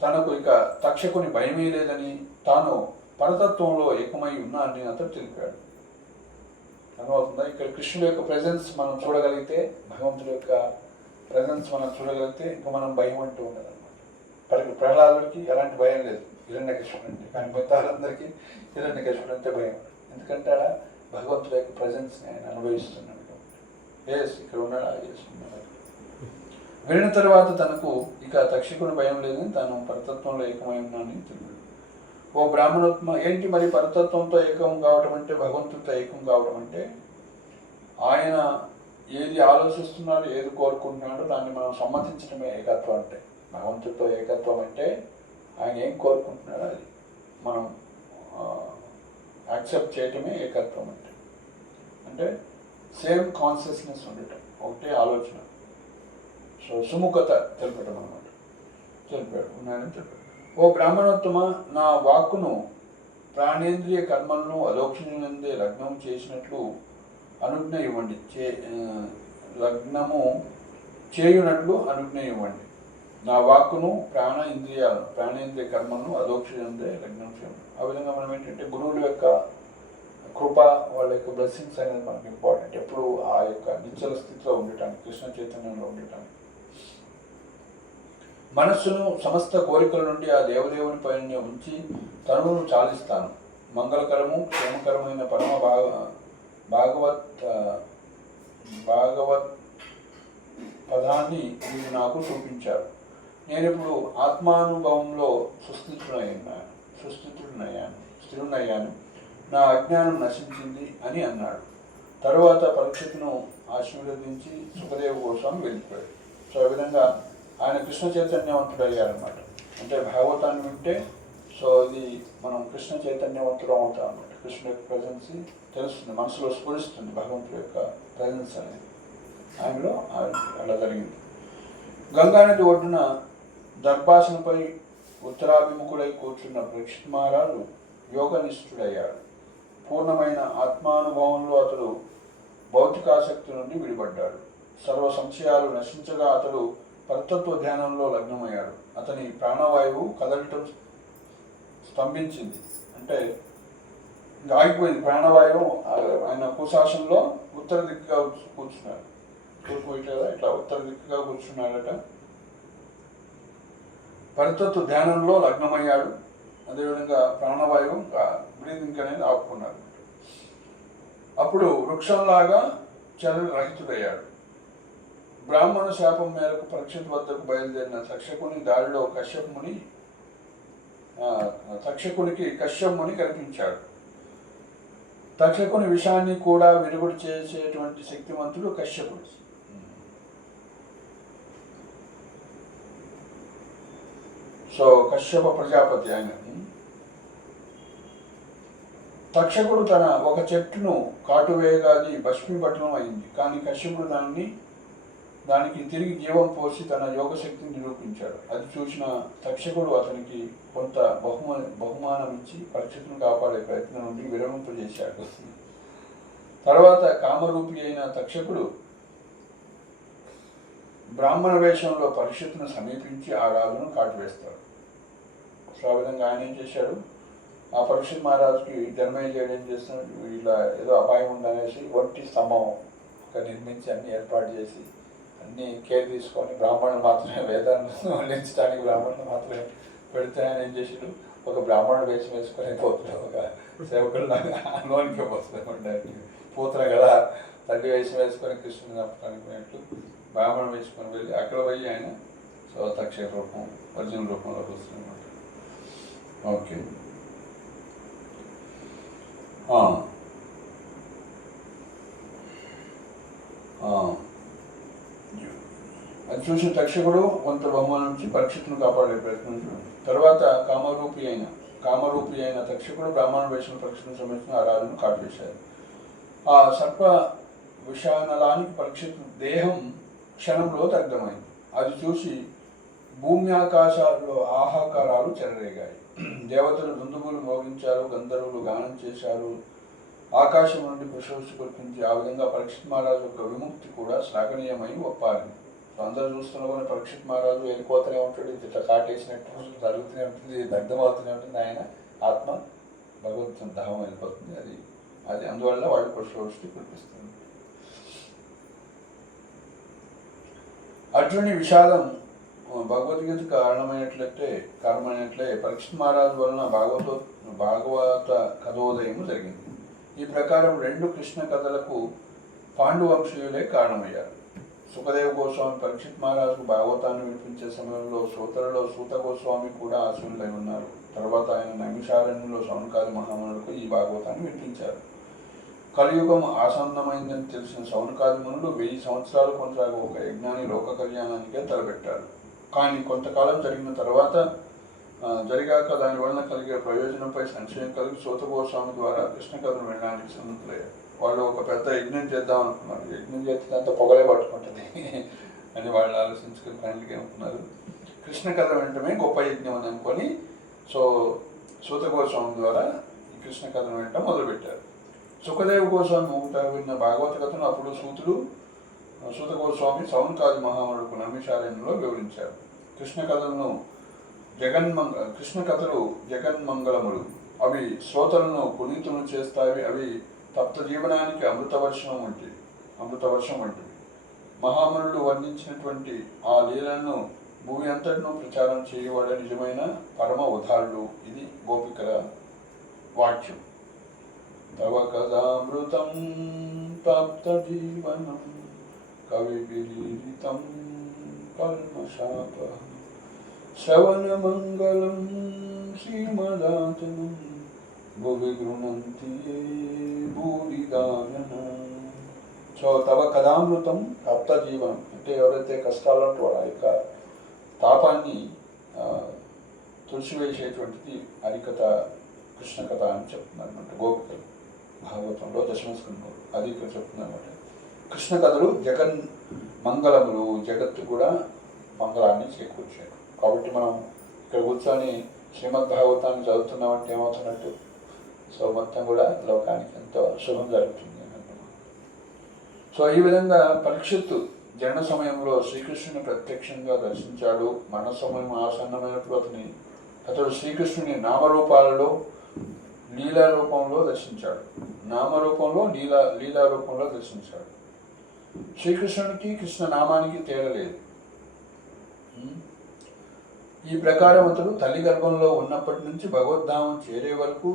తనకు ఇక తక్షకుని భయమే లేదని, తాను పరతత్వంలో ఏకమై ఉన్నానని అతడు తెలిపాడు. అర్థమవుతుందా? ఇక్కడ కృష్ణుడి యొక్క ప్రెజెన్స్ మనం చూడగలిగితే, భగవంతుడి యొక్క ప్రెజెన్స్ మనం చూడగలిగితే ఇంకా మనం భయం అంటూ ఉండదన్నమాట. ప్రహ్లాదుడికి ఎలాంటి భయం లేదు హిరణ్యకశిపుడు అంటే, కానీ మిగతాలందరికీ హిరణ్యకశిపుడు అంటే భయం. ఎందుకంటే అలా భగవంతుడి యొక్క ప్రజెన్స్ని ఆయన అనుభవిస్తున్నాడు కాబట్టి. ఇక్కడ ఉన్నాడా? ఉన్నాడు. వెళ్ళిన తర్వాత తనకు ఇక తక్షకుని భయం లేదని తాను పరతత్వంలో ఏకమై ఉన్నానని తెలియదు. ఓ బ్రాహ్మణోత్మ, ఏంటి మరి పరతత్వంతో ఏకం కావటం అంటే, భగవంతుడితో ఏకం కావటం అంటే, ఆయన ఏది ఆలోచిస్తున్నాడో ఏది కోరుకుంటున్నాడో దాన్ని మనం సమ్మతించడమే ఏకత్వం అంటే. భగవంతుడితో ఏకత్వం అంటే ఆయన ఏం కోరుకుంటున్నాడో అది మనం యాక్సెప్ట్ చేయటమే ఏకత్వం అంటే. అంటే సేమ్ కాన్షియస్నెస్ ఉండటం, ఒకటే ఆలోచన. సో సుముఖత తెలపటం అన్నమాట. తెలిపాడు, ఉన్నాయని తెలిపాడు. ఓ బ్రాహ్మణోత్తమ, నా వాక్కును ప్రాణేంద్రియ కర్మలను అలోక్షణందే లగ్నం చేసినట్లు అనుజ్ఞ ఇవ్వండి. లగ్నము చేయునట్లు అనుజ్ఞ ఇవ్వండి. నా వాక్కును ప్రాణేంద్రియ కర్మలను అదోక్షణందే లగ్నం చేయండి. ఆ విధంగా మనం ఏంటంటే గురువుల యొక్క కృప, వాళ్ళ యొక్క బ్లెస్సింగ్స్ అనేది మనకు ఇంపార్టెంట్. ఎప్పుడు ఆ యొక్క నిశ్చల స్థితిలో ఉండటానికి, కృష్ణ చైతన్యంలో ఉండటానికి. మనస్సును సమస్త కోరికల నుండి ఆ దేవదేవుని పైన ఉంచి తనువును చాలిస్తాను. మంగళకరము క్షేమకరమైన పరమ భాగవత్ పదాన్ని మీరు నాకు చూపించారు. నేను ఇప్పుడు ఆత్మానుభవంలో స్థిరునయ్యాను. నా అజ్ఞానం నశించింది అని అన్నాడు. తరువాత పరీక్షకును ఆశీర్వదించి సుఖదేవ గోస్వామి వెళ్ళిపోయాడు. సో ఆ విధంగా ఆయన కృష్ణ చైతన్యవంతుడు అయ్యారనమాట. అంటే భాగవతాన్ని వింటే సో ఇది మనం కృష్ణ చైతన్యవంతుడు అవుతాం అన్నమాట. కృష్ణుడి యొక్క ప్రజెన్స్ తెలుస్తుంది, మనసులో స్ఫురిస్తుంది భగవంతుడి యొక్క ప్రజెన్స్ అనేది. ఆయనలో అలా జరిగింది. గంగానది ఒడ్డున దర్భాసనపై ఉత్తరాభిముఖుడై కూర్చున్న పరీక్షిత్ మహారాజు యోగనిష్ఠుడయ్యాడు. పూర్ణమైన ఆత్మానుభవంలో అతడు భౌతికాసక్తి నుండి విడిపడ్డాడు. సర్వ సంశయాలు నశించగా అతడు పరతత్వ ధ్యానంలో లగ్నమయ్యాడు. అతని ప్రాణవాయువు కదలటం స్తంభించింది. అంటే ఆగిపోయింది ప్రాణవాయువు. ఆయన కుశాసనంలో ఉత్తర దిక్కుగా కూర్చున్నాడు. తూర్పు ఇట్లా ఉత్తర దిక్కుగా కూర్చున్నాడట. పరతత్వ ధ్యానంలో లగ్నమయ్యాడు. అదేవిధంగా ప్రాణవాయువు బ్రీదింగ్ అనేది ఆపుకున్నాడు. అప్పుడు వృక్షంలాగా చలనరహితుడయ్యాడు. బ్రాహ్మణ శాపం మేరకు పరీక్షిత్ వద్దకు బయలుదేరిన తక్షకుని దారిలో తక్షకునికి కశ్యపుని కనిపించాడు. తక్షకుని విషాన్ని కూడా విరుగుడు చేసేటువంటి శక్తివంతుడు కశ్యపుడు. సో కశ్యప ప్రజాపతి ఆయన. తక్షకుడు తన ఒక చెట్టును కాటువేయగా అది భస్మీపట్నం అయింది. కానీ కశ్యపుడు దానికి తిరిగి జీవం పోసి తన యోగశక్తిని నిరూపించాడు. అది చూసిన తక్షకుడు అతనికి కొంత బహుమానం ఇచ్చి పరీక్షను కాపాడే ప్రయత్నం నుండి విరమింపజేశాడు. తర్వాత కామరూపి అయిన తక్షకుడు బ్రాహ్మణ వేషంలో పరీక్షను సమీపించి ఆ రాజును కాటువేస్తాడు. సో ఆ విధంగా ఆయన ఏం చేశాడు, ఆ పరీక్షిత్ మహారాజుకి ధర్మయ్య ఏం చేస్తున్నాడు, ఇలా ఏదో అపాయం ఉందనేసి ఒంటి స్తంభం నిర్మించి అన్ని ఏర్పాటు చేసి అన్ని కేర్ తీసుకొని బ్రాహ్మణులు మాత్రమే వేదాన్ని వల్లించడానికి బ్రాహ్మణులు మాత్రమే పెడితే ఆయన ఏం చేసాడు, ఒక బ్రాహ్మణుడు వేషం వేసుకొని పోతున్నాడు. ఒక సేవకుడు లోనికి వస్తుంది పూతన కదా తల్లి వేషం వేసుకొని కృష్ణుని చంపడానికి బ్రాహ్మణుడు వేసుకొని వెళ్ళి అక్కడ పోయి ఆయన సో తక్షక రూపం అర్జున రూపంలో వస్తుందన్నమాట. ఓకే, అది చూసిన తక్షకుడు కొంత బహుమానం నుంచి పరీక్షను కాపాడే ప్రయత్నించాడు. తర్వాత కామరూపి అయిన తక్షకుడు బ్రాహ్మణ వేషం పరీక్షను సంబంధించిన ఆ రాజును కాటువేశాడు. ఆ సర్ప విషానలానికి పరీక్షితు దేహం క్షణంలో దగ్ధమైంది. అది చూసి భూమి ఆకాశాల్లో ఆహాకారాలు చెలరేగాయి. దేవతలు దుందుబులు మోగించారు, గంధర్వులు గానం చేశారు, ఆకాశం నుండి పుష్పవృష్టి కురిపించి. ఆ విధంగా పరీక్షిత్ మహారాజు యొక్క విముక్తి కూడా శ్లాఘనీయమై ఒప్పారింది. అందరూ చూస్తున్న కూడా పరీక్షిత్ మహారాజు వెళ్ళిపోతూనే ఉంటాడు, ఇట్లా కాటేసినట్టు జరుగుతూనే ఉంటుంది, దగ్ధమవుతూనే ఉంటుంది. ఆయన ఆత్మ భగవంతుని ధామం వెళ్ళిపోతుంది. అది అందువల్ల వాళ్ళు పుష్పవృష్టి కురిపిస్తుంది. భగవద్గీత కారణమైనట్లే పరీక్షిత్ మహారాజు వలన భాగవత కథోదయము జరిగింది. ఈ ప్రకారం 2 కృష్ణ కథలకు పాండువంశీయులే కారణమయ్యారు. సుఖదేవ గోస్వామి పరీక్షిత్ మహారాజుకు భాగవతాన్ని వినిపించే సమయంలో సూత గోస్వామి కూడా ఆశీనులై ఉన్నారు. తర్వాత ఆయన నైమిషారణ్యంలో సౌనకాది మహామునులకు ఈ భాగవతాన్ని వినిపించారు. కలియుగం ఆసన్నమైందని తెలిసిన సౌనకాది మునులు 1000 సంవత్సరాలు కొనసాగు ఒక యజ్ఞాన్ని లోక కళ్యాణానికే తలపెట్టారు. కానీ కొంతకాలం జరిగిన తర్వాత జరిగాక దాని వలన కలిగే ప్రయోజనంపై సంశయం కలిగి సూత గోస్వామి ద్వారా కృష్ణ కథను వినడానికి సన్నద్ధులయ్యారు. వాళ్ళు ఒక పెద్ద యజ్ఞం చేద్దాం అనుకున్నారు. యజ్ఞం చేస్తే అంత పొగలే పట్టుకుంటుంది అని వాళ్ళు ఆలోచించుకుని ఫైనల్గా ఏమనుకున్నారు, కృష్ణ కథ వినటమే గొప్ప యజ్ఞం అని అనుకొని సూత గోస్వామి ద్వారా ఈ కృష్ణ కథను వినటం మొదలుపెట్టారు. సుఖదేవ గోస్వామి విన్న భాగవత కథను అప్పుడు సూత గోస్వామి సౌనకాది మహామునులకు నైమిషారణ్యంలో వివరించారు. కృష్ణ కథలు జగన్మంగళములు. అవి శ్రోతలను పునీతులను చేస్తాయి. అవి తప్త జీవనానికి అమృతవర్షం వంటివి. మహామునులు వర్ణించినటువంటి ఆ లీలను భూమి అంతటిను ప్రచారం చేయవాడే నిజమైన పరమ ఉదాహరణలు. ఇది గోపికల వాక్యం. తవ కదామృతం ప్రాప్త జీవనం కవి విలీరితం కల్మషాప శ్రవణ మంగళం శ్రీమదాతనం భువి గృణంతి భూరిదానన. సో తవ కథామృతం ప్రాప్త జీవనం అంటే ఎవరైతే కష్టాలు ఉంటో ఆ యొక్క తాపాన్ని తుడిచివేసేటువంటిది హరికథ కృష్ణ కథ అని చెప్తున్నారు అనమాట. గోపికలు భాగవతంలో దశమస్కంలో అది ఇక్కడ చెప్తున్నారు అనమాట. కృష్ణ కథలు జగన్ మంగళములు, జగత్తు కూడా మంగళాన్ని చేకూర్చారు. కాబట్టి మనం ఇక్కడ కూర్చొని శ్రీమద్ భాగవతాన్ని చదువుతున్నామంటే ఏమవుతున్నట్టు, సో మొత్తం కూడా లోకానికి ఎంతో శుభం జరుగుతుంది అన్నమాట. సో ఈ విధంగా పరీక్షిత్తు జనన సమయంలో శ్రీకృష్ణుని ప్రత్యక్షంగా దర్శించాడు. మరణ సమయం ఆసన్నమైనప్పుడు అతడు శ్రీకృష్ణుని నామరూపాలలో లీలా రూపంలో దర్శించాడు. లీలా రూపంలో దర్శించాడు. శ్రీకృష్ణునికి కృష్ణ నామానికి తేడా లేదు. ఈ ప్రకారం అతడు తల్లి గర్భంలో ఉన్నప్పటి నుంచి భగవద్ధామం చేరే వరకు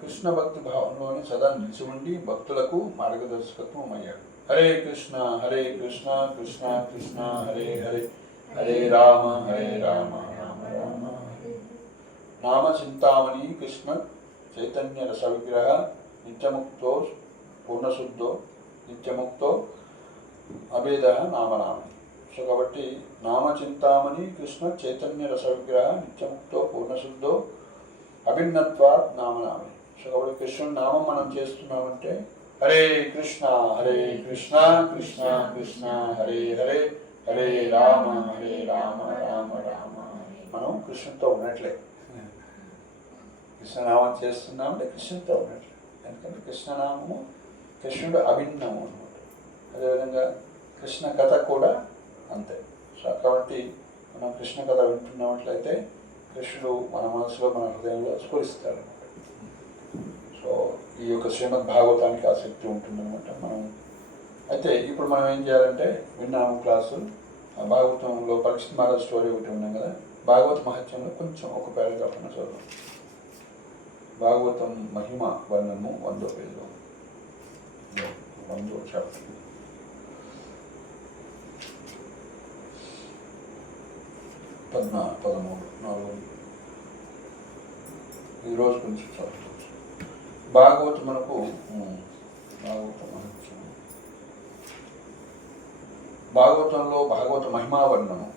కృష్ణ భక్తి భావంలోనే సదా నిలిచి ఉండి భక్తులకు మార్గదర్శకత్వం అయ్యాడు. హరే కృష్ణ కృష్ణ కృష్ణ హరే హరే, హరే రామ రామ రామ నామ చింతామణి కృష్ణ చైతన్య రస విగ్రహ నిత్యముక్తో పూర్ణశుద్ధో నిత్యముక్తో అభేద నామనామి. సో కాబట్టి నామచింతామణి కృష్ణ చైతన్య రస విగ్రహ నిత్యముక్తో పూర్ణశుద్ధో అభిన్నత్వాత్ నామనామి. సో కాబట్టి కృష్ణుని నామం మనం చేస్తున్నామంటే హరే కృష్ణ కృష్ణ కృష్ణ హరే హరే, హరే రామ రామ రామ. మనం కృష్ణుతో ఉన్నట్లే. కృష్ణనామం చేస్తున్నామంటే కృష్ణుతో ఉన్నట్లే. ఎందుకంటే కృష్ణనామము కృష్ణుడు అభిన్నము అన్నమాట. అదేవిధంగా కృష్ణ కథ కూడా అంతే. సో కాబట్టి మనం కృష్ణ కథ వింటున్నట్లయితే కృష్ణుడు మన మనసులో మన హృదయంలో స్ఫురిస్తాడు. సో ఈ యొక్క శ్రీమద్ భాగవతానికి ఆసక్తి ఉంటుందన్నమాట. అయితే ఇప్పుడు మనం ఏం చేయాలంటే విన్నాము క్లాసు. భాగవతంలో పరీక్షిత్ మహారాజ్ స్టోరీ ఒకటి ఉన్నాం కదా, భాగవత మహత్యంలో కొంచెం ఒక పారాగ్రాఫ్ అన్న చదువు. భాగవతం మహిమ వర్ణము 100వ పేజీలో 100వ చాప్టర్. ఈరోజు కొంచెం చదువుకోవచ్చు. భాగవతం మనకు భాగవతంలో భాగవత మహిమా వర్ణము.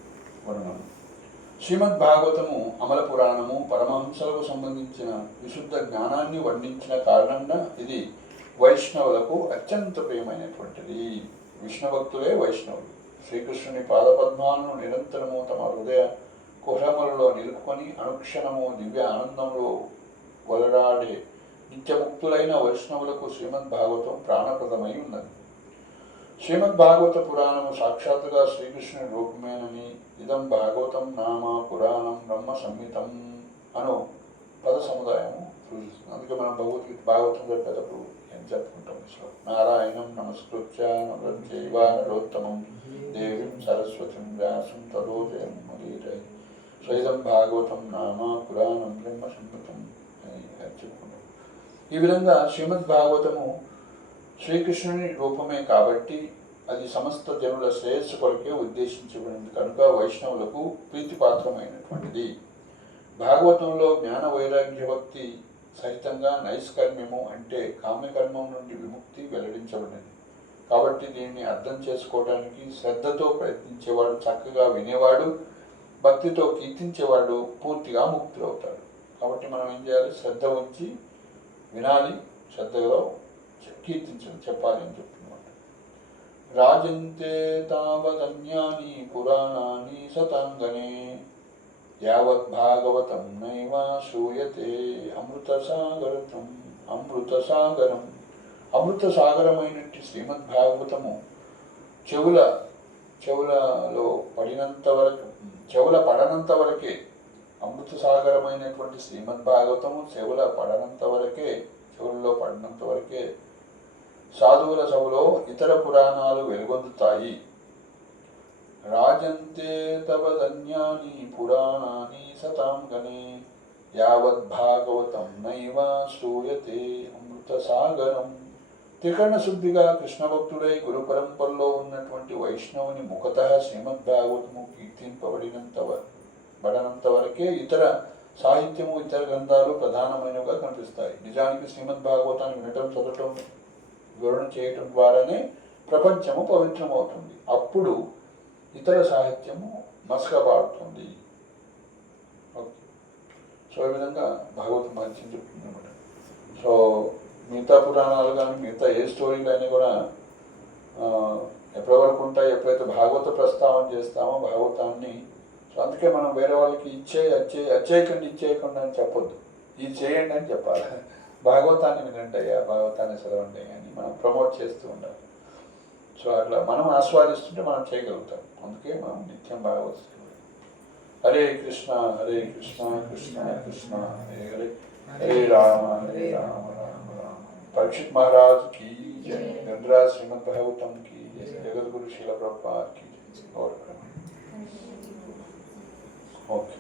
శ్రీమద్ భాగవతము అమల పురాణము పరమహంసలకు సంబంధించిన విశుద్ధ జ్ఞానాన్ని వర్ణించిన కారణంగా ఇది వైష్ణవులకు అత్యంత ప్రియమైనటువంటిది. విష్ణుభక్తులే వైష్ణవులు. శ్రీకృష్ణుని పాదపద్మాలను నిరంతరము తమ హృదయ కుహరములలో నిలుపుకొని అనుక్షణము దివ్య ఆనందంలో వలరాడే నిత్యముక్తులైన వైష్ణవులకు శ్రీమద్ భాగవతం ప్రాణప్రదమై ఉన్నది. శ్రీమద్ భాగవత పురాణము సాక్షాత్తుగా శ్రీకృష్ణుని రూపమేనని ఇదం భాగవతం నామ పురాణం బ్రహ్మ సంహితం అను పద సముదాయము సూచిస్తుంది. అందుకే మనం భగవద్గీత భాగవతం చెప్పేటప్పుడు ఏం చెప్పుకుంటాం శ్లోకం నారాయణం నమస్కృత్య నరచైవ నరోత్తమం దేవీం సరస్వతిం వ్యాసం తదో జయం ముదీరయే స్వైదం భాగవతం నామ పురాణం బ్రహ్మ సంహితం అని చెప్పుకుంటాం. ఈ విధంగా శ్రీమద్ భాగవతము శ్రీకృష్ణుని రూపమే కాబట్టి అది సమస్త జనుల శ్రేయస్సు కొరకే ఉద్దేశించబడింది కనుక వైష్ణవులకు ప్రీతిపాత్రమైనటువంటిది. భాగవతంలో జ్ఞాన వైరాగ్య భక్తి సహితంగా నైష్కర్మ్యము అంటే కామ్యకర్మం నుండి విముక్తి వెల్లడించబడింది. కాబట్టి దీన్ని అర్థం చేసుకోవడానికి శ్రద్ధతో ప్రయత్నించేవాడు, చక్కగా వినేవాడు, భక్తితో కీర్తించేవాడు పూర్తిగా ముక్తులవుతాడు. కాబట్టి మనం ఏం చేయాలి? శ్రద్ధ ఉంచి వినాలి, శ్రద్ధలో కీర్తించడం చెప్పాలి అని చెప్తున్నమాట. రాజంతే తావదన్యాని పురాణాని సతాంగనే యావద్భాగవతం నైవ శ్రూయతే అమృతసాగరం. అమృత సాగరమైనట్టి శ్రీమద్భాగవతము చెవులలో పడనంత వరకే అమృత సాగరమైనటువంటి శ్రీమద్భాగవతము చెవులలో పడినంత వరకే సాధువుల సభలో ఇతర పురాణాలు వెలుగొందుతాయి. రాజంతే తవదన్యాని పురాణాని సతాంగనే యావద్భాగవతం నైవ శ్రూయతే అమృతసాగరం. త్రికరణ శుద్ధిగా కృష్ణ భక్తుడై గురు పరంపరలో ఉన్నటువంటి వైష్ణవుని ముఖతః శ్రీమద్భాగవతము కీర్తింపబడినంత వరకే ఇతర సాహిత్యము, ఇతర గ్రంథాలు ప్రధానమైనవిగా కనిపిస్తాయి. నిజానికి శ్రీమద్భాగవతాన్ని వినటం, చదవటం, వివరణ చేయటం ద్వారానే ప్రపంచము పవిత్రమవుతుంది. అప్పుడు ఇతర సాహిత్యము మసకబాడుతుంది. సో ఈ విధంగా భాగవతం మహత్యం చెప్తుంది అన్నమాట. సో మిగతా పురాణాలు కానీ మిగతా ఏ స్టోరీలు అయినా కూడా ఎప్పటి వరకు ఉంటాయి? ఎప్పుడైతే భాగవత ప్రస్తావన చేస్తామో భాగవతాన్ని, సో అందుకే మనం వేరే వాళ్ళకి ఇచ్చేయకుండా అని చెప్పొద్దు, ఇది చేయండి అని చెప్పాలి. భాగవతాన్ని వినండి అయ్యా, భాగవతాన్ని చదవండి అని మనం ప్రమోట్ చేస్తూ ఉండాలి. సో అట్లా మనం ఆస్వాదిస్తుంటే మనం చేయగలుగుతాం. అందుకే మనం నిత్యం భాగవతం హరే కృష్ణ కృష్ణ కృష్ణ హరే హరే హరే రామ రామ రామ. పరీక్షిత్ మహారాజ్ की जय, गंधराज श्रीमद् भागवतम की जय, जगद्गुरु शील प्रभुपाद की जय. और ओके